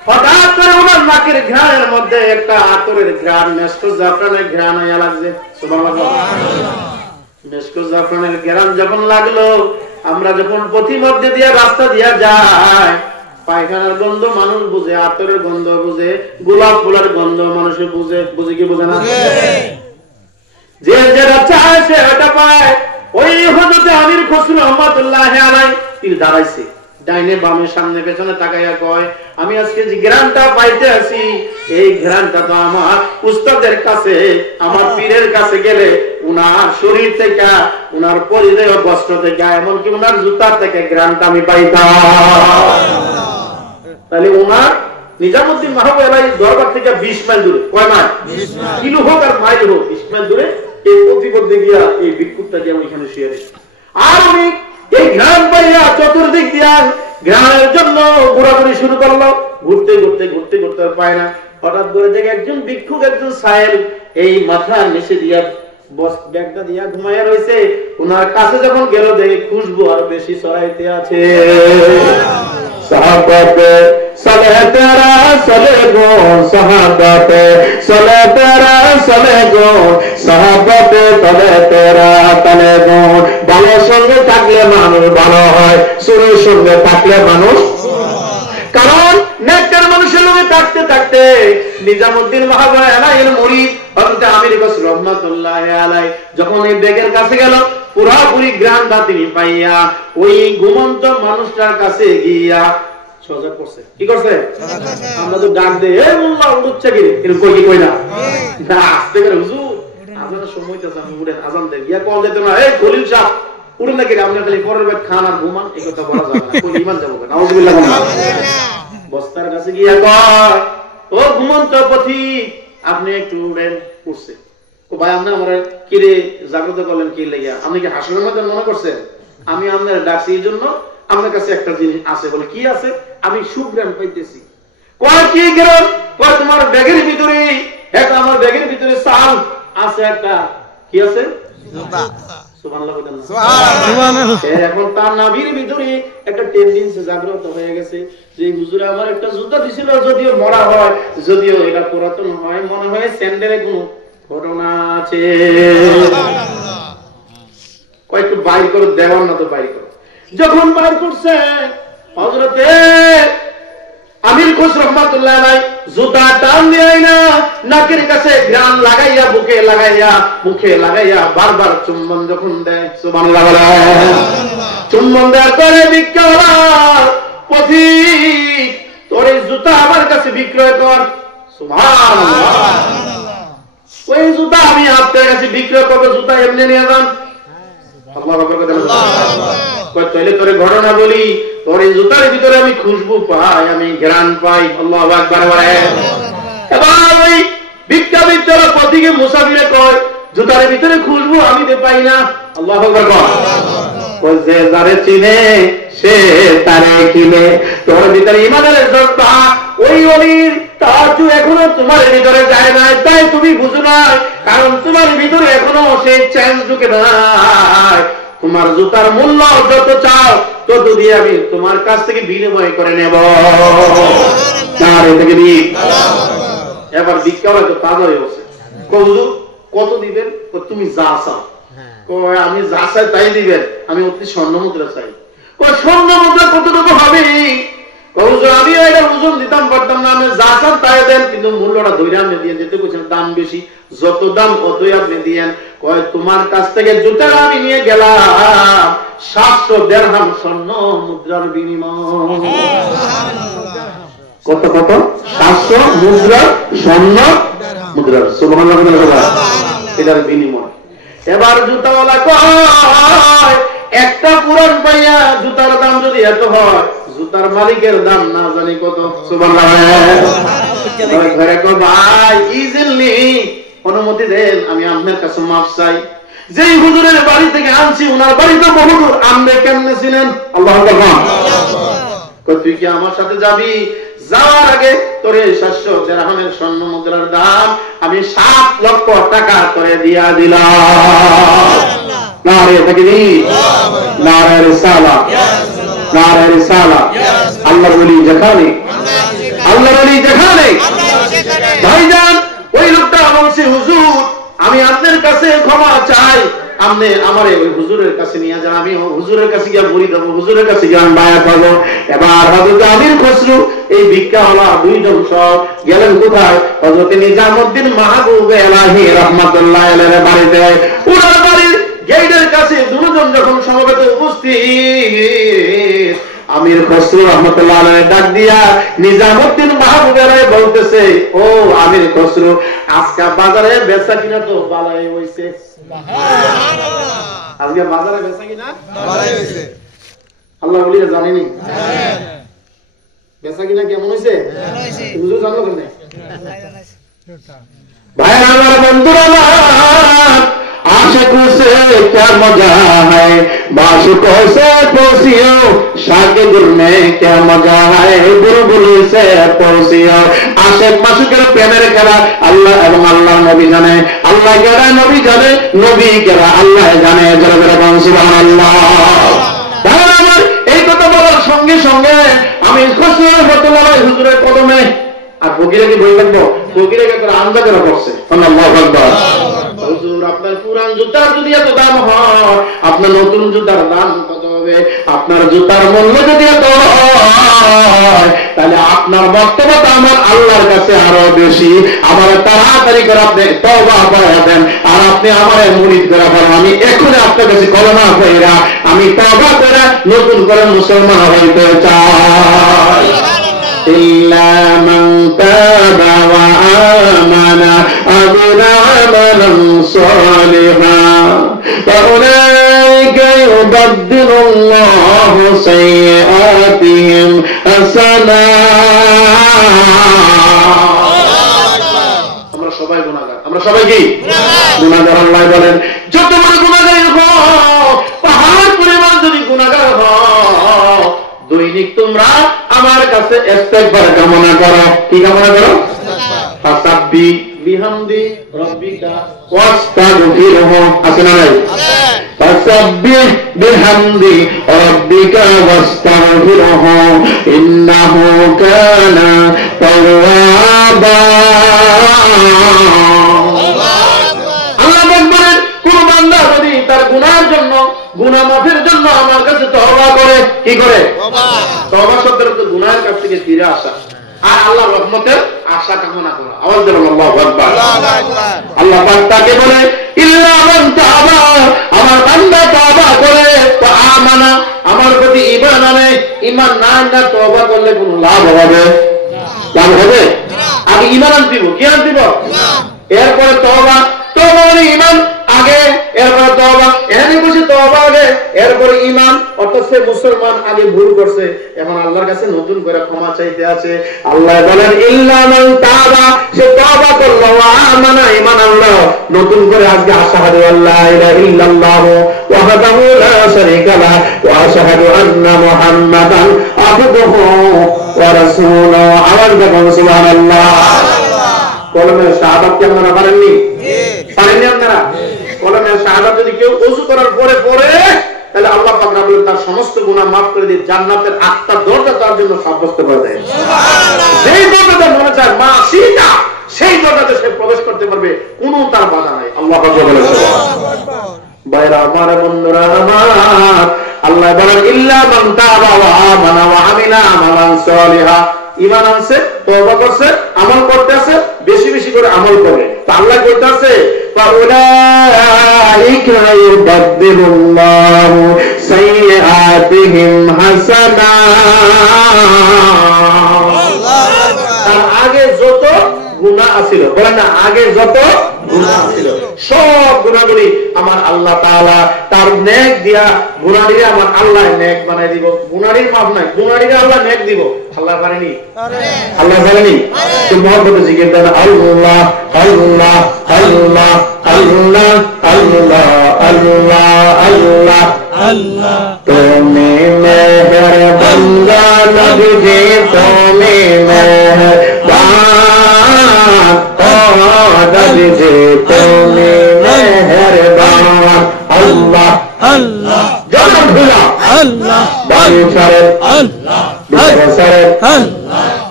হঠাৎ করে ওনার নাকের ঘ্রাণের মধ্যে একটা আতরের ঘ্রাণ, মেশকো জাফরানের ঘ্রাণ আয়া লাগছে। সুবহানাল্লাহ। মেশকো জাফরানের ঘ্রাণ যখন লাগলো, আমরা যখন পথিমধ্যে দিয়ে রাস্তা দিয়া যায়, পায়খানার গন্ধ মানুষ বুঝে, আতরের গন্ধ বুঝে, গোলাপ ফুলের গন্ধ মানুষ বুঝে। বুঝে কি বুঝে না? যে যেটা চায় সে ওটা পায়। ওই হযরত আমির খসরু রহমাতুল্লাহি আলাইহি তিনি দাঁড়াইছে, ডাইনে বামে সামনে পেছনে তাকাইয়া কয়, আমি আজকে যে ঘ্রাণটা পাইতে আছি, এই ঘ্রাণটা তো আমার উস্তাদের কাছে, আমার পীরের কাছে গেলে উনার শরীর থেকে, উনার পরিধেয় বস্ত্র থেকে, এমনকি উনার জুতার থেকে ঘ্রাণটা আমি পাইতাম। তাহলে উনার নিজামুদ্দিন মাহবুব আলাইহির দরবার থেকে 20 মাইল দূরে, কয় মাইল? 20 মাইল। কিলো হোক আর মাইল হোক, 20 মাইল দূরে এই প্রতিপদে গিয়া এই ভিক্ষুকটা যে ওইখানে শুয়ে রয়েছে। আর উনি এই ঘ্রাণ পাইয়া চতুর্দিক দিয়া ঘ্রাণের জন্য ঘোরাঘুরি শুরু করলো। ঘুরতে ঘুরতে ঘুরতে ঘুরতে আর পায় না। হঠাৎ করে দেখে একজন ভিক্ষুক, একজন সাহেব এই মাথার নিচে দিয়া ব্যাগটা দিয়া ঘুমাইয়া রয়েছে। ওনার কাছে যখন গেল, দেখে খুশবু আর বেশি ছড়াইতে আছে। সাহাবাতে চলে তেরা চলে গো, সাহাবাতে চলে তেরা চলে গো, সাহাবাতে চলে তেরা চলে গো। ভালোর সঙ্গে থাকলে মানুষ ভালো হয়, চোরের সঙ্গে থাকলে মানুষ, কারণ নেককার মানুষের সঙ্গে থাকতে থাকতে নিজামুদ্দিন মাহবুব আলাইহির মুরিদ হযরত আমির খসরু রহমাতুল্লাহি আলাইহি যখন এই বেগের কাছে গেল, পুরাপুরি গ্রামটা তিনি পাইয়া ওই ঘুমন্ত মানুষটার কাছে গিয়া সজাগ করছে। কি করছে? আমরা তো ডাক দেই, এ মোল্লা উঠছে কি, কিন্তু কই কি কই না, না আস্তে করে হুজুর আজানের সময় তো আমি উঠে আজান দেই, ইয়া কোন যেত না, এই খলিল সাহেব উঠে নাকি আপনি খালি পরের বেদ খান আর ঘুমান, এই কথা বলা যাবে না, কই ঈমান যাবে না। নাউজুবিল্লাহ। বস্তার কাছে গিয়া কয়, ও ঘুমন্ত পথিক, আপনি একটু উঠেন। উঠছে। ও ভাই, আপনি আমার কি রে জাগ্রত করলেন কি লাগিয়া? আপনি কি হাসির মধ্যে মনে করছেন আমি আপনার ডাকছি এই জন্য? আপনার কাছে একটা জিনিস আছে। বলে কি আছে? আমি সুগ্রাম পাইতেছি। কয় কি গ্রাম? কয় তোমার ব্যাগের ভিতরে, এটা আমার ব্যাগের ভিতরে চাল আছে একটা। কি আছে? সুবহানাল্লাহ। এখন তার নাভির ভিতরে একটা টেন্ডেন্সি জাগ্রত হয়ে গেছে যে হুজুরে আমার একটা জুতা দিছিল, যদিও মরা হয়, যদিও এটা পুরাতন হয়, মনে হয় স্যান্ডেলে কোনো ঘটনা আছে। কয়েকটু বাইর করে দেওয়ার না, তো বাইর করো। যখন বাইর করছে হযরতে আমির খসরু রহমাতুল্লাহি আলাইহি জুতা টান দেয় না, নাকের কাছে ঘ্রাণ লাগাইয়া, বুকে লাগাইয়া, মুখে লাগাইয়া বারবার চুম্বন যখন দেয়, সুবহানাল্লাহ, চুম্বন দেওয়ার পরে ভিক্ষাওয়ালা, পথিক তোর এই জুতা আমার কাছে বিক্রয় কর। সুবহানাল্লাহ। ওই জুতা আমি আপনার কাছে বিক্রয় করবো, জুতা এমনি নিয়ে যান। আল্লাহু আকবার। কয় তাইলে তোরে ঘটনা বলি, তোর এই জুতার ভিতরে আমি খুশবু পাই, আমি ঘ্রাণ পাই। আল্লাহু আকবার। এবার ওই ভিক্ষাবিত্তর পথিকে মুসাফিরে কয়, জুতার ভিতরে খুশবু আমি তো পাই না। আল্লাহু আকবার। কয় যে যারে চিনে সে তারে কিনে। তোর ভিতরে ঈমানের জজ্বা, ওই ওলির তাজু এখনো তোমার ভিতরে যায় না, তাই তুমি বুঝো না, কারণ তোমার ভিতরে এখনো সেই চেঞ্জ ঢুকে নাই। তোমার জুতার মূল্য যত চাও তত দিয়ে আমি তোমার কাছ থেকে বিনিময় করে নেব। এবার ভিক্ষা হয়তো তাজা হয়ে বসে, কত দিবেন? তুমি যা চাও। আমি যা চাই তাই দিবেন, আমি অতি স্বর্ণ মুদ্রা চাই। স্বর্ণ মুদ্রা কতটুকু হবে? আমি এটা ওজন দিতাম পারতাম না, আমি যা চান তাই দেন, কিন্তু মূল্যটা ধরে আপনি দিয়ে যেতে বলছেন, দাম বেশি, যত দাম অতই আপনি দিয়েন। কয় তোমার কাছ থেকে জুতা আমি নিয়ে গেলাম 700 দিরহাম স্বর্ণ মুদ্রার বিনিময়। কত কত? 700 মুদ্রা স্বর্ণ মুদ্রা। সুবহানাল্লাহ। এটার বিনিময়। এবার জুতাওয়ালা কয়, একটা পুরান পাইয়া জুতার দাম যদি এত হয়, জুতার মালিকের দাম না জানি কত। সুবহানাল্লাহ। ঘরে কো ভাই ইজিলি অনুমতি দেন, আমি আপনার কাছে মাফ চাই। যেই হুজুরের বাড়ি থেকে আনছি ওনার বাড়ি তো বহুদূর, আপনি কেমনে ছিলেন? আল্লাহু আকবার। কই তুই কি আমার সাথে যাবি? যাওয়ার আগে তোর এই 700 দিরহামের স্বর্ণ মুদ্রার দাম আমি 7 লক্ষ টাকা করে দিয়া দিলাম। নারে তাকবীর, নারে রিসালাত, নারে রিসালাত। আল্লাহর ওলি যেখানে আল্লাহ বলি যেখানে ভাইজান ওই লোকটা বলছে হুজুর আমি আপনার কাছে ক্ষমা চাই, আপনি আমারে ওই হুজুরের কাছে নিয়ে যান, আমি হুজুরের কাছে গিয়ে বলি দেবো, হুজুরের কাছে গিয়ে আমি বায়া পাবো। এবার হযরত আমির খসরু এই ভিক্ষাওয়ালা দুইজন সব গেলেন কোথায়? হযরত নিজামউদ্দিন মাহবুব এলাহি রাহমাতুল্লাহ আলাইহির বাড়িতে। ওনার বাড়ির গেটের কাছে দুজন যখন সমবেত উপস্থিত, আমির খসরু রহমতুল্লাহ আলাইহি ডাক দিয়া নিজামউদ্দিন মাহবুব এলাহি বলতেছে, ও আমির খসরু, আজকে বাজারে বেচা কিনা তো ভালোই হইছে। সুবহানাল্লাহ। আজকে বাজারে বেচা কিনা ভালোই হইছে। আল্লাহ বলি জানেনি বেচা কিনা কেমন হইছে? ভালো হইছে। হুজুর জানো কেন? ভাই আমার বন্ধুরা আমার आशिकों से क्या मजा है, माशुकों से पोसियो, शाके गुल में क्या मजा है, बुलबुल से पोसियो। आशिक माशुकेर प्रेमेर खेला আল্লাহ এবং আল্লাহর নবী জানে, আল্লাহ যারা নবী জানে, নবী যারা আল্লাহ জানে। যারা যারা বলেন সুবহানাল্লাহ। তাহলে আমার এই কথা বলার সঙ্গে সঙ্গে আমি খসরু রহমাতুল্লাহ আলাইহি হুজুরের কদমে আর ফকিরে কি বই করবো, ফকিরে করে আন্দা করে পড়ছে। আল্লাহু আকবার। হুজুর আপনার পুরান জুতার যদি এত দাম হয়, আপনার নতুন জুতার দাম কত হবে? আপনার জুতার মূল্য যদি এত হয়, তাহলে আপনার বক্তব্য আমার আল্লাহর কাছে আরো বেশি। আমার তাড়াতাড়ি করে আপনি তওবা করে দেন, আর আপনি আমার মুরিদ করে ফেলেন। আমি এখনই আপনার কাছে কলমা কইরা আমি তওবা করে নতুন করে মুসলমান হইতে চাই। إلا من تاب وآمن وعمل عملا صالحا فأولئك يبدل الله سيئاتهم حسنات। আমরা সবাই গুনাহগার, আমরা সবাই কি গুনাহগার? আল্লাহ বলেন যত বড় গুনাহগার হোক, পাহাড় পরিমাণ যদি গুনাহগার হও, দৈনিক তোমরা আমার কাছে ইস্তেগফার কামনা করো। কি কামনা করো? ফাসাব্বি বিহামদি রাব্বিকা ওয়াস্তাগফিরহু। আছে না নাই? ফাসাব্বি বিহামদি রাব্বিকা ওয়াস্তাগফিরহু ইন্নাহু কানা তাওয়াবা। আল্লাহ বলেন কোন বান্দা যদি তার গুনাহের জন্য, গুনাহ মাফের জন্য আমার কাছে তওবা করে, কি করে? তওবা শব্দের অর্থ গুনাহের কাছ থেকে ফিরে আসা আর আল্লাহর রহমতের আশা কামনা করা। আওয়াজ দেন আল্লাহু আকবার। আল্লাহ পাক তাকে বলে ইল্লা মান তাবা, আমার বান্দা তওবা করে, তো আমানা আমার প্রতি ঈমান আনে। ঈমান না আনলে তওবা করলে কোনো লাভ হবে? লাভ হবে? আগে ঈমান আনতে হবে। কি আনতে হবে? এরপরে তওবা। তওবা মানে ঈমান আগে, এরপরে তওবা। এখানে বসে তওবা আগে, এরপরে ঈমান। অর্থাৎ সে মুসলমান, আগে ভুল করছে, এখন আল্লাহর কাছে নতুন করে ক্ষমা চাইতে আছে। আল্লাহ বলেন ইল্লা মান তাবা, সে তওবা করলো, ওয়া আমানা ঈমান আনলো, নতুন করে আজকে আশহাদু আল্লা ইলাহা ইল্লাল্লাহু ওয়াহদাহু লা শারীকা লাহু ওয়া আশহাদু আন্না মুহাম্মাদান আবদুহু ওয়া রাসূলুহু। আওয়াজ দেন সুবহানাল্লাহ। কলমের শাহাদাত কি আপনারা পারেননি? পারেননি আপনারা? কলমের শাহাদাত যদি কেউ ওযু করার পরে পড়ে, তাহলে আল্লাহ পাক রব্বুল তার সমস্ত গুনাহ মাফ করে দিয়ে জান্নাতের 8টা দরজা তার জন্য সাব্যস্ত করে দেয়। সুবহানাল্লাহ। যেই দরজাতে মনে চায় মাসিটা, সেই দরজাতে সে প্রবেশ করতে পারবে, কোনো তার বাধা নাই। আল্লাহ পাক বলেন সুবহানাল্লাহ। ভাইরা আমার, বন্ধুরা আমার, আল্লাহ বলেন ইল্লা মান তাবা ওয়া আমানা ওয়া আমিলা আমালান সালিহা। ঈমান আনছে, তওবা করছে, আমল করতেছে, বেশি বেশি করে আমল করে, তা আল্লাহ কইতাছে ফাউলাইকা ইউবাদদিলুল্লাহু সাইয়্যাতিহিম হাসানাত। তার আগে যত গুনাহ আছিল, বলেন না, আগে যত গুনাহ ছিল সব গুনাহগুলি আমার আল্লাহ তাআলা তার নেক দিয়া গুনাহীরে আমার আল্লাহ নেক বানাই দিব। গুনাহীর মাফ নাই, গুনাহীরে আল্লাহ নেক দিব। আল্লাহ পারেনি? আল্লাহ পারেনি? তো মহব্বতে জিকির দেন আল্লাহ আল্লাহ আল্লাহ আল্লাহ আল্লাহ আল্লাহ আল্লাহ আল্লাহ। তুমি মেহেরবান নবীজি, তুমি মেহেরবান, ও নবীজি তুমি মেহেরবান। আল্লাহ আল্লাহ জবান খুলা আল্লাহ, বায়ু ছাড়েন আল্লাহ, বিছানা ছাড়েন আল্লাহ,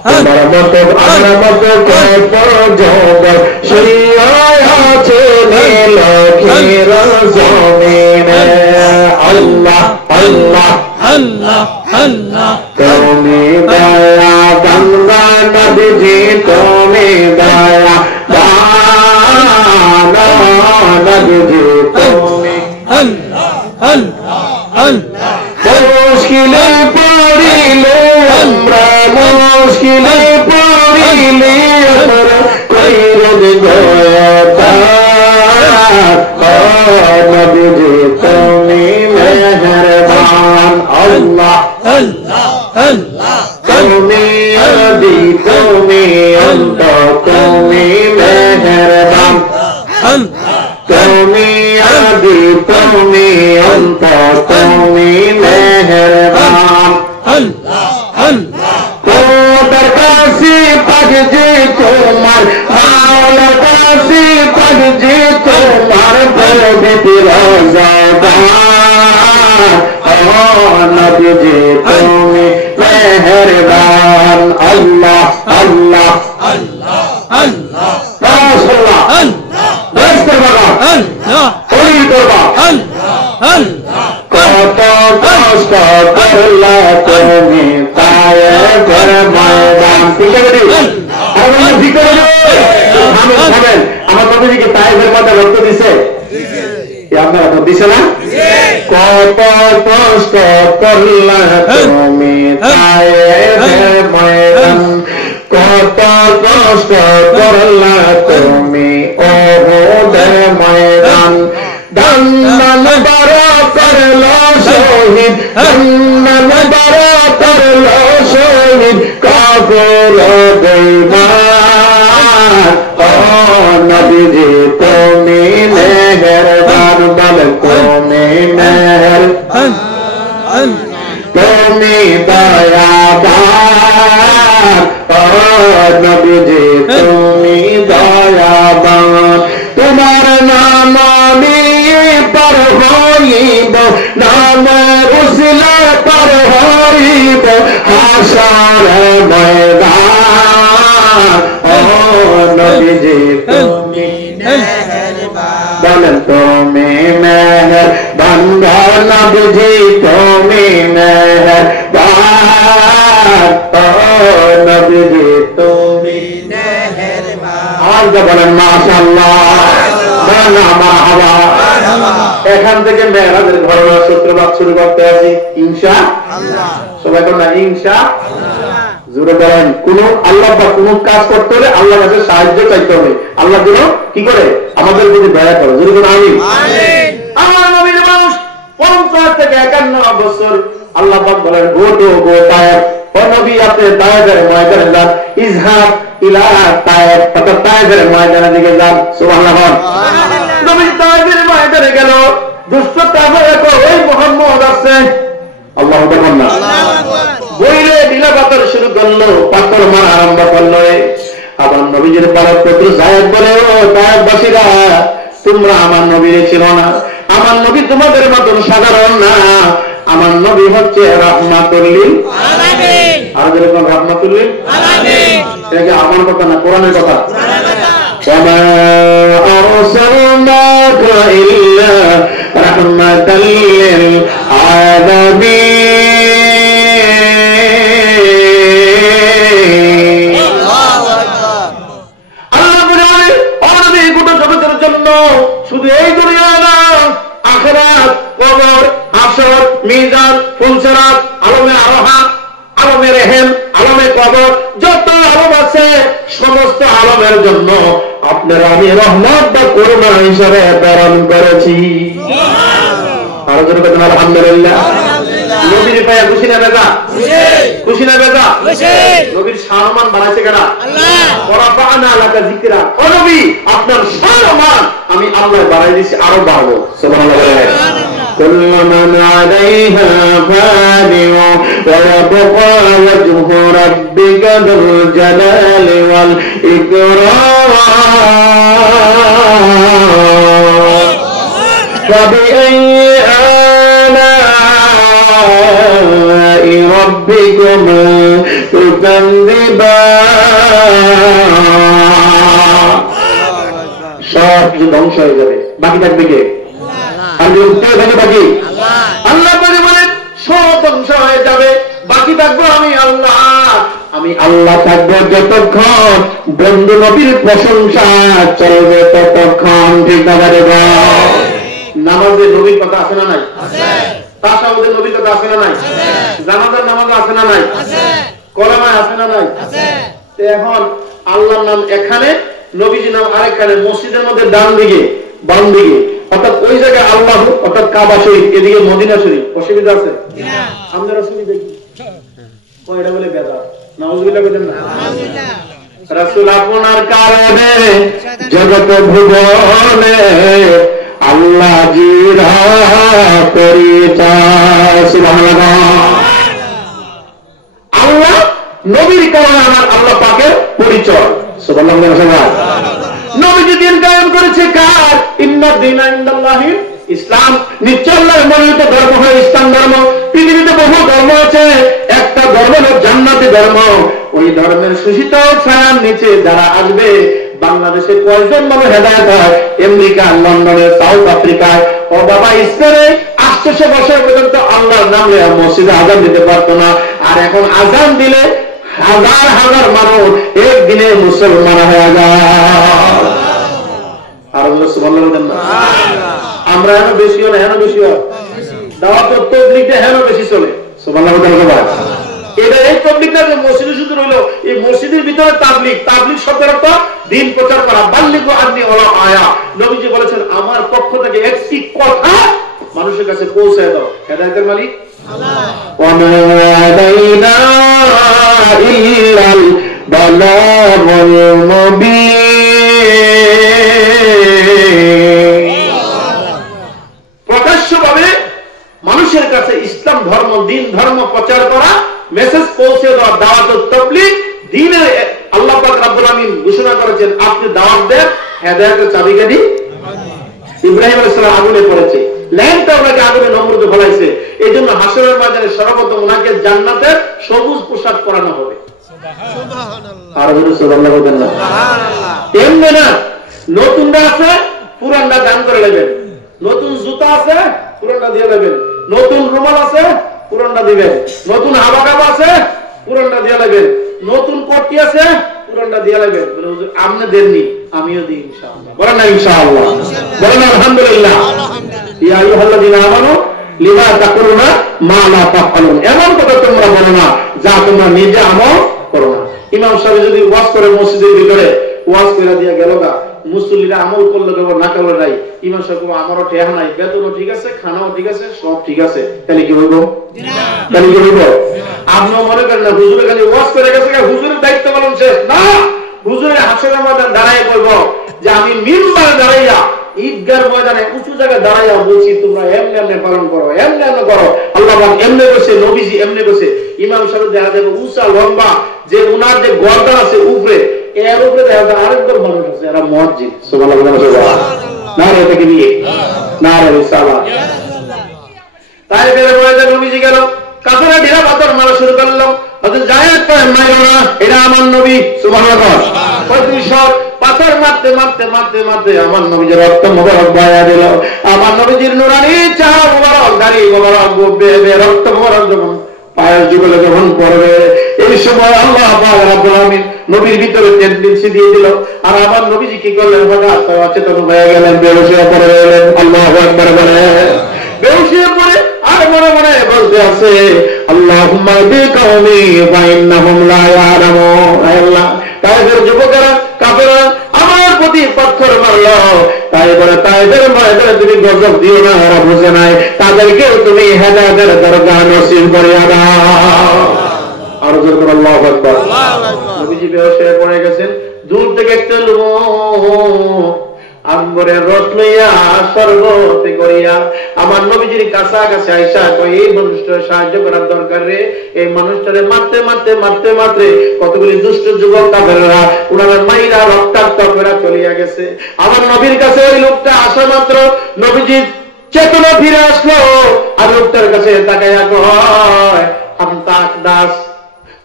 তোমার মতো আমার মতো কত জগৎ শুইয়ায় আছে নীলক্ষের জমিনে। আল্লাহ আল্লাহ আল্লাহ আল্লাহ তুমি দয়া গঙ্গা নবীজি তুমি দয়া নবীজি তুমি আল্লাহ আল্লাহ আল্লাহ মুশকিলে পড়িলে আমরা মুশকিলে পড়িলে আমরা কইরদ দয়া নবীজি তুমি মেহেরবান। আল্লাহ আল্লাহ আল্লাহ তুমি আদি তুমি অন্ত তুমি মেহেরবান। তুমি আদি তুমি অন্ত তুমি মেহেরবান। আল্লাহ আল্লাহ তোমার কাছে পাগজি তোমার মাওলার কাছে পাগজি তোমার পবিত্র জবান নবীজি তুমি মেহেরবান। আল্লাহ আল্লাহ আল্লাহ আল্লাহ রাসূলুল্লাহ আল্লাহ রাসূল বাবা আল্লাহ ওই করবা আল্লাহ আল্লাহ কত কষ্ট করলা তুমি তায়েফের ময়দান। ঠিক আছে আমার ঠিক আছে থামেন। আমার নবীকে তায়েফের ময়দানে রক্ত দিছে আপনারা তো দিছে না? কত কষ্ট করলা তুমি তায়েফের ময়দান। কত কষ্ট করলা তুমি ওহুদের ময়দান। দন্দন বড় করলো শহীদ দন্দন বড় করলো শহীদ কাফের বেঈমান। ও নবীজি তুমি মেহেরবান বল তুমি মেহেরবান তুমি দয়াবান। ও নবীজি তুমি দয়াবান। তোমার নাম নিয়ে পার হইব নাম উসিলা পার হইব হাসর ময়দান। ও নবীজি তুমি বলেন তুমি মেহেরবান। নবীজি তুমি মেহেরবান। ও নবীজি তুমি আর বলেন মাশাআল্লাহ মারহাবা। এখান থেকে মেরাজের ঘটনার সূত্রপাত শুরু করতে আছি ইনশাআল্লাহ। সবাই কোন না ইনশাআল্লাহ জোরে বলেন। কোন আল্লাহ বা কোন কাজ করতে হলে আল্লাহর কাছে সাহায্য চাইতে হবে। আল্লাহ যেন কি করে আমাদের প্রতি দয়া করে। জোরে বলেন আমিন। আমার নবীর মানুষ 50 থেকে 51 বছর আল্লাহ পাক বলেন গো তো গো তায়েফ। ও নবী আপনি তায়েফের ময়দানে যান। ইজহাব ইলা তায়েফ অর্থাৎ তায়েফের ময়দানে দিকে যান। সুবহানাল্লাহ। নবী তায়েফের ময়দানে গেল। দুষ্ট কাফের ওই মুহাম্মদ আছে আল্লাহু আকবার বইলে ঢিলা পাথর শুরু করলো পাথর মারা আরম্ভ করলো। আবার নবীজির পালক পুত্র যায়েদ বলে ও তায়েফবাসীরা তোমরা আমার নবীরে ছিল না। আমার নবী তোমাদের মতন সাধারণ না। আমার নবী হচ্ছে রাহমাতুল লিল আলামিন। আর যেরকম রাহমাতুল লিল আলামিন এটা আমার কথা না কোরআনের কথা। ওয়ামা আরসালনাকা ইল্লা রাহমাতাল লিল আলামিন। আল্লাহু আকবার। আল্লাহ বলে আমাদের গোটা জগতের জন্য শুধু এই দুনিয়া না আখিরাত কবর হাসর মিজান ফুলসিরাত আলমে আরহা আলমে রেহেম আলমে কবর যত আলম আছে সমস্ত আলমের জন্য আপনার আমি রহমত বা করুণা হিসাবে প্রেরণ করেছি। আর জন্য বলেন আলহামদুলিল্লাহ। নবীর পায়ে খুশি না বেজা? খুশি না বেজা? নবীর সম্মান বাড়াইছে কেন? আল্লাহ। ওয়ারাফা'না লাকা যিকরা। ও নবী আপনার সম্মান আমি আল্লাহ বাড়াই দিয়েছি আরো বাড়াবো। সুবহানাল্লাহ। كل من عليها فان ويبقى وجه ربك ذو الجلال والإكرام فبأي آلاء ربكما تكذبان সব কিছু ধ্বংস হয়ে যাবে, বাকি থাকবে কে? আর উত্তর থাকে বাকি আল্লাহ বলেন সব ধ্বংস হয়ে যাবে, বাকি থাকবো আমি আল্লাহ। আমি আল্লাহ থাকবো যতক্ষণ বন্ধু নবীর প্রশংসা চলবে ততক্ষণ। ঠিক না বারে? নামাজে নবীর কথা আছে না নাই? তাশাহুদে নবীর কথা আছে না নাই? জানাজার নামাজে আছে না নাই? কলেমায় আছে না নাই? এখন আল্লাহর নাম এখানে, নবীজির নাম আরেকখানে, মসজিদের মধ্যে ডান দিকে বাম দিকে, অর্থাৎ ওই জায়গায় আল্লাহ অর্থাৎ কাবা শরীফ, এদিকে মদিনা শরীফ। অসুবিধা আছে? আমাদের অসুবিধা কি? এটা বলে বেদা। নাউজুবিল্লাহ বলেন না। রাসূল আপনার কারণে জগৎ ভুবনে আল্লাহ জিরা পরিচয়। সুবহানাল্লাহ। আল্লাহ নবীর কারণে আমার আল্লাহ পাকের পরিচয়। সুবহানাল্লাহ। নবীজি দিন কায়েম করেছে কার? ইন্না দীনা ইনদাল্লাহি ইসলাম। নিশ্চয় আল্লাহর মনোনীত ধর্ম হয় ইসলাম ধর্ম। পৃথিবীতে বহু ধর্ম আছে, একটা ধর্ম হলো জান্নাতি ধর্ম। ওই ধর্মের সুশীতল ছায়ার নিচে যারা আসবে, বাংলাদেশে কয়জন মানুষ হেদায়েত হয়? আমেরিকা, লন্ডনে, সাউথ আফ্রিকায়, ও বাবা স্পেনে 800 বছর পর্যন্ত আল্লাহর নাম লয়ে মসজিদে আযান দিতে পারতো না, আর এখন আযান দিলে হাজার হাজার মানুষ একদিনে মুসলমান হয়ে যায়। আর সুবহানাল্লাহ বলেন না। আমরা হেন বেশি হলে হেন বেশি হয়, দাওয়াত তাবলীগটা হেন বেশি চলে। সুবহানাল্লাহ বলেন না। এটা এই তাবলীগটা যে মসজিদে শুধু রইলো, এই মসজিদের ভিতরে তাবলীগ, তাবলীগ শব্দের অর্থ দ্বীন প্রচার করা। বাল্লিগু আন্নী ওয়ালাউ আয়া। নবীজি বলেছেন আমার পক্ষ থেকে একটি কথা মানুষের কাছে পৌঁছে দাও। হেদায়েতের মালিক আল্লাহ। ওয়া মা আলাইনা ইল্লাল বালাগুল মুবিন। প্রকাশ্যভাবে মানুষের কাছে ইসলাম ধর্ম, দ্বীন ধর্ম প্রচার করা, মেসেজ পৌঁছে দেওয়া, দাওয়াত ও তাবলীগ। দ্বীনের আল্লাহ পাক রব্বুল আমিন ঘোষণা করেছেন আপনি দাওয়াত দেন, হেদায়েতের চাবিকাঠি ইব্রাহিম আলাইহিস সালাম আগুনে পড়েছে, ল্যাম্পটা ওনাকে আগুনে নমরুদে ফলাইছে। এই জন্য হাসরের ময়দানে সর্বপ্রথম ওনাকে জান্নাতের সবুজ পোশাক পরানো হবে। সুবহানাল্লাহ। আর বলুন সুবহানাল্লাহ বলেন না। সুবহানাল্লাহ। এমনি না, নতুনটা আছে পুরানটা দান করে নেবেন, নতুন জুতা আছে পুরানটা দিয়ে নেবেন, নতুন রুমাল আছে পুরানটা দিবেন, নতুন হাবাকাব আছে পুরানটা দিয়ে নেবেন, নতুন কোটি আছে পুরানটা দিয়ে নেবেন। বলে হুজুর আপনি দেননি, আমিও দিই ইনশাআল্লাহ। বলেন না ইনশাআল্লাহ, বলেন আলহামদুলিল্লাহ। ইয়া আইয়ুহাল্লাযীনা আমানু লিমা তাকুলুনা মা লা তাফআলুন। এমন কথা তোমরা বলো না যা তোমরা নিজে আমল করো না। ইমাম সাহেব যদি ওয়াজ করে মসজিদের ভিতরে, ওয়াজ করে দিয়া গেল গা, মুসল্লিরা আমল করলে দেব না করলে নাই, ইমাম সাহেব আমারও ঠেহা নাই, বেতনও ঠিক আছে, খানাও ঠিক আছে, সব ঠিক আছে, তাহলে কি হইব? তাহলে কি হইব? আপনিও মনে করেন না হুজুরে খালি ওয়াজ করে গেছে, হুজুরের দায়িত্ব পালন শেষ না। হুজুরের হাসরের ময়দানে দাঁড়ায় বলব যে আমি মিম্বারে দাঁড়াইয়া, ঈদগার ময়দানে উঁচু জায়গায় দাঁড়াইয়া বলছি তোমরা এমনি এমনি পালন করো, এমনি এমনি করো। আল্লাহ পাক এমনি বসে, নবীজি এমনি বসে, ইমাম সাহেব দেখা যাবে উঁচা লম্বা, যে উনার যে গর্দান আছে উপরে, এর উপরে দেখা যায় আরেকজন মানুষ আছে, এরা মুয়াজ্জিন। সুবহানাল্লাহ। নারে তাকবীর, নারে রিসালাত। তাই বের হয়ে যায়, নবীজি গেল কাফেররা ঢিলা পাথর মারা শুরু করলো। হযরত জায়েদ কয় মাইরো না, এটা আমার নবী। সুবহানাল্লাহ। 35 পাথর মারতে মারতে মারতে মারতে আমার নবীজির রক্ত মোবারক বয়া দিল। আমার নবীজির নুরানি চেহারা মোবারক, দাড়ি মোবারক, রক্ত মোবারক যখন পায়ের যুগলে যখন পড়বে, এই সময় আল্লাহ পাক রব্বুল আমিন নবীর ভিতরে টেন্ডেন্সি দিয়ে দিল। আর আমার নবীজি কি করলেন? হঠাৎ অচেতন হয়ে গেলেন, বেহুশ হয়ে পড়ে গেলেন। আল্লাহু আকবার বলে বেহুশ হয়ে পড়ে আর মনে মনে বলতে আছে আল্লাহুম্মা বিকাউমি ওয়া ইন্নাহুম লা ইয়ালামুন। আল্লাহ তাইদের যুবকেরা, কাফেররা আমার প্রতি পাথর মারলো, তাইদের ময়দানে তুমি গজব দিও না, ওরা বুঝে নাই, তাদেরকেও তুমি হেদায়েতের দরজা নসিব করিয়া দাও। আর জোর করে আল্লাহু আকবার। নবীজি বেহুশ হয়ে পড়ে গেছেন। দূর থেকে একটা লোক আম্বরের রস লইয়া শরবতে করিয়া আমার নবীজির কাছাকাছি আইসা কই এই মানুষটার সাহায্য করার দরকার রে। এই মানুষটারে মারতে মারতে মারতে মারতে কতগুলি দুষ্ট যুবক কাফেররা উনার মাইরা রক্তাক্ত করে চলিয়া গেছে। আমার নবীর কাছে ওই লোকটা আসা মাত্র নবীজি চেতনা ফিরে আসলো, আর লোকটার কাছে তাকাইয়া কয় হামতাক দাস,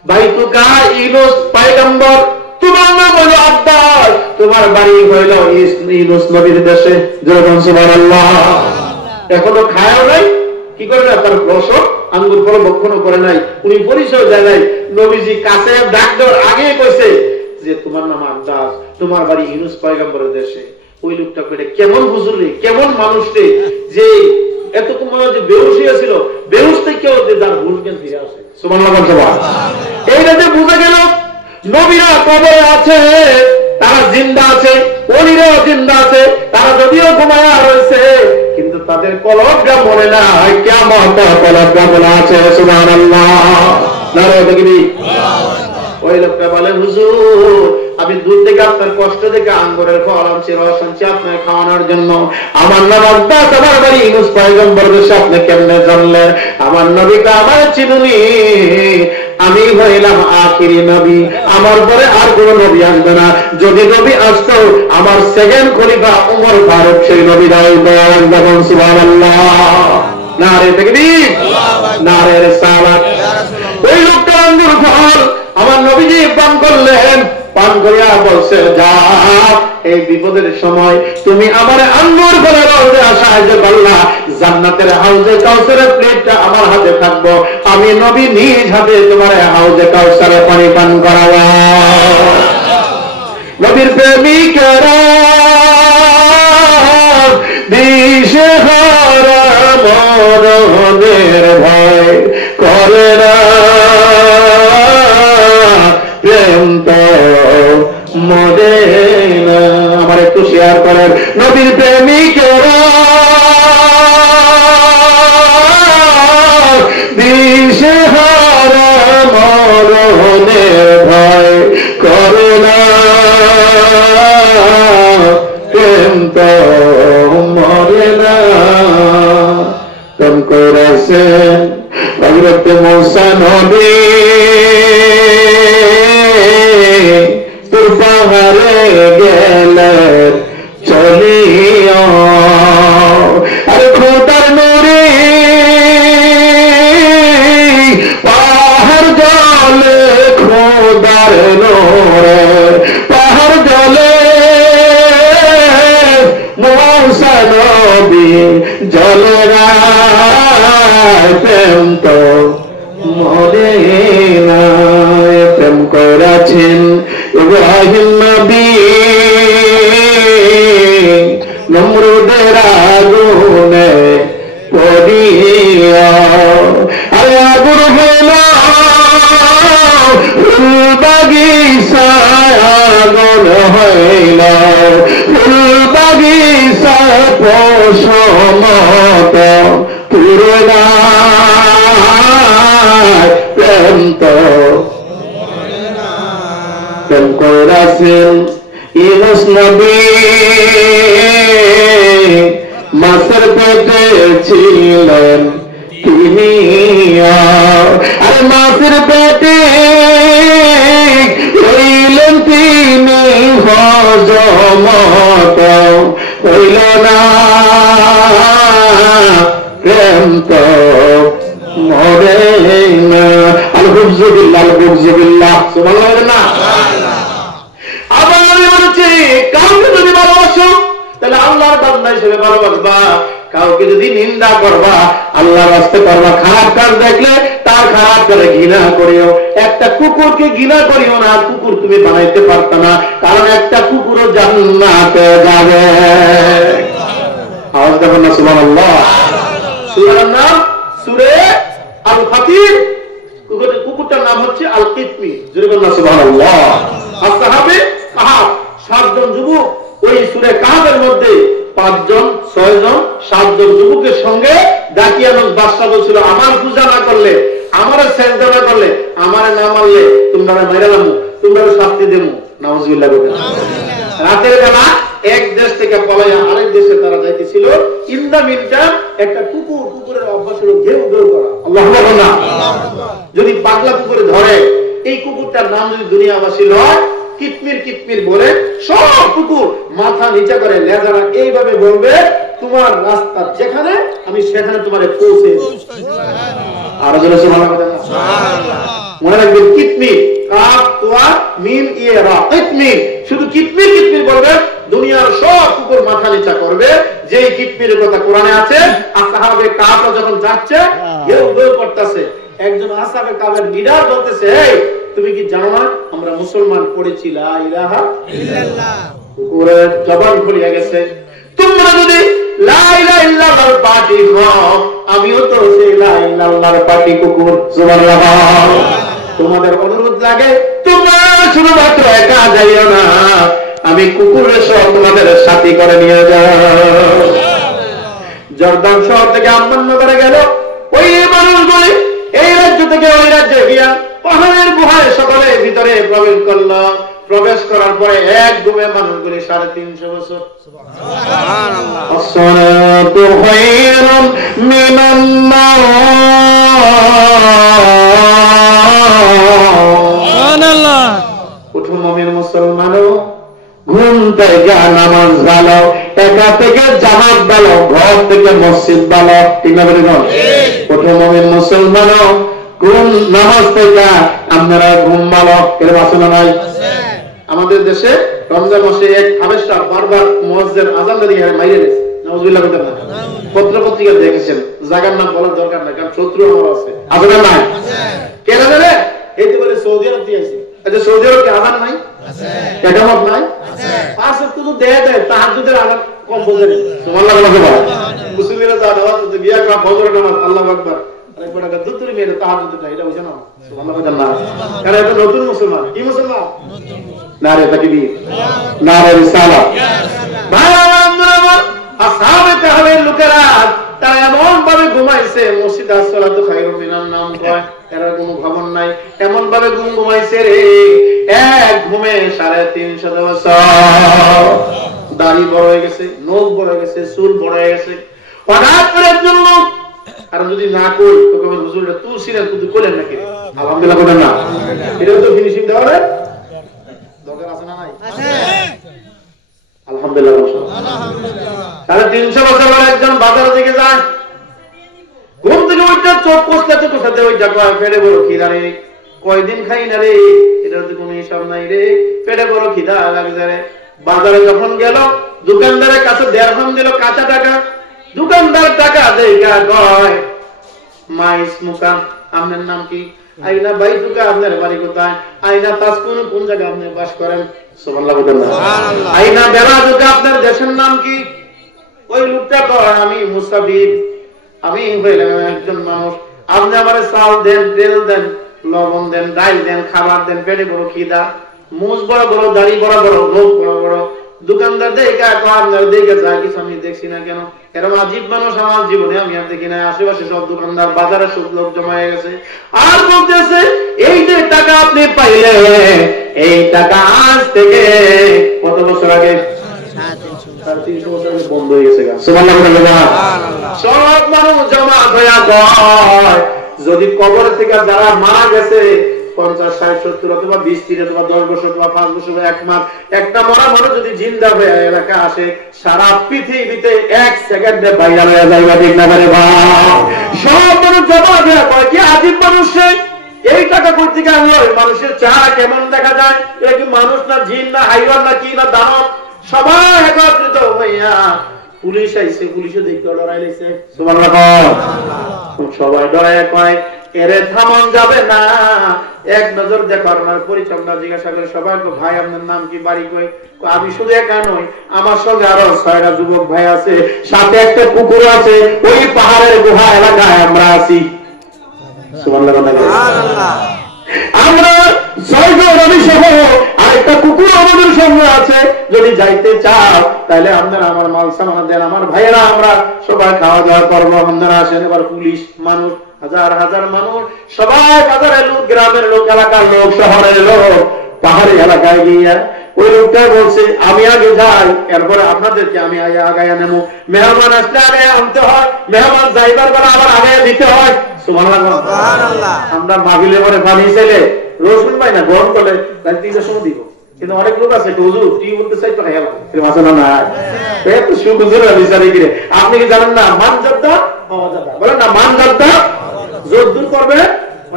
বাইতুকা ইউনূস পয়গম্বর, তোমার নাম হলো আব্বাস, তোমার বাড়ি হইল ইউনূস নবীর দেশে। যেরকম সুবহানাল্লাহ। এখনো খায়ও নাই, কি করে না, তার রসদ আঙ্গুর ফল ভক্ষণ করে নাই, উনি পরিচয় দেয় নাই। নবীজি কাছে ডাক দেওয়ার আগে কইছে যে তোমার নাম আব্বাস, তোমার বাড়ি ইউনূস পয়গম্বরের দেশে। ওই লোকটা কইলে কেমন হুজুর রে, কেমন মানুষ রে, যে এতক্ষণ মনে হয় যে বেহুশ ছিল, বেহুশ থেকেও যে তার হুশ জ্ঞান ফিরে আসে। সুবহানাল্লাহ। এইটা যে বুঝা গেল নবীরা কবরে আছে, তারা জিন্দা আছে, ওলিরাও জিন্দা আছে, তারা যদিও ঘুমায়া রয়েছে কিন্তু তাদের কলবটা মরে না, কিয়ামত কলবটা বলা আছে। সুবহানাল্লাহ। নারে তাকবীর। ওই লোকটা বলে হুজুর আমি দূর থেকে আপনার কষ্ট দেখে আঙ্গুরের ফল আনছি, রস আনছি আপনাকে খাওয়ানোর জন্য। আমার নাম আব্বাস, আমার বাড়ি ইউনূস পয়গম্বর দেশে, আপনি কেমনে জানলেন? আমার নবীকে আমার চিনুনি, আমি হইলাম আখিরি নবী, আমার পরে আর কোন নবী আসবে না। যদি নবী আসতো আমার সেকেন্ড খলিফা উমর ফারুক সেই নবী হইতেন। সুবহানাল্লাহ। নারে তাকবীর, নারে রিসালাত। ওই লোকটা আঙ্গুর ফল আমার নবীজি পান করলেন, পান করিয়া বলছেন যা এই বিপদের সময় তুমি আমার আঙ্গুর ফলের হাউজে সাহায্য করলা, জান্নাতের হাউজে কাউসারের প্লেটটা আমার হাতে থাকবো, আমি নবী নিজ হাতে তোমার হাউজে কাউসারের পানি পান করাবো। নবীর প্রেমিকেরা দিশেহারা মরণের ভয় করে না, প্রেম তো মরে না। আমার একটু শেয়ার করেন। নবীর প্রেমিকেরা দিশেহারা মরণের ভয় করে না, প্রেম তো মরে না। প্রেম করেছেন হযরত মুসা নবী, তোর পাহাড়ে গেলেন চলিয়া, আরে খোদার নূরে পাহাড় জলে, খোদার নূরে পাহাড় জলে, মুসা নবী জলে না, প্রেম তো মরে না। প্রেম করেছেন ইব্রাহিম নবী নমরুদের আগুনে পড়িয়া, আরে আগুন হইল ফুল বাগিচায়, আগুন হইল ফুল বাগিচায় পশমত পুরোনা, প্রেম তো প্রেম করেছেন ইউনূস নবী মাছের পেটে ছিলেন তিনি, আর মাছের পেটে রইলেন তিনি, হজমত হইল না, প্রেম তো মরে না। আলহামদুলিল্লাহ, আলহামদুলিল্লাহ। সুবহানাল্লাহ না। আবার আমি বলছি কাউকে যদি ভালোবাসো তাহলে আল্লাহর বান্দা হিসেবে ভালোবাসবা, কাউকে যদি নিন্দা করবা আল্লাহর রাস্তে করবা, খারাপ কাজ দেখলে তার খারাপ করে ঘৃণা করিও। একটা কুকুরকে ঘৃণা করিও না, কুকুর তুমি বানাইতে পারত না, কারণ একটা কুকুরও জান্নাতে যাবে। আওয়াজ দেবেন না সুবহানাল্লাহ। সূরার নাম সূরা আল ফাতির, কুকুরটার নাম হচ্ছে আল কিতমি। যেরকম না সুবহানাল্লাহ। আসহাবে কাহাফ 7 জন যুবক, ওই সূরা কাহাফের মধ্যে 5 জন 6 জন 7 জন যুবকের সঙ্গে দাকিয়ানুস বাদশা বলছিল আমার পূজা না করলে, আমার সেজদা না করলে, আমার না মানলে তোমরা মেরে নামু, তোমরা শাস্তি দেবো। নাউজুবিল্লাহ। রাতের বেলা এক দেশ থেকে পলাইয়া আরেক দেশে তারা যাইতেছিল। ইন দা মিনটাইম একটা কুকুরের অভ্যাস হলো ঘেউ ঘেউ করা। আল্লাহু আকবার না। যদি পাগলা কুকুরে ধরে, এই কুকুরটার নাম যদি দুনিয়াবাসী লয় কিতমির কিতমির বলে, সব কুকুর মাথা নিচে করে লেজারা এইভাবে বলবে তোমার রাস্তা যেখানে আমি সেখানে তোমারে পৌঁছে। আর জোরে সুবহানাল্লাহ। মনে রাখবেন কিতমির, কাফ তোয়া মিম ইয়ে রা, কিতমির। শুধু কিতমির কিতমির বলবে, দুনিয়ার সব কুকুর মাথা নিচা করবে। যেই কিতমিরের কথা কোরআনে আছে, আসহাবে কাফরা যখন যাচ্ছে কেউ কেউ করতেছে, একজন আসহাবে কাফের লিডার বলতেছে, এই তুমি কি জানো না আমরা মুসলমান পড়েছি লা ইলাহা ইল্লাল্লাহ। কুকুরের জবান খুলে গেছে, তোমরা যদি লা ইলাহা ইল্লাল্লাহর পার্টি হও, আমিও তো সেই লা ইলাহা ইল্লাল্লাহর পার্টি কুকুর। সুবহানাল্লাহ। তোমাদের অনুরোধ লাগে তোমরা শুধুমাত্র একা যাইও না, আমি কুকুরের সহ তোমাদের সাথী করে নিয়ে যাও। জর্দান শহর থেকে আম্মাননগরে গেল ওই মানুষগুলি, এই রাজ্য থেকে ওই রাজ্যে গিয়া পাহাড়ের গুহায় সকলে ভিতরে প্রবেশ করলো। প্রবেশ করার পরে এক ঘুমে মানুষগুলি 350 বছর। সুবহানাল্লাহ। আসসালাতু খায়রুম মিনান নাওম। সুবহানাল্লাহ। উঠো মুমিন মুসলমানও, ঘুম থেকে নামাজ ভালো, একা থেকে জামাত ভালো, ঘর থেকে মসজিদ ভালো। ঠিক না বলে গো? উঠো মুমিন মুসলমানও, ঘুম নামাজ থেকে আপনারা ঘুম ভালো। এর বাসনা নাই? আমাদের দেশে রমজান মাসে এক হাবেশা বারবার মুয়াজ্জিন আযান দিয়ে মাইরে দিয়েছে। নাউযুবিল্লাহ বলেন না? পত্র পত্রিকা দেখেছেন, জায়গার নাম বলার দরকার নাই, কারণ শত্রু আমার আছে। আছে না নাই? কেন জানে? এই তো বলে সৌদি আরব দিয়ে আইছে। আচ্ছা সৌদি আরব কি আযান নাই? আছে। একামত নাই? আছে। পাঁচ ওয়াক্ত তো দেয় তাহাজ্জুদের আযান কম বলে না। সুবহানাল্লাহ বলে। মুসলিমরা যা নামাজ পড়তে গিয়া ফজরের নামাজ আল্লাহু আকবার, আরে কোটা দুতুরি মেরে তাহাজ্জুদ এটা বুঝে না। সুবহানাল্লাহ বলেন না? কারণ এটা নতুন মুসলমান। কি মুসলমান? নারে তাকবীর, নারে রিসালাত। ভাই আমার আসহাবে কাহফের লোকেরা তারা এমন ভাবে ঘুমাইছে, মসজিদ as-সালাতু খায়রুম মিনান নাওম কয়, এর কোনো ভবন নাই, এমন ভাবে ঘুমাইছে রে, এক ঘুমে 350 বছর। দাড়ি বড় হয়ে গেছে, নখ বড় হয়ে গেছে, চুল বড় হয়ে গেছে। হঠাৎ করে একজন লোক, আর যদি না কই তো কবে হুজুরটা তুলসিরা তুই কইলেন নাকি? আলহামদুলিল্লাহ বলেন না? এটা তো ফিনিশিং দেওয়া রে দরকার আছে না নাই? আছে। আলহামদুলিল্লাহ। আলহামদুলিল্লাহ। 350 বছর পরে একজন বাজার থেকে যায়, ঘুম থেকে উঠে চোখ কষতে কষতে ওই জায়গা পেটে বড় খিদা রে, কয়দিন খাই না রে, এটার তো কোনো হিসাব নাই রে, পেটে বড় খিদা লাগছে রে। বাজারে যখন গেল, দোকানদারের কাছে দেড়হাম দিল কাঁচা টাকা। দোকানদার টাকা দেইগা কয়, মাইস মুকা আপনার নাম কি? আইনা বাইতুকা আপনার বাড়ি কোথায়? আইনা তাসকুন কোন জায়গায় আপনি বাস করেন? সুবহানাল্লাহ বলেন না? সুবহানাল্লাহ। আইনা বেলাদুকা আপনার দেশের নাম কি? ওই লোকটা কয়, আমি মুসাফির, আমি হইলাম একজন মানুষ, আপনি আমারে চাল দেন, তেল দেন, লবণ দেন, ডাল দেন, খাবার দেন, পেটে বড় খিদা, মুজ বড় বড়, দাড়ি বড় বড়, লোক বড় বড়। দোকানদার দেখা আপনার দেখে যায় কিছু আমি দেখছি না কেন? এরকম আজীব মানুষ আমার জীবনে আমি আর দেখি না। আশেপাশে সব দোকানদার, বাজারে সব লোক জমা হয়ে গেছে। আর বলতেছে, এই যে টাকা আপনি পাইলে, এই টাকা আজ থেকে কত বছর আগে? 350 বছর আগে বন্ধ হয়ে গেছে। সুবহানাল্লাহ। সব মানুষ জমা হয়ে যায়, যদি কবর থেকে যারা মারা গেছে 50, 60, 70 অথবা 20, 30 অথবা 10 বছর অথবা 5 বছর, 1 মাস, একটা মরা মানুষ যদি জিন্দা হয়ে এলাকা আসে, সারা পৃথিবীতে 1 সেকেন্ডে ভাইরাল হয়ে যাবে। ঠিক না রে ভাই? সব মানুষ জমা হয়ে কয়, কি আজীব মানুষ সে, এই টাকা করতে গিয়ে আনলো। মানুষের চেহারা কেমন দেখা যায়? এটা কি মানুষ না জিন না হাইওয়ান না কি না দানব? সবাই একত্রিত হইয়া পুলিশ আইছে, পুলিশও দেখতে ডরাইছে। সুবহানাল্লাহ। সবাই ডরায় কয়, এরে থামন যাবে না, এক নজর দেখার পরিচয়টা জিজ্ঞাসা করে। সবাই তো ভাই আপনার নাম কি, বাড়ি কই? আমি শুধু একা নই, আমার সঙ্গে আরো 6টা যুবক ভাই আছে, সাথে একটা কুকুর আছে, ওই পাহাড়ের গুহা এলাকায় আমরা আছি। সুবহানাল্লাহ। আমরা 6 জন আমি সহ আরেকটা কুকুর আমাদের সঙ্গে আছে, যদি যাইতে চাও তাহলে আপনারা আমার মাল সামান দেন, আমার ভাইয়েরা আমরা সবাই খাওয়া দাওয়া করবো, আপনারা আসেন। এবার পুলিশ মানুষ, হাজার হাজার মানুষ, সবাই বাজারের লোক, গ্রামের লোক, এলাকার লোক, শহরের লোক, পাহাড়ি এলাকায় গিয়ে ওই লোকটা বলছে, আমি আগে যাই, এরপরে আপনাদেরকে আমি আগায় নেবো। মেহমান আসলে আগে আনতে হয়, মেহমান যাইবার বেলা আবার আগে দিতে হয়। সুবহানাল্লাহ। আমরা মাহফিলে পরে পানি চাইলে রসুন পাই না, গরম করলে 3টার সময় দিব, কিন্তু অনেক লোক আছে হুজুর টি বলতে চাই তো খাইয়া মাসানা না, এত সুকুজুর বিচারে গিয়ে। আপনি কি জানেন না, মান জাদ্দা বলেন না, মান জাদ্দা যদ্দুর করবে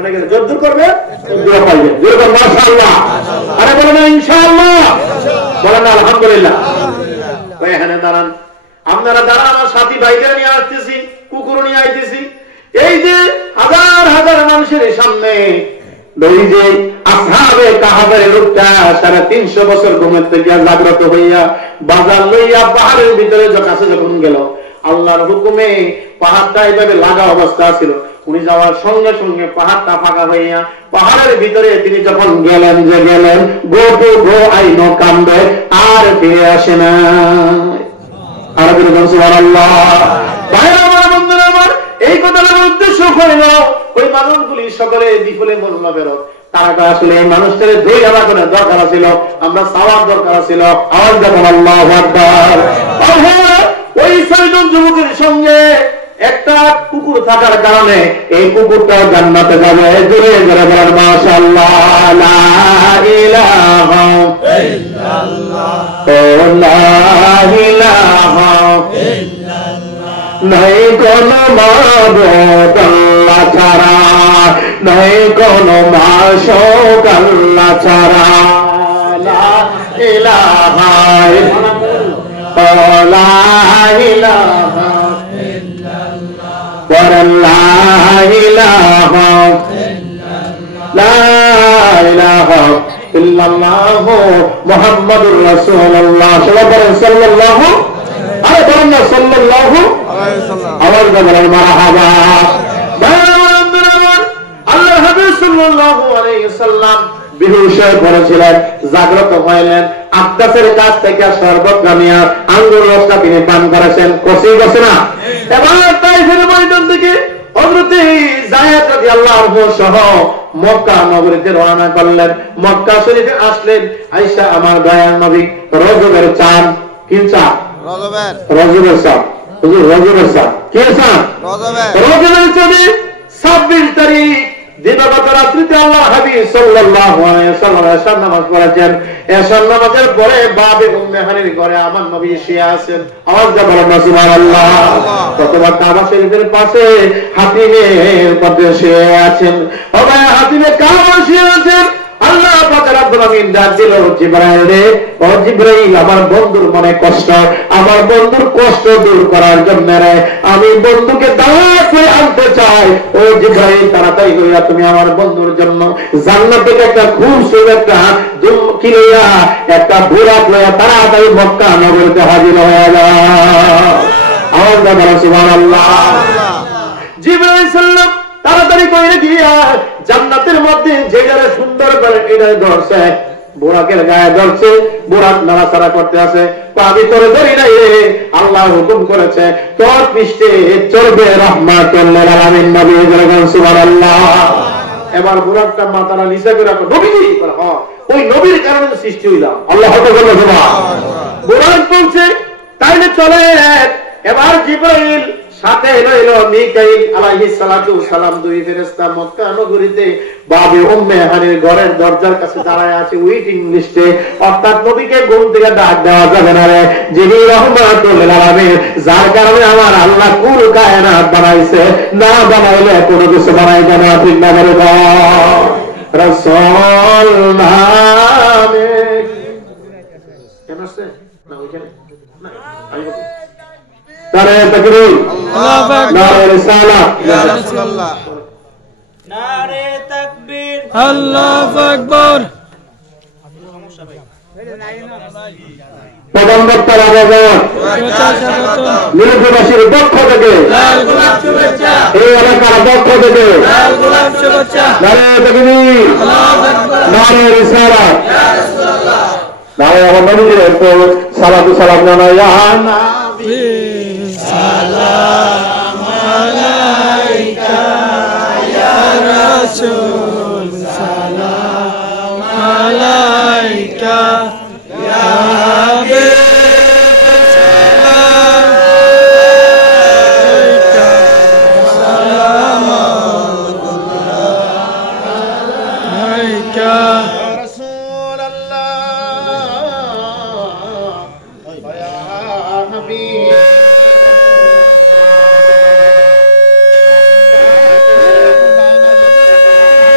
মনে গেলে যদ্দূর করবে দোয়া পাইবে যেরকম মাশাআল্লাহ আরে বলেন ইনশাআল্লাহ বলেন আলহামদুলিল্লাহ ভাই এখানে দাঁড়ান আপনারা দাঁড়ান আমার সাথী ভাইদের নিয়ে আসতেছি কুকুর নিয়ে আইতেছি এই যে হাজার হাজার মানুষের সামনে ওই যে আসহাবে কাহাবের লোকটা 350 বছর ঘুমের থেকে জাগ্রত হইয়া বাজার লইয়া পাহাড়ের ভিতরে যখন গেল আল্লাহর হুকুমে পাহাড়টা এইভাবে লাগা অবস্থা ছিল উনি যাওয়ার সঙ্গে সঙ্গে পাহাড়টা ফাঁকা হইয়া পাহাড়ের ভিতরে তিনি যখন গেলেন গো টু গো আইনো কান্দে আর ফিরে আসে না আর বলুন সুবহানাল্লাহ ভাইরা আমার বন্ধুরা আমার এই কথাটার উদ্দেশ্য হইল ওই মানুষগুলি সকলে বিফলে মরল বেরো তারা আসলে এই মানুষটার দুই আলাদা দরকার ছিল আমরা সওয়াব দরকার ছিল আওয়াজ দেন আল্লাহু আকবার ওই ছয়জন যুবকের সঙ্গে একটা কুকুর থাকার কারণে এই কুকুরটা জান্নাতে যাবে জোরে জোরে বলেন মাশাআল্লাহ লা ইলাহা ইল্লাল্লাহ লা ইলাহা ইল্লাল্লাহ নাই কোনো মাবুদ আল্লাহ ছাড়া নাই কোনো মাশূক আল্লাহ ছাড়া লা ইলাহা ইল্লাল্লাহ লা ইলাহা لا إله إلا الله محمد رسول الله صلى الله عليه وسلم مرحبا আল্লাহ হাবিব সাল্লাল্লাহু আলাইহি ওয়াসাল্লাম বেহুশ হয়ে পড়েছিলেন জাগ্রত হইলেন আব্বাসের কাছ থেকে শরবত নামিয়া আঙ্গুর রসটা তিনি পান করেছেন কষি গেছে না এবার তাইফের ময়দান থেকে হযরত যায়েদ রাদিয়াল্লাহু আনহু সহ মক্কা নগরীতে রওনা করলেন মক্কা শরীফে আসলেন আয়েশা আমার দয়ার নবী রজবের চাঁদ কি চাঁদ রজবের চাঁদ হুজুর রজবের চাঁদ কি চাঁদ রজবের চাঁদে 26 তারিখ দিবাগত রাত্রিতে আল্লাহ হাবিব সাল্লাল্লাহু আলাইহি ওয়াসাল্লাম এশার নামাজ পড়েছেন এশার নামাজের পরে বাবে উম্মে হানির ঘরে আমার নবী শুয়ে আছেন আওয়াজ দিয়ে বলেন সুবহানাল্লাহ ততবা কাবা শরীফের পাশে হাতিমের পদে শুয়ে আছেন ও ভাই হাতিমে কাবা শুয়ে আছেন আল্লাহ পাক রব্বুল আমিন ডাক দিল জিবরাইল রে ও জিবরাইল আমার বন্ধুর মনে কষ্ট আমার বন্ধুর কষ্ট দূর করার জন্য রে আমি বন্ধুকে দাওয়াত করে আনতে চাই ও জিবরাইল তাড়াতাড়ি কইরা তুমি আমার বন্ধুর জন্য জান্নাত থেকে একটা খুব সুন্দর একটা কি লইয়া একটা বুরাক লইয়া তাড়াতাড়ি মক্কা নগরীতে হাজির হয়ে যাও আওয়াজ দিয়ে বলেন সুবহানাল্লাহ জিবরাইল সাল্লাম তাড়াতাড়ি কইরা গিয়া জান্নাতের মধ্যে যে যারা সুন্দর করে এটা ধরছে বুরাকের গায়ে ধরছে বুরাক নাড়াচাড়া করতে আছে আমি তোরে ধরি নাই রে আল্লাহ হুকুম করেছে তোর পৃষ্ঠে চলবে রাহমাতুল লিল আলামিন নবী সুবহানাল্লাহ এবার বুরাকটা মাথাটা নিচে করে রাখো নবীজি বলে হ্যাঁ ওই নবীর কারণে সৃষ্টি হইলাম আল্লাহ আকবার সুবহানাল্লাহ বুরাক বলছে তাইলে চলে এবার জিবরাইল সাথে রইল মিকাইল আলাইহিস সালাতু সালাম দুই ফেরেশতা মক্কা নগরীতে বাবে উম্মে হানির ঘরের দরজার কাছে দাঁড়ায় আছে ওয়েটিং লিস্টে অর্থাৎ নবীকে ঘুম থেকে ডাক দেওয়া যাবে না রে যিনি রহমাতুল লিল আলামিন যার কারণে আমার আল্লাহ কুল কায়নাত বানাইছে না বানাইলে কোনো কিছু বানাইবে না ঠিক না বলে রাসূল নামে কেন আছে না ওইখানে না আমি নারে তাকবীর আল্লাহু আকবার নারে রিসালাত ইয়া রাসূলুল্লাহ নারে তাকবীর আল্লাহু আকবার প্রধান বক্তার আহ্বান নীলগঞ্জবাসীর পক্ষ থেকে লাল গোলাপ শুভেচ্ছা এই এলাকার পক্ষ থেকে লাল গোলাপ শুভেচ্ছা নারে তাকবীর আল্লাহু আকবার নারে রিসালাত ইয়া রাসূলুল্লাহ নারে আমার নবীর উপর সালাতু সালাম জানাই ইয়া নবী সালাম আলাইকা ইয়া রাসূল সালাম আলাইকা ইয়া হাবিব সালাম আলাইকা সালাম আলাইকা রাসূলুল্লাহ ইয়া হাবিব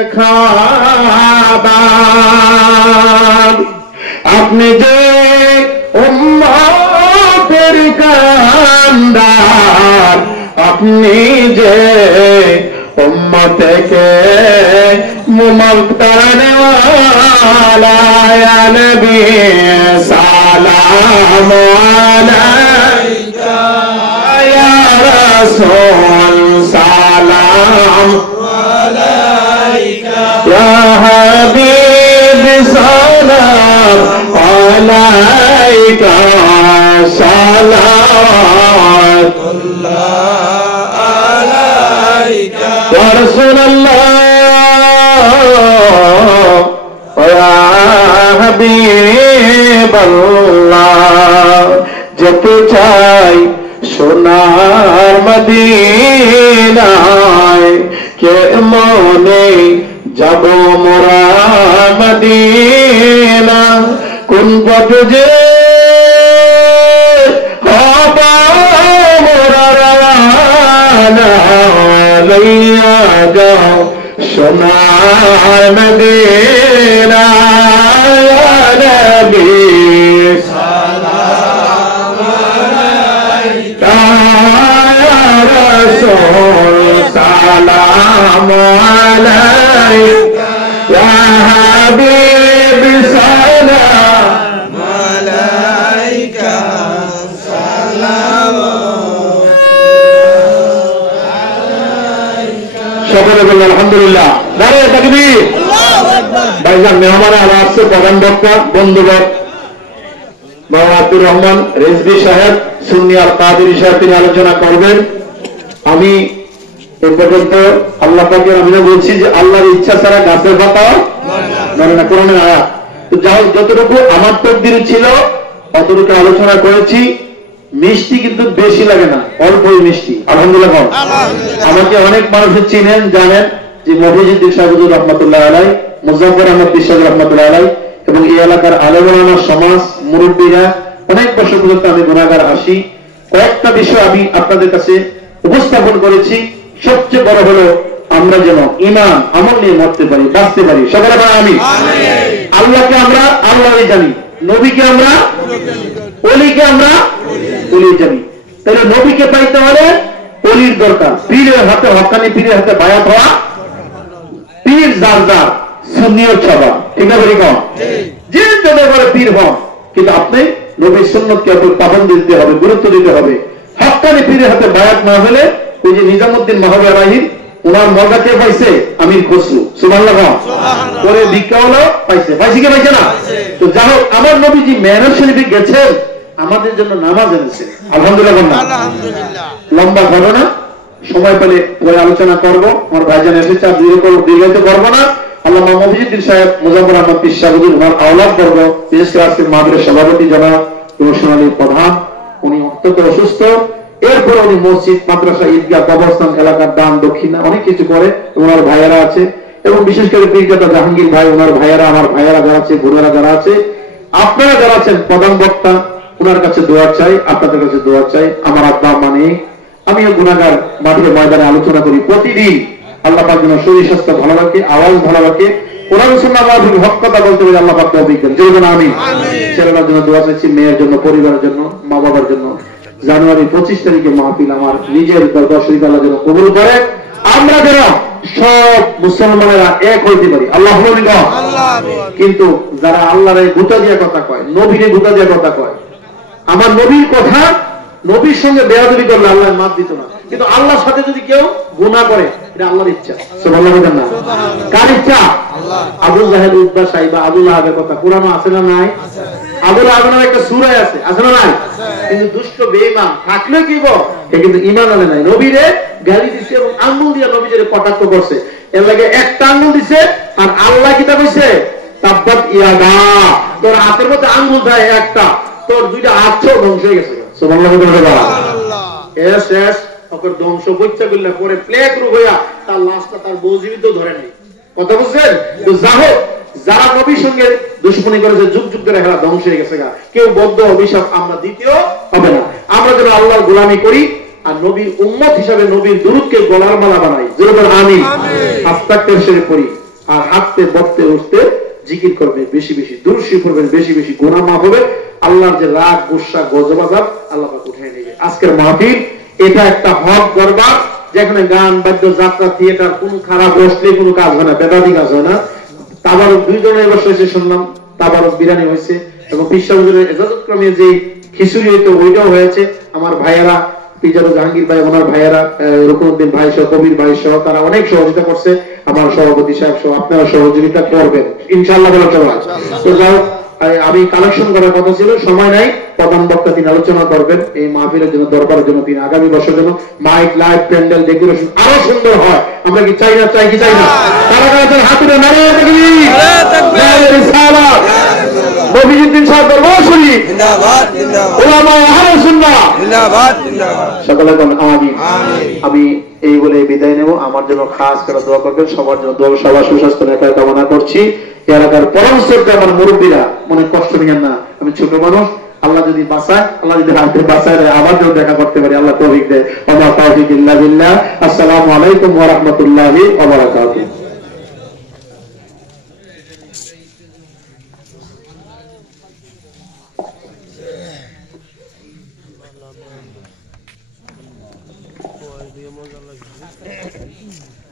খাবার আপনি যে উম্মতের কান্দার আপনি যে উম্মতকে মুমতানে ওয়ালা ইয়া নবী সালাম আলাইকা ইয়া রাসূল সালাম আলাইকা ইয়া হাবিব সালাম আলাইকা সালাওয়াতুল্লাহ আলাইকা ইয়া রাসূলুল্লাহ ইয়া হাবিবাল্লাহ যেতে চাই সোনার মদিনায় কে মনে যাব মোরা মদিনা কোন পথে যে হবা মোরা রওয়ানা লইয়া যাও সোনার মদিনা ইয়া নবী সালাম আলাইকা ইয়া রাসূল সালাম আলাইকা ইয়া হাবিব সালাম আলাইকা সালাম সকলে বললেন আলহামদুলিল্লাহ নারে তাকবীর আল্লাহু আকবার ভাইজান মেহমান আমার আসছে প্রধান বক্তা বন্ধুবর মাওলানা আব্দুর রহমান রিজভী সাহেব সুন্নি আর কাদেরী সাহেব তিনি আলোচনা করবেন আমি এই পর্যন্ত আল্লাহ পাকের আমি বলছি যে আল্লাহর ইচ্ছা ছাড়া গাছের পাতা নড়ে না কোরআনের আয়াত তো যাই যতটুকু আমার তকদির ছিল ততটুকু আলোচনা করেছি মিষ্টি কিন্তু বেশি লাগে না অল্পই মিষ্টি আলহামদুলিল্লাহ আমাকে অনেক মানুষ চিনেন জানেন যে মফিজুদ্দিন সাহেব রহমাতুল্লাহ আলাই মুজাফফর আহমদ বিশ্বাস রহমাতুল্লাহ আলাই এবং এই এলাকার আলেম ওলামা সমাজ মুরব্বীরা অনেক বছর পর্যন্ত আমি গুনাহগার আসি কয়েকটা বিষয় আমি আপনাদের কাছে উপস্থাপন করেছি সবচেয়ে বড় হলো আমরা যেন ঈমান আমল নিয়ে মরতে পারি বাঁচতে পারি সকলে বলেন আমিন আল্লাহকে আমরা আল্লাহই জানি নবীকে আমরা ওলিকে আমরা ওলি জানি তাহলে নবীকে পাইতে হলে ওলির দরকার পীরের হাতে হক্কানি পীরের হাতে বায়াত হওয়া পীর যার যার সুন্নিয়ত সভা ঠিক না বলি কম যে যদি বলে পীর হন কিন্তু আপনি নবীর সুন্নতকে আপনার পাবন্দি দিতে হবে গুরুত্ব দিতে হবে হক্কানি পীরের হাতে বায়াত না হলে ওই যে নিজামুদ্দিন মাহবুব রাহিম ওনার মর্দা কে পাইছে আমির খসরু সুবহানাল্লাহ পরে ভিক্ষা হলো পাইছে পাইছে কি পাইছে না তো যা হোক আমার নবীজি মেহরাজ শরীফে গেছেন আমাদের জন্য নামাজ এনেছে আলহামদুলিল্লাহ লম্বা ঘটনা সময় পেলে পরে আলোচনা করব আমার ভাইজান এসেছে আর দীর্ঘায়িত করবো না আল্লাহ মফিজুদ্দিন সাহেব মুজাফফর আহমদ পিসাবুদ্দিন ওনার আওলাদ বর্গ বিশেষ করে আজকের মাহফিলের সভাপতি জনাব রোশন আলী প্রধান উনি অত্যন্ত অসুস্থ এরপরে উনি মসজিদ মাদ্রাসা ঈদগাহ কবরস্থান এলাকার দান দক্ষিণা অনেক কিছু করে ওনার ভাইয়েরা আছে এবং বিশেষ করে পীরজাদা জাহাঙ্গীর ভাই ওনার ভাইয়েরা আমার ভাইয়েরা যারা আছে বোনেরা যারা আছে আপনারা যারা আছেন প্রধান বক্তা ওনার কাছে দোয়া চাই আপনাদের কাছে দোয়া চাই আমার আব্বা মানে আমিও গুনাহগার মাঠে ময়দানে আলোচনা করি প্রতিদিন আল্লাহ পাক যেন শরীর স্বাস্থ্য ভালো রাখে আওয়াজ ভালো রাখে কোরআন সুন্নাহ মাফিক হক কথা বলতে পারি আল্লাহ পাক তৌফিক দেন যেন আমিন ছেলের জন্য দোয়া চাইছি মেয়ের জন্য পরিবারের জন্য মা বাবার জন্য জানুয়ারি 25 তারিখে মাহফিল আমার নিজের দরবার শরীফ আল্লাহ যেন কবুল করে আমরা যেন সব মুসলমানেরা এক হইতে পারি আল্লাহ কিন্তু যারা আল্লাহর গুতা দিয়া কথা কয় নবীরে গুতা দিয়া কথা কয় আমার নবীর কথা নবীর সঙ্গে বেয়াদবি করলে আল্লাহ মাফ দিত না কিন্তু আল্লাহর সাথে যদি কেউ গুনাহ করে এটা আল্লাহর ইচ্ছা সুবহানাল্লাহ বলেন না কার ইচ্ছা আল্লাহ আবু জাহেল উতবা সাইবা আবু লাহাবের কথা কোরআনে আছে না নাই আছে আবু লাহাবের একটা সূরা আছে না নাই কিন্তু দুষ্ট বেঈমান থাকলে কি গো এ কিন্তু ঈমান আনে নাই নবীরে গালি দিছে এবং আঙ্গুল দিয়ে নবীরে কটাক্ষ করছে এর লাগে একটা আঙ্গুল দিছে আর আল্লাহ কি তা কইছে তাব্বাত ইয়াদা তোর হাতের মধ্যে আঙ্গুল দেয় একটা তোর দুইটা হাত ধ্বংস হয়ে গেছে সুবহানাল্লাহ সুবহানাল্লাহ এস ওকে ধ্বংস বইচ্চা বিল্লাহ করে প্লেগ রূপ হইয়া তার লাশটা তার বউ জীবিত ধরে নাই কথা বুঝছেন তো যাও যারা নবীর সঙ্গে দুশমনি করেছে যুগ যুগ ধরে হেরা ধ্বংস হয়ে গেছে কেউ বদ্ধ অভিশাপ আমরা দ্বিতীয় হবে না আমরা যেন আল্লাহর গোলামি করি আর নবীর উম্মত হিসাবে নবীর দুরূদকে গলার মালা বানাই যেরকম আমিন আস্তাগফির শরীফ পড়ি আর হাঁটতে বসতে উঠতে জিকির করবে, বেশি বেশি দুরূদ পড়বেন, বেশি বেশি গুনাহ মাফ হবে, আল্লাহর যে রাগ গুসা গজব আযাব আল্লাহ পাক উঠিয়ে নেবে। আজকের মাহফিল এটা একটা হক দরবার, যেখানে গান বাদ্য যাত্রা থিয়েটার কোন খারাপ বসলে কোনো কাজ হয় না, বেদাতি কাজ হয় না। তাবারক 2 জনের বসে হয়েছে শুনলাম, তাবারক বিরানি হয়েছে, এবং পিসা হুজুরের ইজাজত ক্রমে যে খিচুড়ি হইতো ওইটাও হয়েছে। আমার ভাইয়েরা পিজারো জাহাঙ্গীর ভাই, ওনার ভাইয়েরা রুকনুদ্দিন ভাই সহ, কবির ভাই সহ, তারা অনেক সহযোগিতা করছে। আমার সভাপতি সাহেব সহ আপনারা সহযোগিতা করবেন ইনশাআল্লাহ। বলা চলো তো যাও, আমি কালেকশন করার কথা ছিল, সময় নাই। প্রধান বক্তা তিনি আলোচনা করবেন এই মাহফিলের জন্য, দরবারের জন্য, তিনি আগামী বছরের জন্য মাইক লাইট প্যান্ডেল ডেকোরেশন আরো সুন্দর হয়। আমরা কি চাই না? চাই কি চাই না? তারা হাতুড়ে নারে তাকবীর, রিসালাত, নবীউদ্দিন সাহেব দরবার শরীফ জিন্দাবাদ জিন্দাবাদ, উলামা আহলে সুন্নাহ জিন্দাবাদ জিন্দাবাদ। সকলে বলেন আমিন। আমিন। আমি এই বলে বিদায় নেব। আমার জন্য খাস করে দোয়া করবেন, সবার জন্য দোয়া, সবার সুস্বাস্থ্য নেতার কামনা করছি। এলাকার পরামর্শটা আমার মুরব্বীরা মনে কষ্ট নিয়েন না, আমি ছোট মানুষ, আল্লাহ যদি বাঁচায়, আল্লাহ যদি হাতে বাঁচায় আবার যদি দেখা করতে পারি, আল্লাহ তৌফিক দেয়। ওয়া তাওফিক ইল্লা বিল্লাহ। আসসালামু আলাইকুম ওয়া রাহমাতুল্লাহি ওয়া বারাকাতুহু। মজা লাগছে।